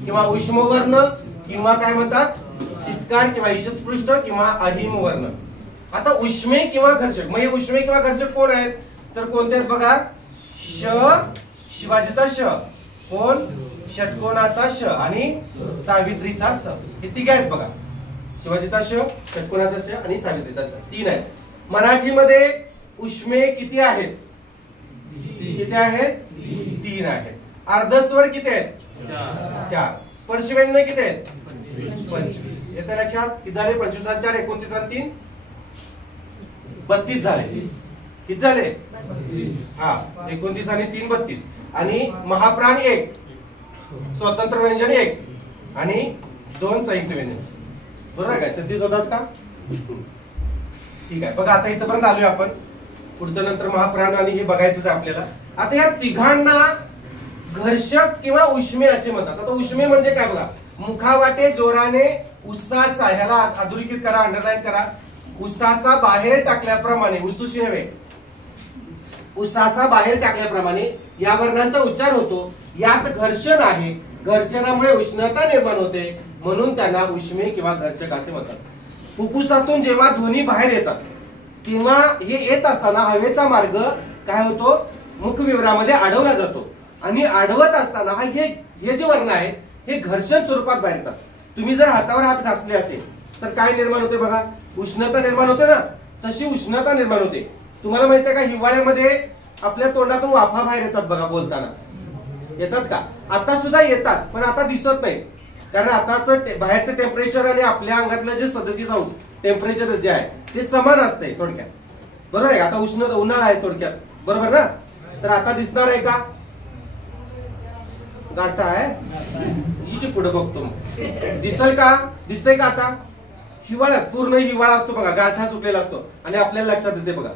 किंवा उष्मवर्ण किंवा काय म्हणतात शीतकार किंवा ईषदपृष्ठ किंवा अहिमवर्ण. आता उष्मे किंवा घर्षक, मग हे उष्मे किंवा घर्षक कोण आहेत तर कोणते आहेत बघा? श, शिवाजीचा श, कोण? षटकोनाचा ष आणि सावित्रीचा स. हे तिघे आहेत बघा, शिवाजीचा श, षटकोनाचा श आणि सावित्रीचा श. तीन आहेत. मराठीमध्ये उष्मे किती आहेत? किती आहेत? 3 आहेत. अर्धस्वर किती आहेत? 4. स्पर्श व्यंजने किती आहेत? 25. येते लक्षात? किती झाले? 25 आणि 4 29 आणि 3 32 झाले. किती झाले? हा 29 आणि 3 32. आणि महाप्राण 1, स्वतंत्र व्यंजन 1 आणि 2 संयुक्त व्यंजन. बरोबर आहे का? 36 होतात का? ठीक आहे. बघा आता इथपर्यंत आलोय आपण. पुढचं नंतर महाप्राण आणि हे बघायचंच आहे आपल्याला. आता या तिघांना घर्षक किंवा उष्मे असे म्हणतात. आता उष्मे म्हणजे काय बघा, मुखावाटे जोराने उस्सासा, ह्याला अधोरेखित करा, अंडरलाईन करा. उस्सासा बाहेर टाकल्याप्रमाणे, उसुशी नव्हे, उस्सासा बाहेर टाकल्याप्रमाणे या वर्णांचा उच्चार होतो. यात घर्षण आहे, घर्षणामुळे उष्णता निर्माण होते, म्हणून त्यांना उष्मे किंवा घर्षक असे म्हणतात. फुफ्फुसातून जेव्हा ध्वनी बाहेर येतात तेव्हा हे येत असताना हवेचा मार्ग काय होतो? मुखविवरामध्ये अडवला जातो आणि अडवत असताना हे जे वर्ण आहेत हे घर्षण स्वरूपात बाहेर येतात. तुम्ही जर हातावर हात घासले असेल तर काय निर्माण होते बघा? उष्णता निर्माण होते ना, तशी उष्णता निर्माण होते. तुम्हाला माहिती आहे का, हिवाळ्यामध्ये आपल्या तोंडातून वाफा बाहेर येतात बघा बोलताना. येतात का? आता सुद्धा येतात, पण आता दिसत नाही, कारण आताच बाहेरचं टेम्परेचर आणि आपल्या अंगातलं जे 37 अंश टेम्परेचर जे आहे ते समान असते थोडक्यात. बरोबर आहे? आता उन्हाळा आहे थोडक्यात, बरोबर ना? तर आता दिसणार आहे का? गारठा आहे, पुढे बघतो दिसल का? दिसतंय का? आता हिवाळ्यात पूर्ण हिवाळा असतो बघा, गारठा सुटलेला असतो आणि आपल्याला लक्षात येते बघा.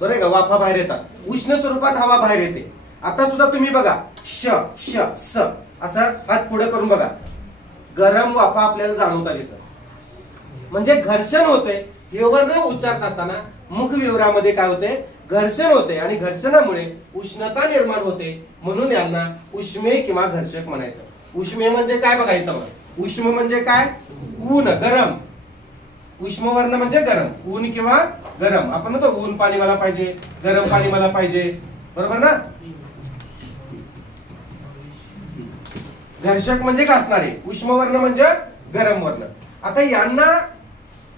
बरोबर आहे का? वाफा बाहेर येतात, उष्ण स्वरूपात हवा बाहेर येते. आता सुद्धा तुम्ही बघा श श स असं हात पुढे करून बघा, गरम वाफा आपल्याला जाणवता येतं. म्हणजे घर्षण होते. हे वर्ण उच्चारत असताना मुखविवरामध्ये काय होते? घर्षण होते आणि घर्षणामुळे उष्णता निर्माण होते, म्हणून यांना उष्मे किंवा घर्षक म्हणायचं. उष्मे म्हणजे काय बघा इथं? उष्म म्हणजे काय? ऊन, गरम. उष्मवर्ण म्हणजे गरम, ऊन किंवा गरम. आपण म्हणतो ऊन पाणी मला पाहिजे, गरम पाणी मला पाहिजे, बरोबर ना? घर्षक म्हणजे घासणारे, उष्मवर्ण म्हणजे गरम वर्ण. आता यांना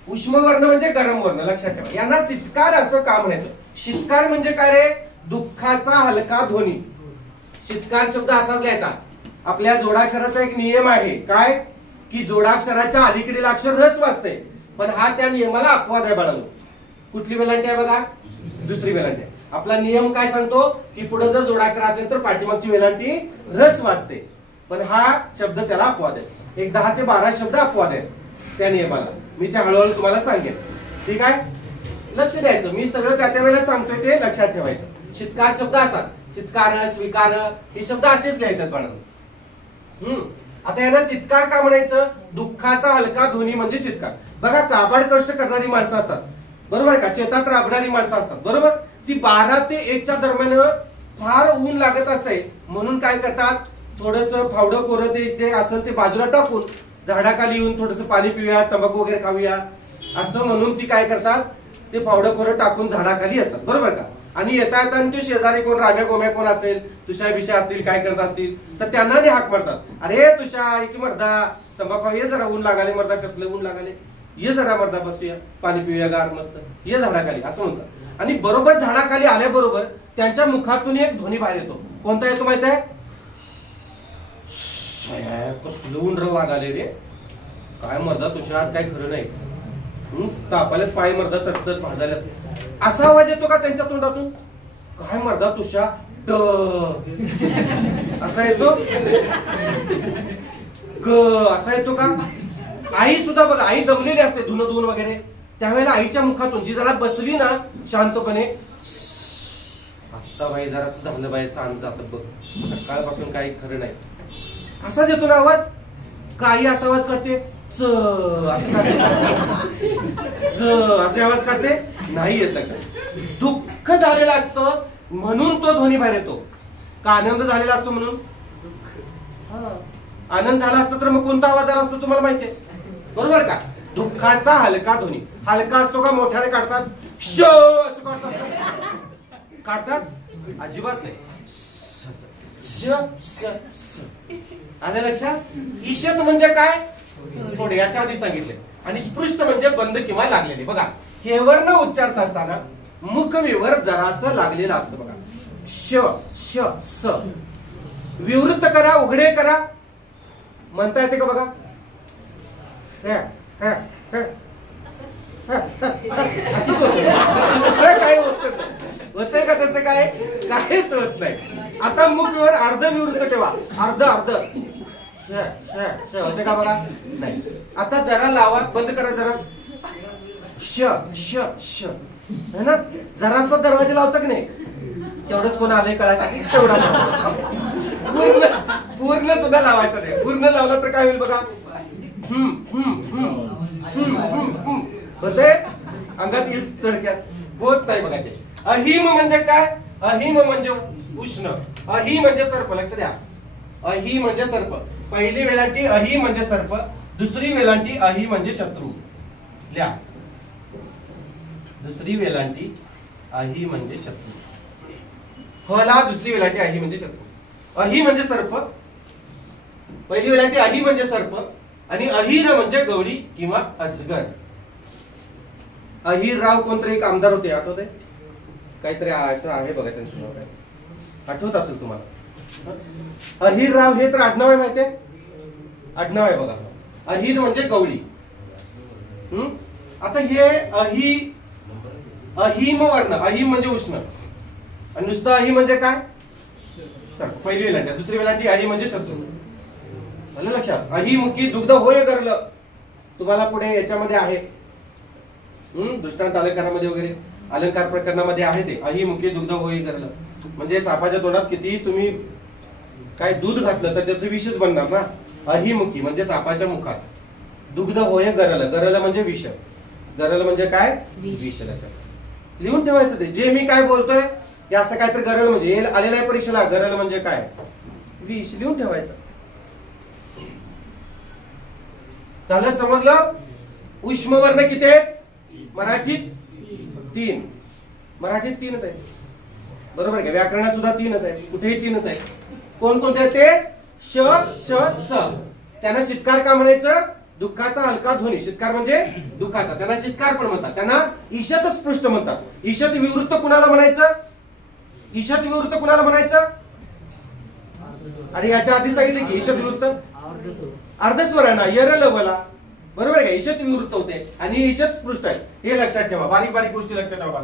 उष्मवर्ण म्हणजे गरम वर्ण लक्षात ठेवा. यांना शीतकार असं का म्हणायचं? शीतकार म्हणजे काय रे? दुःखाचा हलका ध्वनी. शीतकार शब्द असाच लिहायचा. आपल्या जोडाक्षराचा एक नियम आहे, काय? की जोडाक्षराच्या अलीकडील अक्षर ऱ्हस्व असते, पण हा त्या नियमाला अपवाद आहे बाळांनो. कुठली वेलांटी आहे बघा? दुसरी वेलांटी. आपला नियम काय सांगतो? की पुढे जर जोडाक्षर असेल तर पाठीमागची वेलांटी ऱ्हस्व असते, पण हा शब्द त्याला अपवाद आहे. एक 10 ते 12 शब्द अपवाद आहेत त्या नियमाला. मी ते हळूहळू तुम्हाला सांगेन, ठीक आहे? लक्ष द्यायचं, मी सगळं त्या त्या वेळेला सांगतोय ते लक्षात ठेवायचं. शीतकार शब्द असतात, शीतकार, स्वीकार हे शब्द असेच लिहायचे बाळांनो. आता याला शितकार का म्हणायचं? दुःखाचा हलका ध्वनी म्हणजे शितकार. बघा काबाड कष्ट करणारी माणसं असतात, बरोबर का, शेतात राबणारी माणसं असतात, बरोबर, ती 12 ते 1च्या दरम्यान फार ऊन लागत असते, म्हणून काय करतात, थोडस फावडं कोरं ते जे असेल ते बाजूला टाकून झाडाखाली येऊन थोडस पाणी पिऊया, तंबाखू वगैरे खाऊया असं म्हणून ती काय करतात, ते फावडं कोरं टाकून झाडाखाली येतात, बरोबर का. आणि येता येता ते शेजारी कोण राम्या गोम्या कोण असेल, तुषा बिषा असतील, काय करत असतील तर त्यांना ते हाक मारतात, अरे तुषा ऐक मर्दा, तंबाखू ये जरा, ऊन लागाले मर्दा, कसलं ऊन लागाले, ये जरा मर्दा बसूया, पाणी पिऊया गार मस्त, ये झाडाखाली असं म्हणतात. आणि बरोबर झाडाखाली आल्याबरोबर त्यांच्या मुखातून एक ध्वनी बाहेर येतो. कोणता येतो माहित आहे? कसलं ऊन लागाले रे, काय मर्दा तुषा आज काय खरं नाही, तापाल्यात पाय मर्दा चटचट भाजायला, असा आवाज येतो का त्यांच्या तोंडातून? काय मर्दा तुषा ड असा येतो ग असा येतो का? आई सुद्धा बघा, आई दमलेली असते धुणं धुवून वगैरे, त्यावेळेला आईच्या मुखातून जी जरा बसली ना शांतपणे, आता बाई जरा असं झालं बाई, सांग जात बघ, सकाळपासून काही खरं नाही, असाच येतो ना आवाज. काही असा आवाज करते च असे आवाज काढते नाही येत लक्षात. दुःख झालेलं असतं म्हणून तो ध्वनी बाहेर येतो का? आनंद झालेला असतो म्हणून? आनंद झाला असतो तर मग कोणता आवाज आला असतो तुम्हाला माहितीये, बरोबर का. दुःखाचा हलका ध्वनी. हलका असतो का मोठ्याने काढतात श असं काढतात? अजिबात नाही. आलं लक्षात? ईशत म्हणजे काय? थोडे याच्या आधी सांगितले. आणि स्पृष्ट म्हणजे बंद किंवा लागलेले. बघा हेवर न उच्चारत असताना मुखमेवर जरासं लागलेलं असतं बघा. श श स विवृत्त करा, उघडे करा, म्हणता येते का बघा? असंच होत काय होतंय का तसं? काय काहीच होत नाही. आता मुखमेवर अर्ध विवृत्त ठेवा, अर्ध अर्ध होते का बघा? नाही. आता जरा लावा, बंद करा जरा. श श श है ना? जरासा दरवाजा लावता की नाही? तेवढंच कोण आलंय कळायचं तेवढा पूर्ण पूर्ण सुद्धा लावायचं नाही. पूर्ण लावला तर काय होईल बघा? होते अंगात येईल तडक्यात, होत नाही बघा ते. अहिम म्हणजे काय? अहिम म्हणजे उष्ण. अहि म्हणजे सर्प. लक्ष द्या, अहि म्हणजे सर्प. पहिली वेलांटी अहि म्हणजे सर्प, दुसरी वेलांटी अहि म्हणजे शत्रू. लिहा, दुसरी वेलांटी अहि म्हणजे शत्रू. हला दुसरी वेलांटी अहि म्हणजे शत्रू. अहि म्हणजे सर्प, पहिली वेलांटी अहि म्हणजे सर्प, आणि अहिर म्हणजे गवळी किंवा अजगर. अहिरराव कोणतरी एक आमदार होते, आठवते? काहीतरी असं आहे बघा त्यांचं नाव, काय आठवत असेल तुम्हाला? अहिरराव हे तर आडनाव आहे, माहितीये? आडनाव आहे बघा. अहिर म्हणजे गवळी. आता हे अहिम वर्ण, अहिम म्हणजे उष्ण, आणि नुसतं अहि म्हणजे काय? सर्प. पहिली वेलांटी. दुसरी वेलांटी अहि म्हणजे शत्रू. आलं लक्षात? अहिमुखी दुग्ध होय करलं. तुम्हाला पुढे याच्यामध्ये आहे दृष्टांत अलंकारामध्ये वगैरे, अलंकार प्रकरणामध्ये आहे ते. अहिमुखी दुग्ध होय करलं म्हणजे सापाच्या तोंडात किती तुम्ही काय दूध घातलं तर त्याचं विषच बनणार ना. अहिमुखी म्हणजे सापाच्या मुखात. दुग्ध होय गरल. गरल म्हणजे विष. गरल म्हणजे काय? विष. लक्षात लिहून ठेवायचं ते. जे मी काय बोलतोय हे असं काय तर गरल म्हणजे आलेलं आहे परीक्षेला. गरल म्हणजे काय? विष. लिहून ठेवायचं. झालं? समजलं? उष्मवर्ण किती आहेत मराठीत? 3. मराठीत 3च आहे, बरोबर आहे का? व्याकरणात सुद्धा 3च आहे, कुठेही 3च आहे. कोणकोणते ते? श श स. त्यांना शितकार का म्हणायचं? दुःखाचा हलका ध्वनी. शितकार म्हणजे दुःखाचा. त्यांना शितकार पण म्हणतात. त्यांना ईशत स्पृष्ट म्हणतात. ईशत विवृत्त कुणाला म्हणायचं? ईशत विवृत्त कुणाला म्हणायचं? आणि याच्या आधी सांगितलं की ईशत विवृत्त अर्धस्वरांना यरलवला, बरोबर आहे का? ईशत विवृत्त होते आणि ईशत स्पृष्ट आहे, हे लक्षात ठेवा. बारीक बारीक गोष्टी लक्षात ठेवा.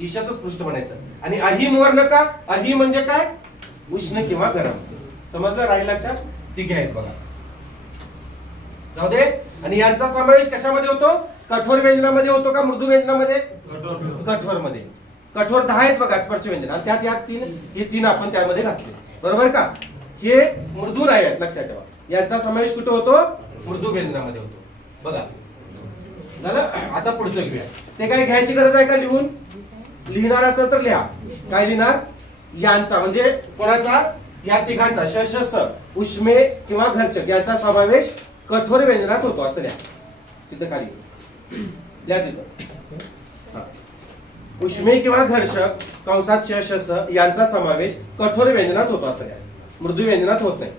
ईशत स्पृष्ट म्हणायचं. आणि अहिम वर्ण का? अहि म्हणजे काय? उष्ण किंवा गरम. समजलं? राहील लक्षात? तिघे आहेत बघा. जाऊ दे. आणि यांचा समावेश कशामध्ये होतो? कठोर व्यंजनामध्ये होतो का मृदू व्यंजनामध्ये? कठोर मध्ये. कठोर 10 आहेत बघा स्पर्श व्यंजन, आणि त्यात 3 हे 3 आपण त्यामध्ये घातले, बरोबर का? हे मृदू नाही आहेत, लक्षात ठेवा. यांचा समावेश कुठे होतो? मृदू व्यंजनामध्ये होतो. बघा झालं. आता पुढचं घेऊया. ते काय घ्यायची गरज आहे का? लिहून लिहिणार असेल तर लिहा. काय लिहिणार? यांचा म्हणजे कोणाचा? या तिघांचा श श स उष्मे किंवा घर्षक यांचा समावेश कठोर व्यंजनात होतो असं लिहा. तिथं खाली लिहा तिथं. उष्मे किंवा घर्षक कंसात श श स यांचा समावेश कठोर व्यंजनात होतो असं लिहा. मृदू व्यंजनात होत नाही.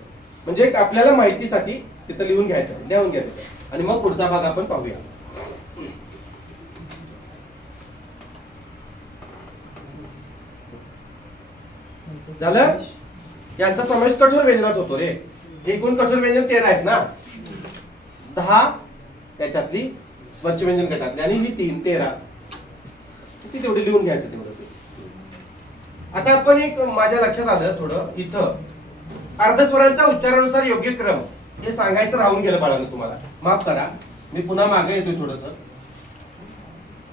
म्हणजे आपल्याला माहितीसाठी तिथं लिहून घ्यायचं, लिहून घ्यायचं आणि मग पुढचा भाग आपण पाहूया. झालं. यांचा समावेश कठोर व्यंजनात होतो रे. एकूण कठोर व्यंजन 13 आहेत ना. 10 त्याच्यातली स्पर्श व्यंजन गटातली आणि ही 3 13 ती तेवढी लिहून घ्यायचं तेवढं. आता आपण एक माझ्या लक्षात आलं थोडं इथं अर्धस्वरांचा उच्चारानुसार योग्य क्रम हे सांगायचं राहून गेलं बाळांनो. तुम्हाला माफ करा, मी पुन्हा मागे येतोय थोडस.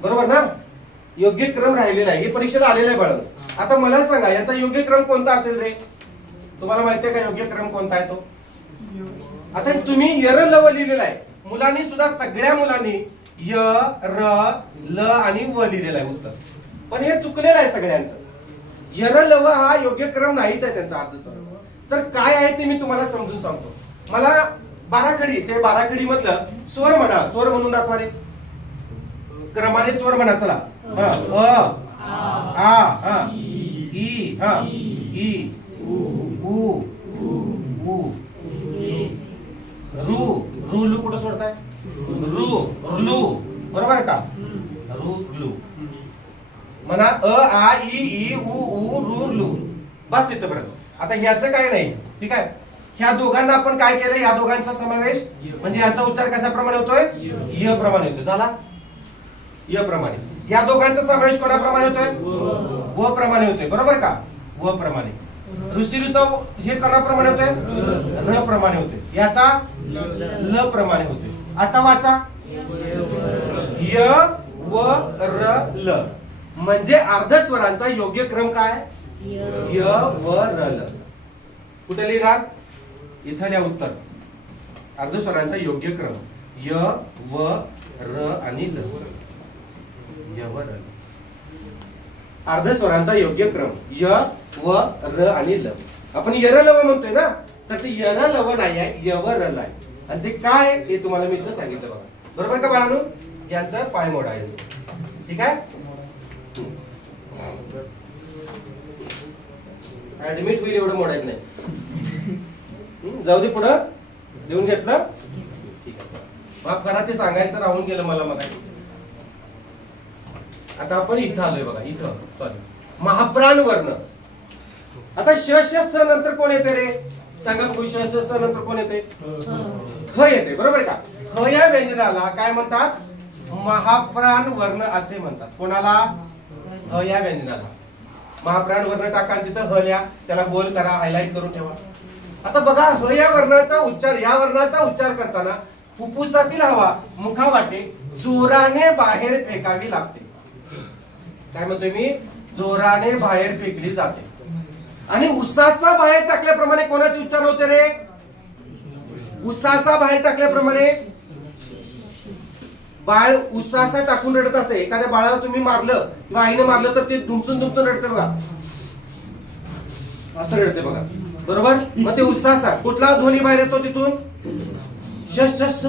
बरोबर ना? योग्य क्रम राहिलेला आहे. हे परीक्षेला आलेलं आहे बाळांनो. आता मला सांगा याचा योग्य क्रम कोणता असेल रे? तुम्हाला माहितीये का योग्य क्रम कोणता आहे तो? आता तुम्ही यर लव लिहिलेला आहे. मुलांनी सुद्धा सगळ्या मुलांनी य र ल आणि व लिहिलेलं आहे उत्तर. पण हे चुकलेलं आहे सगळ्यांचं. यर लव हा योग्य क्रम नाहीच आहे त्यांचा अर्धस्वराचा. तर काय आहे ते मी तुम्हाला समजून सांगतो. मला बाराखडी ते बाराखडी मधलं स्वर म्हणा. स्वर म्हणून दाखवा रे. क्रमाने स्वर म्हणा. चला. अ आ ई ई उ उ रू रू लू कुठं सोडताय? रू रुलू. बरोबर का? रू लू म्हणा. अ आ ई उ ऊ रू लू. बस इथपर्यंत. आता ह्याचं काय नाही. ठीक आहे. ह्या दोघांना आपण काय केलं? ह्या दोघांचा समावेश म्हणजे याचा उच्चार कशाप्रमाणे होतोय? य प्रमाणे होतोय. झाला. य प्रमाणे. या दोघांचा समावेश कोणाप्रमाणे होतोय? व प्रमाणे होतोय. बरोबर का? व प्रमाणे. ऋषीरूचा हे कोणाप्रमाणे होतोय? र प्रमाणे होतोय. याचा ल प्रमाणे होतोय. आता वाचा य व र ल म्हणजे अर्धस्वरांचा योग्य क्रम काय? य व र ल. कुठे लिहिणार? इथं लिहा उत्तर. अर्धस्वरांचा योग्य क्रम य व र आणि ल. य व र. अर्धस्वरांचा योग्य क्रम य व र आणि ल. आपण यर लव म्हणतोय ना, तर ते यर लव नाही आहे, य व र आहे. आणि ते काय हे तुम्हाला मी इथं सांगितलं बघा. बरोबर का बाळांनो? यांचा पायमोड आहे. ठीक आहे. ऍडमिट होईल एवढं मोडायचं नाही. जाऊ दे पुढं. लिहून घेतलं? ठीक आहे. माफ करा ते सांगायचं राहून गेलं मला मगाशी. आता आपण इथं आलोय बघा. इथं सॉरी महाप्राण वर्ण. आता श श स नंतर कोण येते रे? सांगा बघू. श श स नंतर कोण येते? ह येते. बरोबर का? ह या व्यंजनाला काय म्हणतात? महाप्राण वर्ण असे म्हणतात. कोणाला? ह या व्यंजनाला महाप्राण वर्ण टाका आणि तिथं ह लिहा. त्याला गोल करा, हायलाइट करून ठेवा. आता बघा ह या वर्णाचा उच्चार, या वर्णाचा उच्चार करताना फुफ्फुसातील हवा मुखावाटे जोराने बाहेर फेकावी लागते. काय म्हणतोय मी? जोराने बाहेर फेकली जाते. आणि उसासा बाहेर टाकल्याप्रमाणे कोणाचे उच्चार होते रे? उसासा बाहेर टाकल्याप्रमाणे. बाळ उसासा टाकून रडत असते. एखाद्या बाळाला तुम्ही मारलं किंवा आईने मारलं तर ते दुमसून दुमसून रडते बघा. असं रडते बघा. बरोबर. मग ते उसासा कुठला ध्वनी बाहेर येतो तिथून? श श स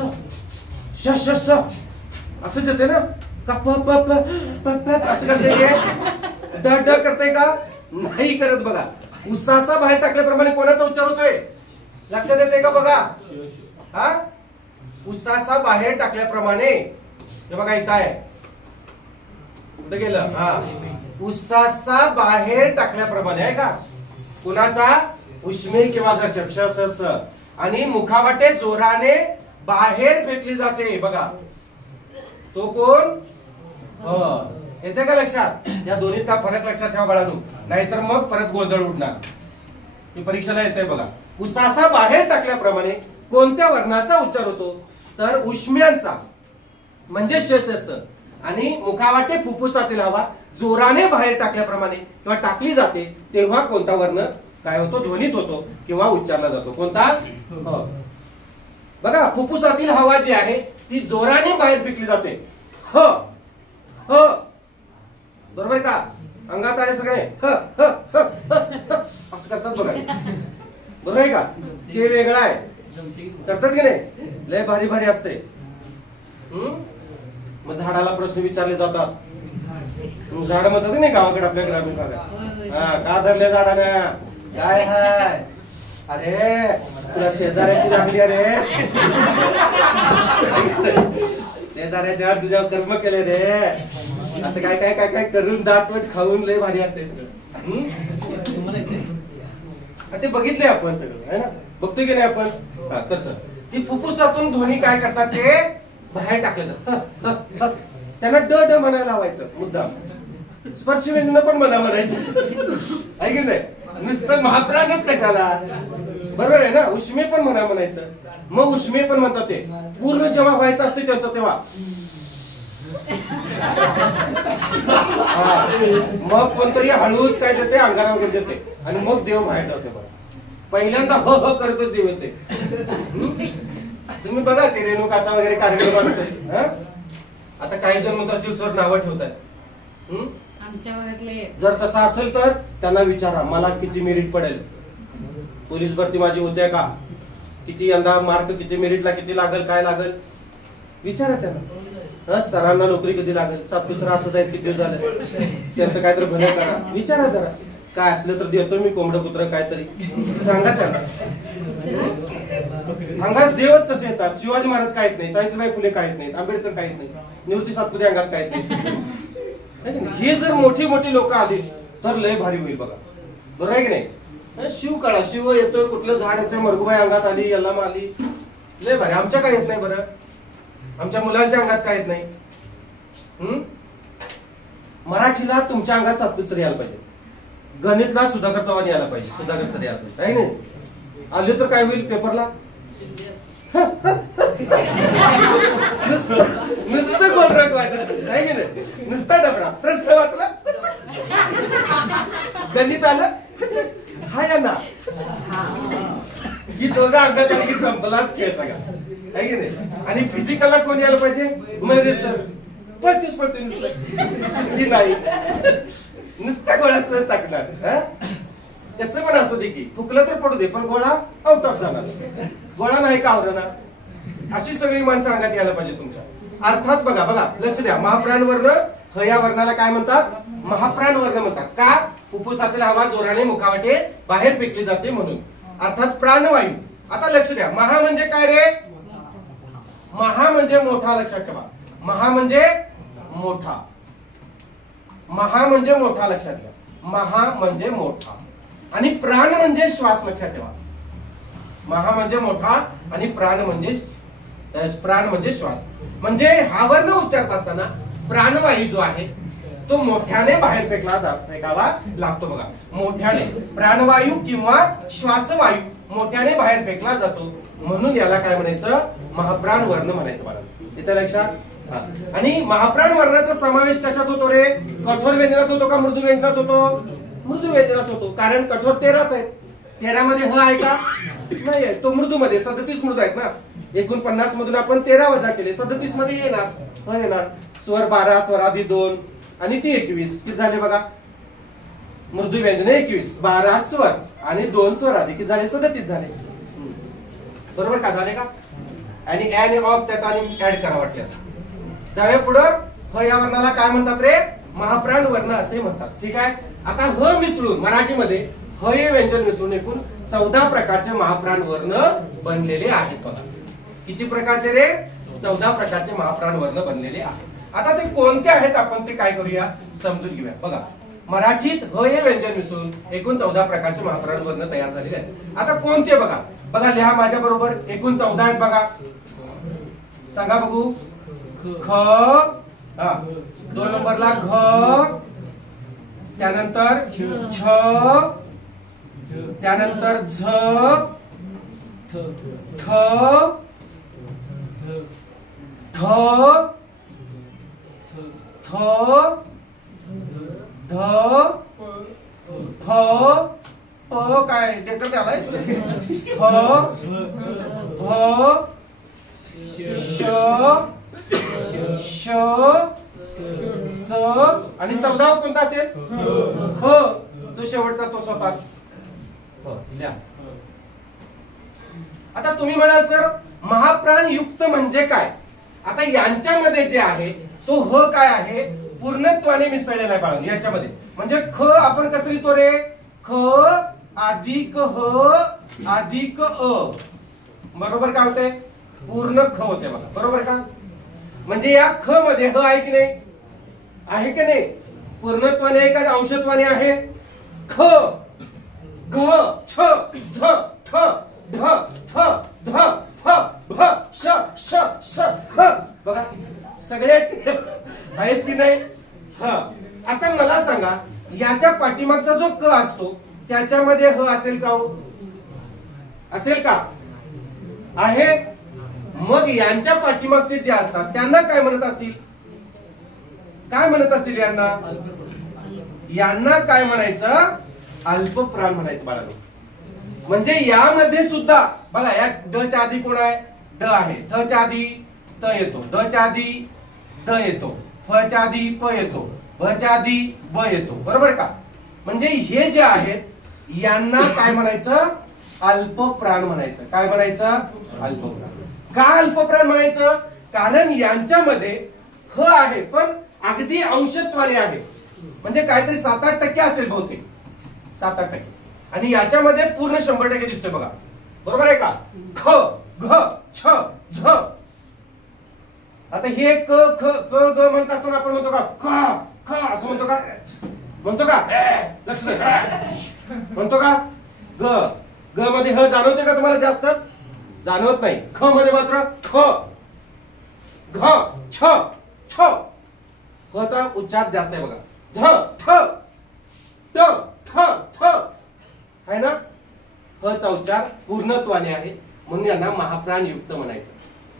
श श स असंच येते ना. का प प प असं करते? ड ड करते का? नाही करत बघा. उसासा बाहेर टाकल्याप्रमाणे कोणाचा उच्चार होतोय? लक्षात येते का बघा? हा उसासा बाहेर टाकल्याप्रमाणे. हे बघा इथं आहे. कुठे गेलं? हा उसासा बाहेर टाकल्याप्रमाणे आहे का? कुणाचा? उष्मे किंवा घर्षक श स स. आणि मुखावाटे जोराने बाहेर फेकली जाते बघा. तो कोण? येते का लक्षात? या दोन्हीचा फरक लक्षात ठेवा बाळांनो. नाहीतर मग परत गोंधळ उडणार. ही परीक्षेला येते बघा. उसासा बाहेर टाकल्याप्रमाणे कोणत्या वर्णाचा उच्चार होतो? तर उष्म्यांचा म्हणजे श श स. आणि मुखावाटे फुफ्फुसातील हवा जोराने बाहेर टाकल्याप्रमाणे किंवा टाकली जाते तेव्हा कोणता वर्ण काय होतो? ध्वनित होतो किंवा उच्चारला जातो. कोणता? बघा फुफ्फुसातील हवा जी आहे ती जोराने बाहेर फेकली जाते. ह ह बरोबर का? अंगात आले सगळे ह ह ह असं करतात बघा. बरोबर आहे का? ते वेगळं आहे. करतात की नाही? लय भारी भारी असते. मग झाडाला प्रश्न विचारले जातात. झाड म्हणतात नाही गावाकडे आपल्या ग्रामीण भागात, हा का धरले झाडाने? काय हाय? अरे तुला शेजाऱ्याची लागली. अरे शेजाऱ्याच्या तुझ्या कर्म केले रे. असं काय काय काय काय करून दातवट खाऊन लय भारी असते सगळं. ते बघितले आपण सगळं है ना, बघतोय की नाही आपण? तसं ती फुफ्फुसातून ध्वनी काय करतात ते बाहेर टाकले जातात. त्यांना ड ड म्हणायला लावायचं मुद्दाम. स्पर्श व्यंजन पण म्हणायचं आहे की नाही? नुसतं महाप्राणच कशाला? बरोबर आहे ना? उष्मे पण म्हणायचं. मग उष्मे पण म्हणतात ते पूर्ण जेव्हा व्हायचं असते त्यांचं तेव्हा. मग कोणतरी हळूच काय देते अंगारा वगैरे देते आणि मग देव बाहेर जाते. बघा पहिल्यांदा ह ह करतच देव येते. तुम्ही बघा ते रेणुकाचा वगैरे कार्यक्रम असतोय. आता काही जण म्हणतात सर नावं ठेवतात. जर तसं असेल तर त्यांना विचारा मला किती मेरिट पडेल, पोलीस भरती माझी होते का, किती यंदा मार्क, किती मेरिटला किती लागल, काय लागल विचारा त्यांना. सरांना नोकरी कधी लागेल, सातवी सर असंच आहेत किती दिवस झाले, त्यांचं काहीतरी भलं करा विचारा जरा. काय असलं तर देतो मी कोंबडं कुत्र काहीतरी सांगा त्यांना. अंगात देवच कसे येतात? शिवाजी महाराज काय येत नाही, सावित्रीबाई फुले काय येत नाहीत, आंबेडकर काय येत नाही, निवृत्ती सातपुते अंगात काय येत नाही. हे जर मोठी मोठी लोक आली तर लय भारी होईल बघा. बरोबर आहे की नाही? शिव काळा शिव येतोय, कुठलं झाड येतोय, मरगुबाई अंगात आली, यल्लाम आली, लय भारी. आमच्या काय येत नाही बरं? आमच्या मुलांच्या अंगात काय येत नाही? मराठीला तुमच्या अंगात सातपुते सर यायला पाहिजे, गणितला सुधाकर चव्हाण यायला पाहिजे, सुधाकर सर यायला पाहिजे आहे नाही? आले तर काय होईल पेपरला? नुसतं गोल रंगवायचं आहे की नाही? नुसता डबरा प्रश्न वाचला, गणित आलं हा या ना, ही दोघं अंगात आली की संपलाच खेळ सगळा आहे की नाही? आणि फिजिकलला कोण यायला पाहिजे? महेश सर. पळतीस नुसतं नाही, नुसता गोळा सहज टाकणार. कसं पण असू दे की फुकलं तर पडू दे पण गोळा आउट ऑफ जाणार, गोळा नाही का आवरणार. अशी सगळी माणसं अंगात यायला पाहिजे तुमच्या. अर्थात बघा बघा लक्ष द्या, महाप्राण वर्ण ह या वर्णाला काय म्हणतात? महाप्राण वर्ण म्हणतात. का? फुफ्फुसातील हवा जोराने मुखावाटे बाहेर फेकली जाते म्हणून. अर्थात प्राणवायू. आता लक्ष द्या, महा म्हणजे काय रे? महा म्हणजे मोठा. लक्षात ठेवा, महा म्हणजे मोठा. महा म्हणजे मोठा लक्षात घ्या. महा म्हणजे मोठा आणि प्राण म्हणजे श्वास. लक्षात ठेवा, महा म्हणजे मोठा आणि प्राण म्हणजे श्वास. म्हणजे हा वर्ण उच्चारत असताना प्राणवायू जो आहे तो मोठ्याने बाहेर फेकावा लागतो. बघा मोठ्याने प्राणवायू किंवा श्वासवायू मोठ्याने बाहेर फेकला जातो म्हणून याला काय म्हणायचं? महाप्राण वर्ण म्हणायचं. मला इथे लक्षात. आणि महाप्राण वर्णाचा समावेश कशात होतो रे? कठोर व्यंजनात होतो का मृदू व्यंजनात होतो? मृदू व्यंजनात होतो. कारण कठोर 13च आहेत. 13 मध्ये ह आहे का? नाही आहे. तो मृदू मध्ये 37 मृदू आहेत ना. एकूण 50 मधून आपण 13 वजा केले, 37 मध्ये येणार ह येणार. स्वर 12, स्वराधी 2 आणि ती 21 किती झाले बघा? मृदू व्यंजन 21, 12 स्वर आणि 2 स्वराधी किती झाले? 37 झाले. बरोबर का? झाले का? आणि ऍन ऑफ त्यात आणि ऍड करा वाटल्यास. त्यावेळी पुढं ह या वर्णाला काय म्हणतात रे? महाप्राण वर्ण असे म्हणतात. ठीक आहे. आता ह मिसळून मराठीमध्ये ह हे व्यंजन मिसळून एकूण 14 प्रकारचे महाप्राण वर्ण बनलेले आहेत. बघा किती प्रकारचे रे? 14 प्रकारचे महाप्राण वर्ण बनलेले आहेत. आता ते कोणते आहेत आपण ते काय करूया समजून घेऊया. बघा मराठीत ह हे व्यंजन मिसळून एकूण 14 प्रकारचे महाप्राण वर्ण तयार झालेले आहेत. आता कोणते बघा बघा लिहा माझ्या बरोबर. एकूण 14 आहेत बघा. सांगा बघू. ख, 2 नंबरला घ, त्यानंतर छ, त्यानंतर झ, थ, ठ, थ, ध, फ, प काय डेटर द्यालाय? फ, भ, श स आणि 14 कोणता असेल ह, तो शेवटचा तो स्वतःच लिहा. आता तुम्ही म्हणाल सर महाप्राण युक्त म्हणजे काय? आता यांच्यामध्ये जे आहे तो ह काय आहे, पूर्णत्वाने मिसळलेला आहे बाळांनो याच्यामध्ये. म्हणजे ख आपण कसं लिहितो रे, ख अधिक ह अधिक अ, बरोबर काय होते, पूर्ण ख होते बघा, बरोबर का? म्हणजे या ख मध्ये ह आहे की नाही, आहे की नाही, पूर्णत्वाने आहे का अंशत्वाने आहे? ख घ छ झ ठ ध थ ध फ भ श श श ह, बघा सगळे आहेत की नाही? हा. आता मला सांगा याच्या पाठीमागचा जो क असतो त्याच्यामध्ये ह असेल का हो? असेल का? आहे. मग यांच्या पाठीमागचे जे असतात त्यांना काय म्हणत असतील, काय म्हणत असतील यांना? यांना काय म्हणायचं, अल्पप्राण म्हणायचं बाळांनो. म्हणजे यामध्ये सुद्धा बघा या ड च्या आधी कोण आहे, ड आहे, थ च्या आधी त येतो, द च्या आधी द येतो, फ च्या आधी प येतो, भ च्या आधी ब येतो, बरोबर का? म्हणजे हे जे आहेत यांना काय म्हणायचं, अल्पप्राण म्हणायचं. काय म्हणायचं, अल्पप्राण. का अल्पप्राण म्हणायचं? कारण यांच्यामध्ये ह आहे पण अगदी अंशत्वाने आहे, म्हणजे काहीतरी 7-8% असेल बहुतेक, 7-8%. आणि याच्यामध्ये पूर्ण 100% दिसतोय बघा, बरोबर आहे का? ख घ छ झ. आता हे क ख क ग म्हणत असताना आपण म्हणतो का ख ख असं म्हणतो का, म्हणतो का? लक्ष दे, म्हणतो का? ग ग मध्ये ह जाणवते का तुम्हाला? जास्त जाणवत नाही. ख मध्ये मात्र ख घ छ छ, ख चा उच्चार जास्त आहे बघा. झ थ ट थ थ आहे ना, ह चा उच्चार पूर्णत्वाने आहे म्हणून यांना महाप्राण युक्त म्हणायचं.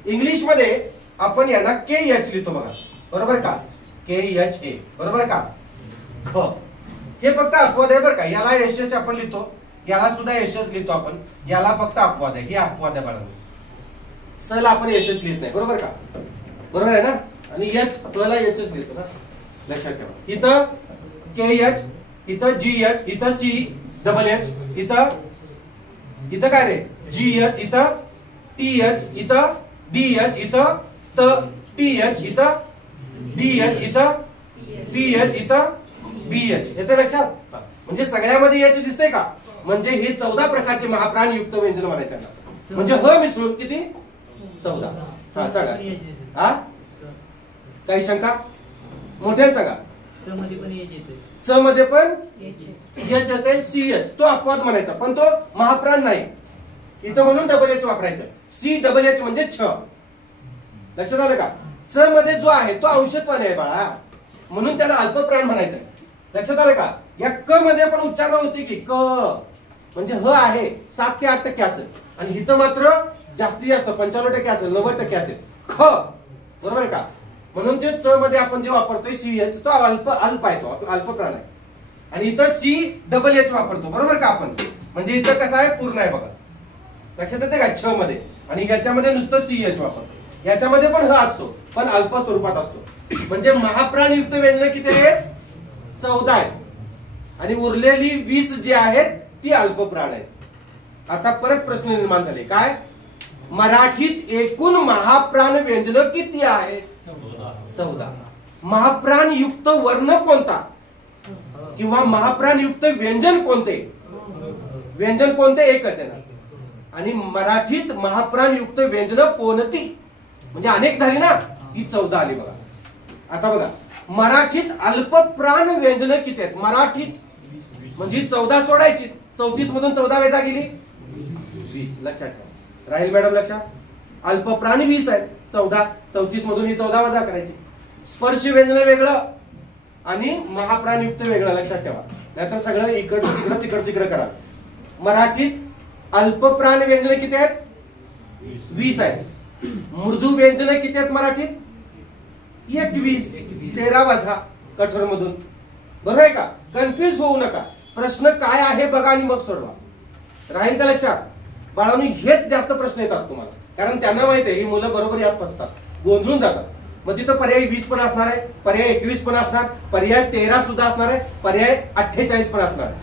इंग्लिश मध्ये आपण यांना के एच लिहितो बघा, बरोबर का? के एच ए, बरोबर का? ख हे फक्त अपवाद आहे बरं का, याला एच आपण लिहितो, याला सुद्धा एच लिहितो आपण, याला फक्त अपवाद आहे, हे अपवाद आहे बाळांनो. स ला आपण एच लिहित नाही, बरोबर का? बरोबर आहे ना? आणि एच ला एच लिहितो ना, लक्षात ठेवा. इथं के एच, इथं जी एच, इथं सी डबल एच, इथं इथं काय रे जी एच, इथं टी एच, इथं डी एच, इथं त टी एच, इथं डी एच, इथं पी एच, इथं बी एच. येते लक्षात? म्हणजे सगळ्यामध्ये एच दिसतंय का? म्हणजे हे 14 प्रकारचे महाप्राण युक्त व्यंजन म्हणायचे. म्हणजे ह मिसळून किती? 14. सांगा हा, काही शंका? मोठ्याने सांगा. च मध्ये पण एच येते, सी एच तो अपवाद म्हणायचा पण तो महाप्राण नाही इथं, म्हणून डबल एच वापरायचं. सी डबल एच म्हणजे छ. लक्षात आलं का? च मध्ये जो आहे तो अंशत्वाने आहे बाळा, म्हणून त्याला अल्पप्राण म्हणायचं. लक्षात आलं का? या क मध्ये पण उच्चारण होती की क म्हणजे ह आहे 7 ते 8% असेल, आणि इथं मात्र जास्तीत जास्त 95% असेल, 90% असेल ख, बरोबर आहे का? म्हणून ते च मध्ये आपण जे वापरतोय सी एच तो अल्प आहे, तो अल्पप्राण आहे. आणि इथं सी डबल एच वापरतो, बरोबर का आपण? म्हणजे इथं कसं आहे, पूर्ण आहे बघा. लक्षात येते का? छ मध्ये. आणि याच्यामध्ये नुसतं सी एच वापरतो. याच्यामध्ये पण ह असतो पण अल्प स्वरूपात असतो. म्हणजे महाप्राण युक्त व्यंजन किती आहेत? 14 आहेत. आणि उरलेली 20 जी आहेत ती अल्पप्राण आहेत. आता परत प्रश्न निर्माण झाले, काय? मराठीत एकूण महाप्राण व्यंजन किती आहेत? 14. महाप्राण युक्त वर्ण कोणता किंवा महाप्राण युक्त व्यंजन कोणते? व्यंजन कोणते? एकच आहे ना. आणि मराठीत महाप्राण युक्त व्यंजन कोणती? म्हणजे अनेक झाली ना, ती 14 आली बघा. आता बघा मराठीत अल्पप्राण व्यंजन किती आहेत? मराठीत म्हणजे 14 सोडायची, 34 मधून 14 वेजा गेली 20. लक्षात ठेवा. राहील मॅडम लक्षात? अल्पप्राण 20 आहे, 14 34 मधून ही 14 वजा करायची. स्पर्श व्यंजन वेगळं आणि महाप्राण युक्त वेगळं, लक्षात ठेवा. नाहीतर सगळं इकडं तिकडं करा. मराठीत अल्पप्राण व्यंजन किती आहेत? 20 आहेत. मृदू व्यंजन किती आहेत मराठीत? 21. 13 वजा कठोर मधून, बरोबर आहे का? कन्फ्युज होऊ नका. प्रश्न काय आहे बघा आणि मग सोडवा. राहील का लक्षात? बाळांनो हेच जास्त प्रश्न येतात तुम्हाला. कारण त्यांना माहिती आहे ही मुलं बरोबर यात फसतात, गोंधळून जातात. मग तिथं पर्याय 20 पण असणार आहे, पर्याय 21 पण असणार, पर्याय 13 सुद्धा असणार आहे, पर्याय 48 पण असणार आहे.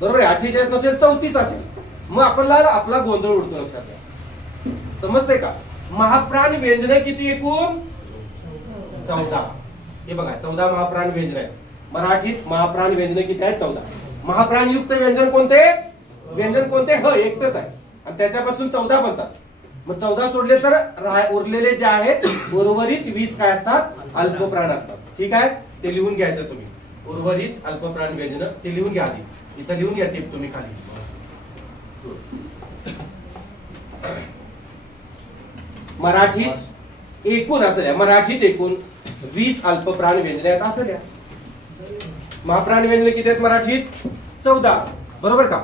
बरोबर आहे. 48 नसेल 34 असेल. मग आपल्याला आपला गोंधळ उडतो. लक्षात घ्या. समजते का? महाप्राण व्यंजने किती एकूण? 14. हे बघा 14 महाप्राण व्यंजन आहेत. मराठीत महाप्राण व्यंजने किती आहेत? 14. महाप्राणयुक्त व्यंजन कोणते? व्यंजन कोणते? ह एकच आहे आणि त्याच्यापासून 14 बनतात. मग 14 सोडले तर उरलेले जे आहेत उर्वरित 20 काय असतात? अल्पप्राण असतात. ठीक आहे. ते लिहून घ्यायचं तुम्ही. उर्वरित अल्पप्राण व्यंजन ते लिहून घ्या. आधी इथं लिहून घ्या टिप तुम्ही खाली. मराठीत एकूण असं मराठीत एकूण 20 अल्पप्राण व्यंजने आहेत असं द्या. महाप्राण व्यंजने किती आहेत मराठीत? 14. बरोबर का?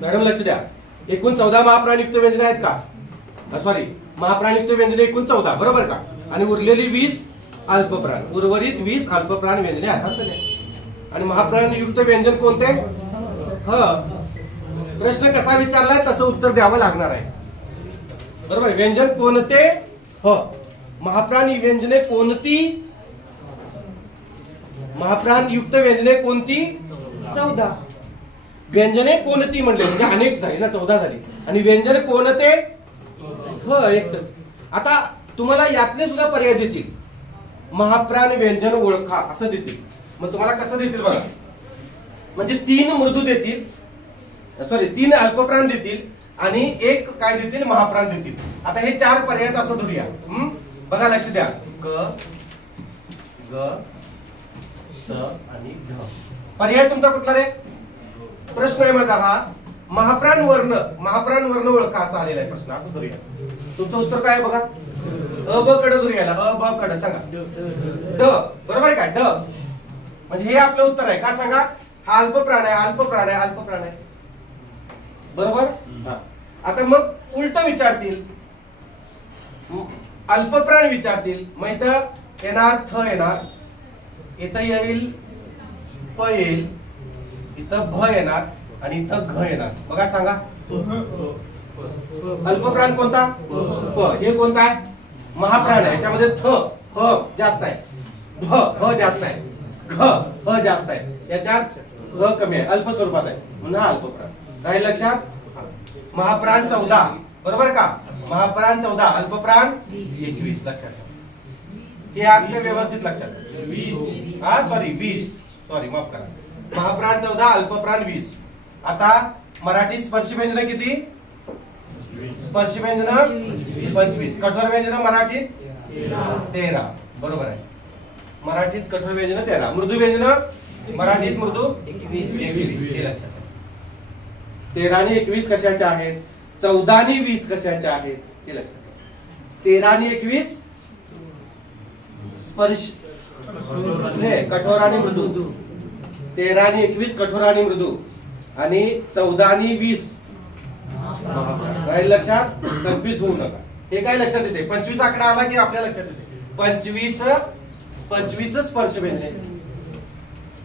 मॅडम लक्ष द्या. एकूण 14 महाप्राणयुक्त व्यंजने आहेत का? सॉरी, महाप्राणयुक्त व्यंजने एकूण 14. बरोबर का? आणि उरलेली 20 अल्पप्राण. उर्वरित 20 अल्पप्राण व्यंजने आहेत असं नाही. आणि महाप्राणयुक्त व्यंजन कोणते? ह. प्रश्न कसा विचारलाय तसं उत्तर द्यावं लागणार आहे. बरोबर. व्यंजन कोणते? ह. महाप्राण व्यंजने कोणती? महाप्राणयुक्त व्यंजने कोणती? 14. व्यंजने कोणती म्हणले म्हणजे अनेक झाली ना, 14 झाली. आणि व्यंजन कोणते? ह एकच. आता तुम्हाला यातले सुद्धा पर्याय देतील. महाप्राण व्यंजन ओळखा असं देतील. मग तुम्हाला कसं देतील बघा. म्हणजे 3 मृदू देतील, सॉरी 3 अल्पप्राण देतील आणि 1 काय देतील? महाप्राण देतील. आता हे 4 पर्याय असं धरूया. बघा लक्ष द्या. क, ग, स आणि ध. पर्याय तुमचा कुठला रे? प्रश्न आहे माझा हा. महाप्राण वर्ण ओळखा असा आलेला आहे प्रश्न. असं धरूया. तुमचं उत्तर काय बघा. अ ब कडे धरूया. अ ब कडे सांगा. ड. बरोबर आहे का? ड म्हणजे हे आपलं उत्तर आहे. का सांगा? हा अल्पप्राण आहे, अल्पप्राण आहे, अल्पप्राण आहे. बरोबर. आता मग उलट विचारतील, अल्पप्राण विचारतील. मग इथं येणार थ येणार, इथं येईल प येईल, इथं भ येणार आणि इथं घ येणार. बघा सांगा. अल्पप्राण कोणता? प. हे कोणता आहे? महाप्राण आहे. याच्यामध्ये थ ह जास्त आहे, भ ह जास्त आहे, घ ह जास्त आहे. याच्यात ग कमी आहे, अल्प स्वरूपात आहे म्हणून हा अल्पप्राण. राहील लक्षात? महाप्राण 14. बरोबर का? महाप्राण 14, अल्पप्राण 21. लक्षात हे अंक व्यवस्थित लक्षात. 20 हा सॉरी 20 सॉरी माफ करा. महाप्राण 14, अल्पप्राण 20. आता मराठी स्पर्श व्यंजन किती? स्पर्श व्यंजन 25. कठोर व्यंजन मराठीत 13. बरोबर आहे. मराठीत कठोर व्यंजन 13. मृदू व्यंजन मराठीत मृदू 21. हे लक्षात. 13 आणि 21 कशाच्या आहेत? 14 आणि 20 कशाच्या आहेत? हे लक्षात. 13 आणि 21 स्पर्श कठोर आणि मृदू. 13 आणि 21 कठोर आणि मृदू आणि 14 आणि 20 राहील लक्षात. कन्फ्युज होऊ नका. हे काय लक्षात येते? 25 आकडा आला की आपल्या लक्षात येते 25 स्पर्श व्यंजने.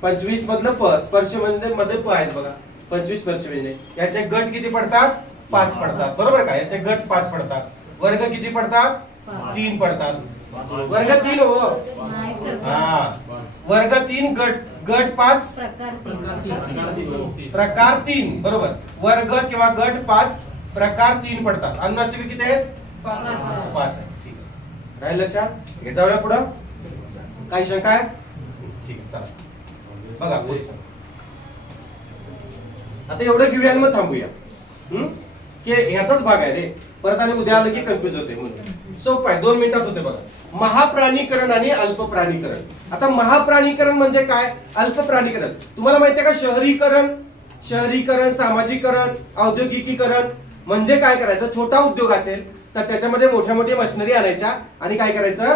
25 मधलं प स्पर्श व्यंजने मध्ये प आहेत बघा. 25 स्पर्श व्यंजने. याचे गट किती पडतात? 5 पडतात. बरोबर का? याचे गट 5 पडतात. वर्ग किती पडतात? 3 पडतात. वर्ग 3 हो. हा वर्ग 3 गट 5 प्रकार 3. बरोबर. वर्ग किंवा गट 5 प्रकार 3 पडतात. अनुनासिक किती आहेत? 5 आहेत. ठीक आहे. राहील लक्षात. हे जाऊया पुढं. काही शंका आहे? ठीक आहे चला बघा पुढचं. आता एवढं घेऊया आणि मग थांबूया. की ह्याचाच भाग आहे रे. परत आणि उद्या आलं की कन्फ्युज होते म्हणून. सोपं आहे. 2 मिनिटात होते बघा. महाप्राणीकरण आणि अल्पप्राणीकरण. आता महाप्राणीकरण म्हणजे काय? अल्पप्राणीकरण तुम्हाला माहितीये का? शहरीकरण, सामाजिकरण, औद्योगिकीकरण म्हणजे काय करायचं? छोटा उद्योग असेल तर त्याच्यामध्ये मोठ्या मोठ्या मशिनरी आणायच्या आणि काय करायचं?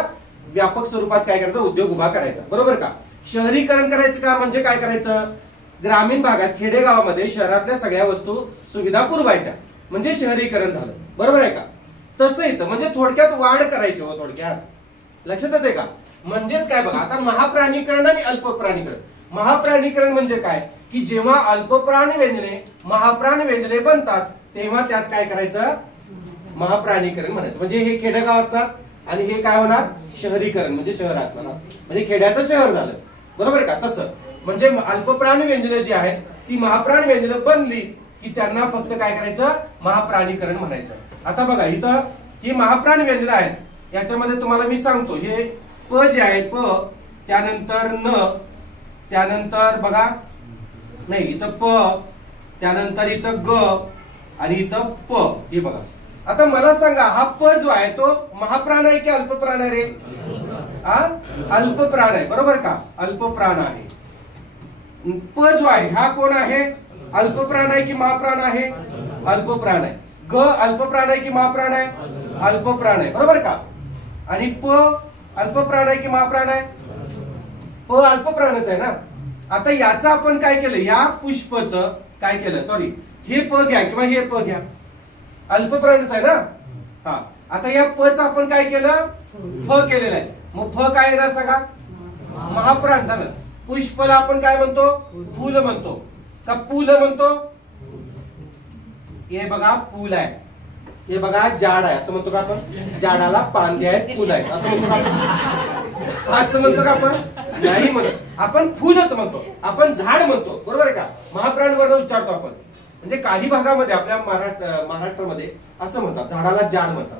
व्यापक स्वरूपात काय करायचं? उद्योग उभा करायचा. बरोबर का? शहरीकरण करायचं का? म्हणजे काय करायचं? ग्रामीण भागात खेडेगावामध्ये शहरातल्या सगळ्या वस्तू सुविधा पुरवायच्या. म्हणजे शहरीकरण झालं, बरोबर आहे का? तसं इथं म्हणजे थोडक्यात वाढ करायची हो, थोडक्यात लक्षात येते का? म्हणजेच काय बघा, आता महाप्राणीकरण आणि अल्पप्राणीकरण. महाप्राणीकरण म्हणजे काय की जेव्हा अल्पप्राणी व्यंजने महाप्राण व्यंजने बनतात तेव्हा त्यास काय करायचं, महाप्राणीकरण म्हणायचं. म्हणजे हे खेडेगाव असणार आणि हे काय होणार, शहरीकरण म्हणजे शहर असणार, म्हणजे खेड्याचं शहर झालं, बरोबर का? तसं म्हणजे अल्पप्राणी व्यंजने जी आहेत ती महाप्राण व्यंजने बनली की त्यांना फक्त काय करायचं, महाप्राणीकरण म्हणायचं. आता बघा इथं ही महाप्राण व्यंजने आहेत, याच्यामध्ये तुम्हाला मी सांगतो हे प जे आहे प, त्यानंतर न, त्यानंतर बघा नाही इथं प, त्यानंतर इथं ग आणि इथं प. हे बघा आता मला सांगा हा प जो आहे तो महाप्राण आहे की अल्पप्राण आहे रे? अल्पप्राण आहे, बरोबर का? अल्पप्राण आहे. प जो आहे हा कोण आहे, अल्पप्राण आहे की महाप्राण आहे? अल्पप्राण आहे. ग अल्पप्राण आहे की महाप्राण आहे? अल्पप्राण आहे, बरोबर का? आणि प अल्पप्राण आहे की महाप्राण आहे? प अल्पप्राणच आहे ना. आता याचं आपण काय केलं, या पुष्पचं काय केलं, सॉरी हे प घ्या किंवा हे प घ्या, अल्पप्राणच आहे ना. हा आता या प च आपण काय केलं, फ केलेलं आहे. मग फ काय येणार सगळा, महाप्राण झालं. पुष्पला आपण काय म्हणतो, फुल म्हणतो का पूल म्हणतो? हे बघा पूल आहे, हे बघा झाड आहे असं म्हणतो का आपण? झाडाला पांदे आहेत, फुल आहे असं म्हणतो का? असं म्हणतो का आपण? नाही म्हणत, आपण फुलच म्हणतो, आपण झाड म्हणतो, बरोबर आहे का? महाप्राण वर्ण उच्चारतो आपण. म्हणजे काही भागामध्ये आपल्या महाराष्ट्रामध्ये असं म्हणतात, झाडाला झाड म्हणतात.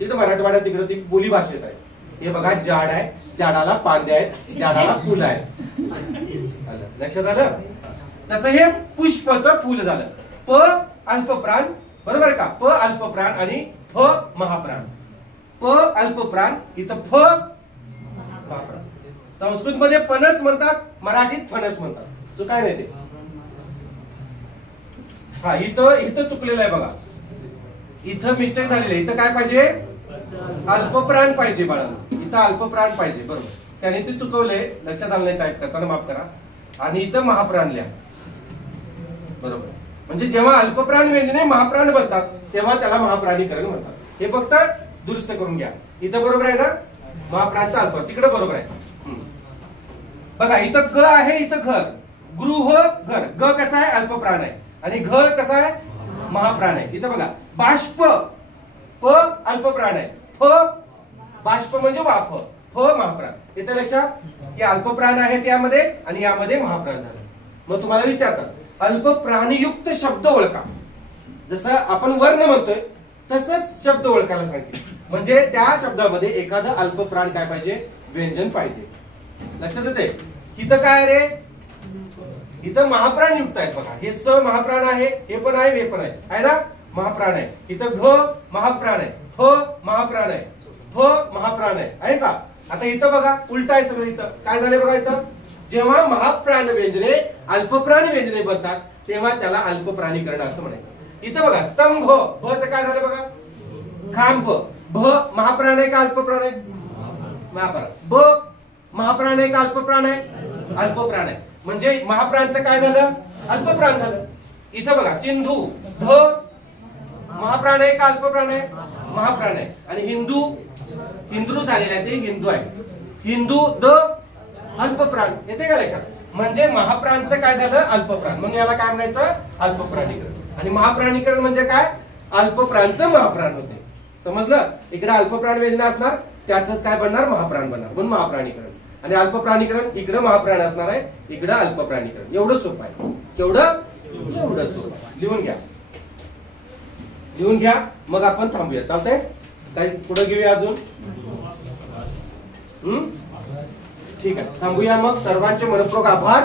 तिथं मराठवाड्यात तिकडे ती बोली भाषेत आहे. हे बघा झाड आहे, झाडाला पांदे आहेत, झाडाला फुल आहे. लक्षात आलं? तसं हे पुष्पचं फुल झालं. प अल्पप्राण, बरोबर का? प अल्पप्राण आणि फ महाप्राण. प अल्पप्राण, इथं फ महाप्राण. संस्कृत मध्ये पणस म्हणतात, मराठीत फणस म्हणतात, जो काय नाही ते. हा इथं चुकलेलं आहे बघा, इथं मिस्टेक झालेली आहे. इथं काय पाहिजे, अल्पप्राण पाहिजे बाळांनो, इथं अल्पप्राण पाहिजे, बरोबर. त्याने ते चुकवलंय, लक्षात आलं नाही टाईप करताना, माफ करा. आणि इथं महाप्राण लिहा, बरोबर. म्हणजे जेव्हा अल्पप्राण व्यंजने महाप्राण बनतात तेव्हा त्याला महाप्राणीकरण म्हणतात. हे फक्त दुरुस्त करून घ्या. इथं बरोबर आहे ना, महाप्राणचं अल्प, तिकडे बरोबर आहे. बघा इथं ग आहे, इथं घर, गृह घर. ग कसा आहे, अल्पप्राण आहे, आणि घर कसा आहे, महाप्राण आहे. इथं बघा बाष्प, प अल्पप्राण आहे, फ बाष्प म्हणजे वाफ, फ महाप्राण. इथं लक्षात की अल्पप्राण आहे त्यामध्ये आणि यामध्ये महाप्राण झालं. मग तुम्हाला विचारतात अल्पप्राणयुक्त शब्द ओळखा. जसं आपण वर्ण म्हणतोय तसंच शब्द ओळखायला सांगितले. म्हणजे त्या शब्दामध्ये एखादं अल्पप्राण काय पाहिजे, व्यंजन पाहिजे. लक्षात येते? इथं काय रे, इथं महाप्राण युक्त आहेत बघा. हे स महाप्राण आहे, हे पण आहे, हे पण आहे ना, महाप्राण आहे. इथं घ महाप्राण आहे, फ महाप्राण आहे, फ महाप्राण आहे का? आता इथं बघा उलट आहे सगळं. इथं काय झालंय बघा, इथं जेव्हा महाप्राण व्यंजने अल्पप्राण व्यंजने बनतात तेव्हा त्याला अल्पप्राणीकरण असं म्हणायचं. इथं बघा स्तंभ, भ च काय झालं बघा, खांब. भ महाप्राण आहे का अल्पप्राण आहे? महाप्राण. ब महाप्राण आहे का अल्पप्राण आहे? अल्पप्राण आहे. म्हणजे महाप्राणचं काय झालं, अल्पप्राण झालं. इथं बघा सिंधू, ध महाप्राण आहे का अल्पप्राण आहे? महाप्राण आहे. आणि हिंदू, हिंदू झालेला आहे, ते हिंदू आहे. हिंदू द अल्पप्राण. येते का लक्षात? म्हणजे महाप्राणचं काय झालं, अल्पप्राण. म्हणून याला काय म्हणायचं, अल्पप्राणीकरण. आणि महाप्राणीकरण म्हणजे काय, अल्पप्राणचं महाप्राण होते. समजलं? इकडे अल्पप्राण व्यंजन असणार, त्याच काय बनणार, महाप्राण बनणार, म्हणून महाप्राणीकरण. आणि अल्पप्राणीकरण इकडे महाप्राण असणार आहे, इकडे अल्पप्राणीकरण. एवढं सोपं आहे. केवढं, एवढं सोपं आहे. लिहून घ्या, लिहून घ्या, मग आपण थांबूया. चालतंय? काही पुढे घेऊया अजून? ठीक आहे, थांबूया मग. सर्वांचे मनपूर्वक आभार.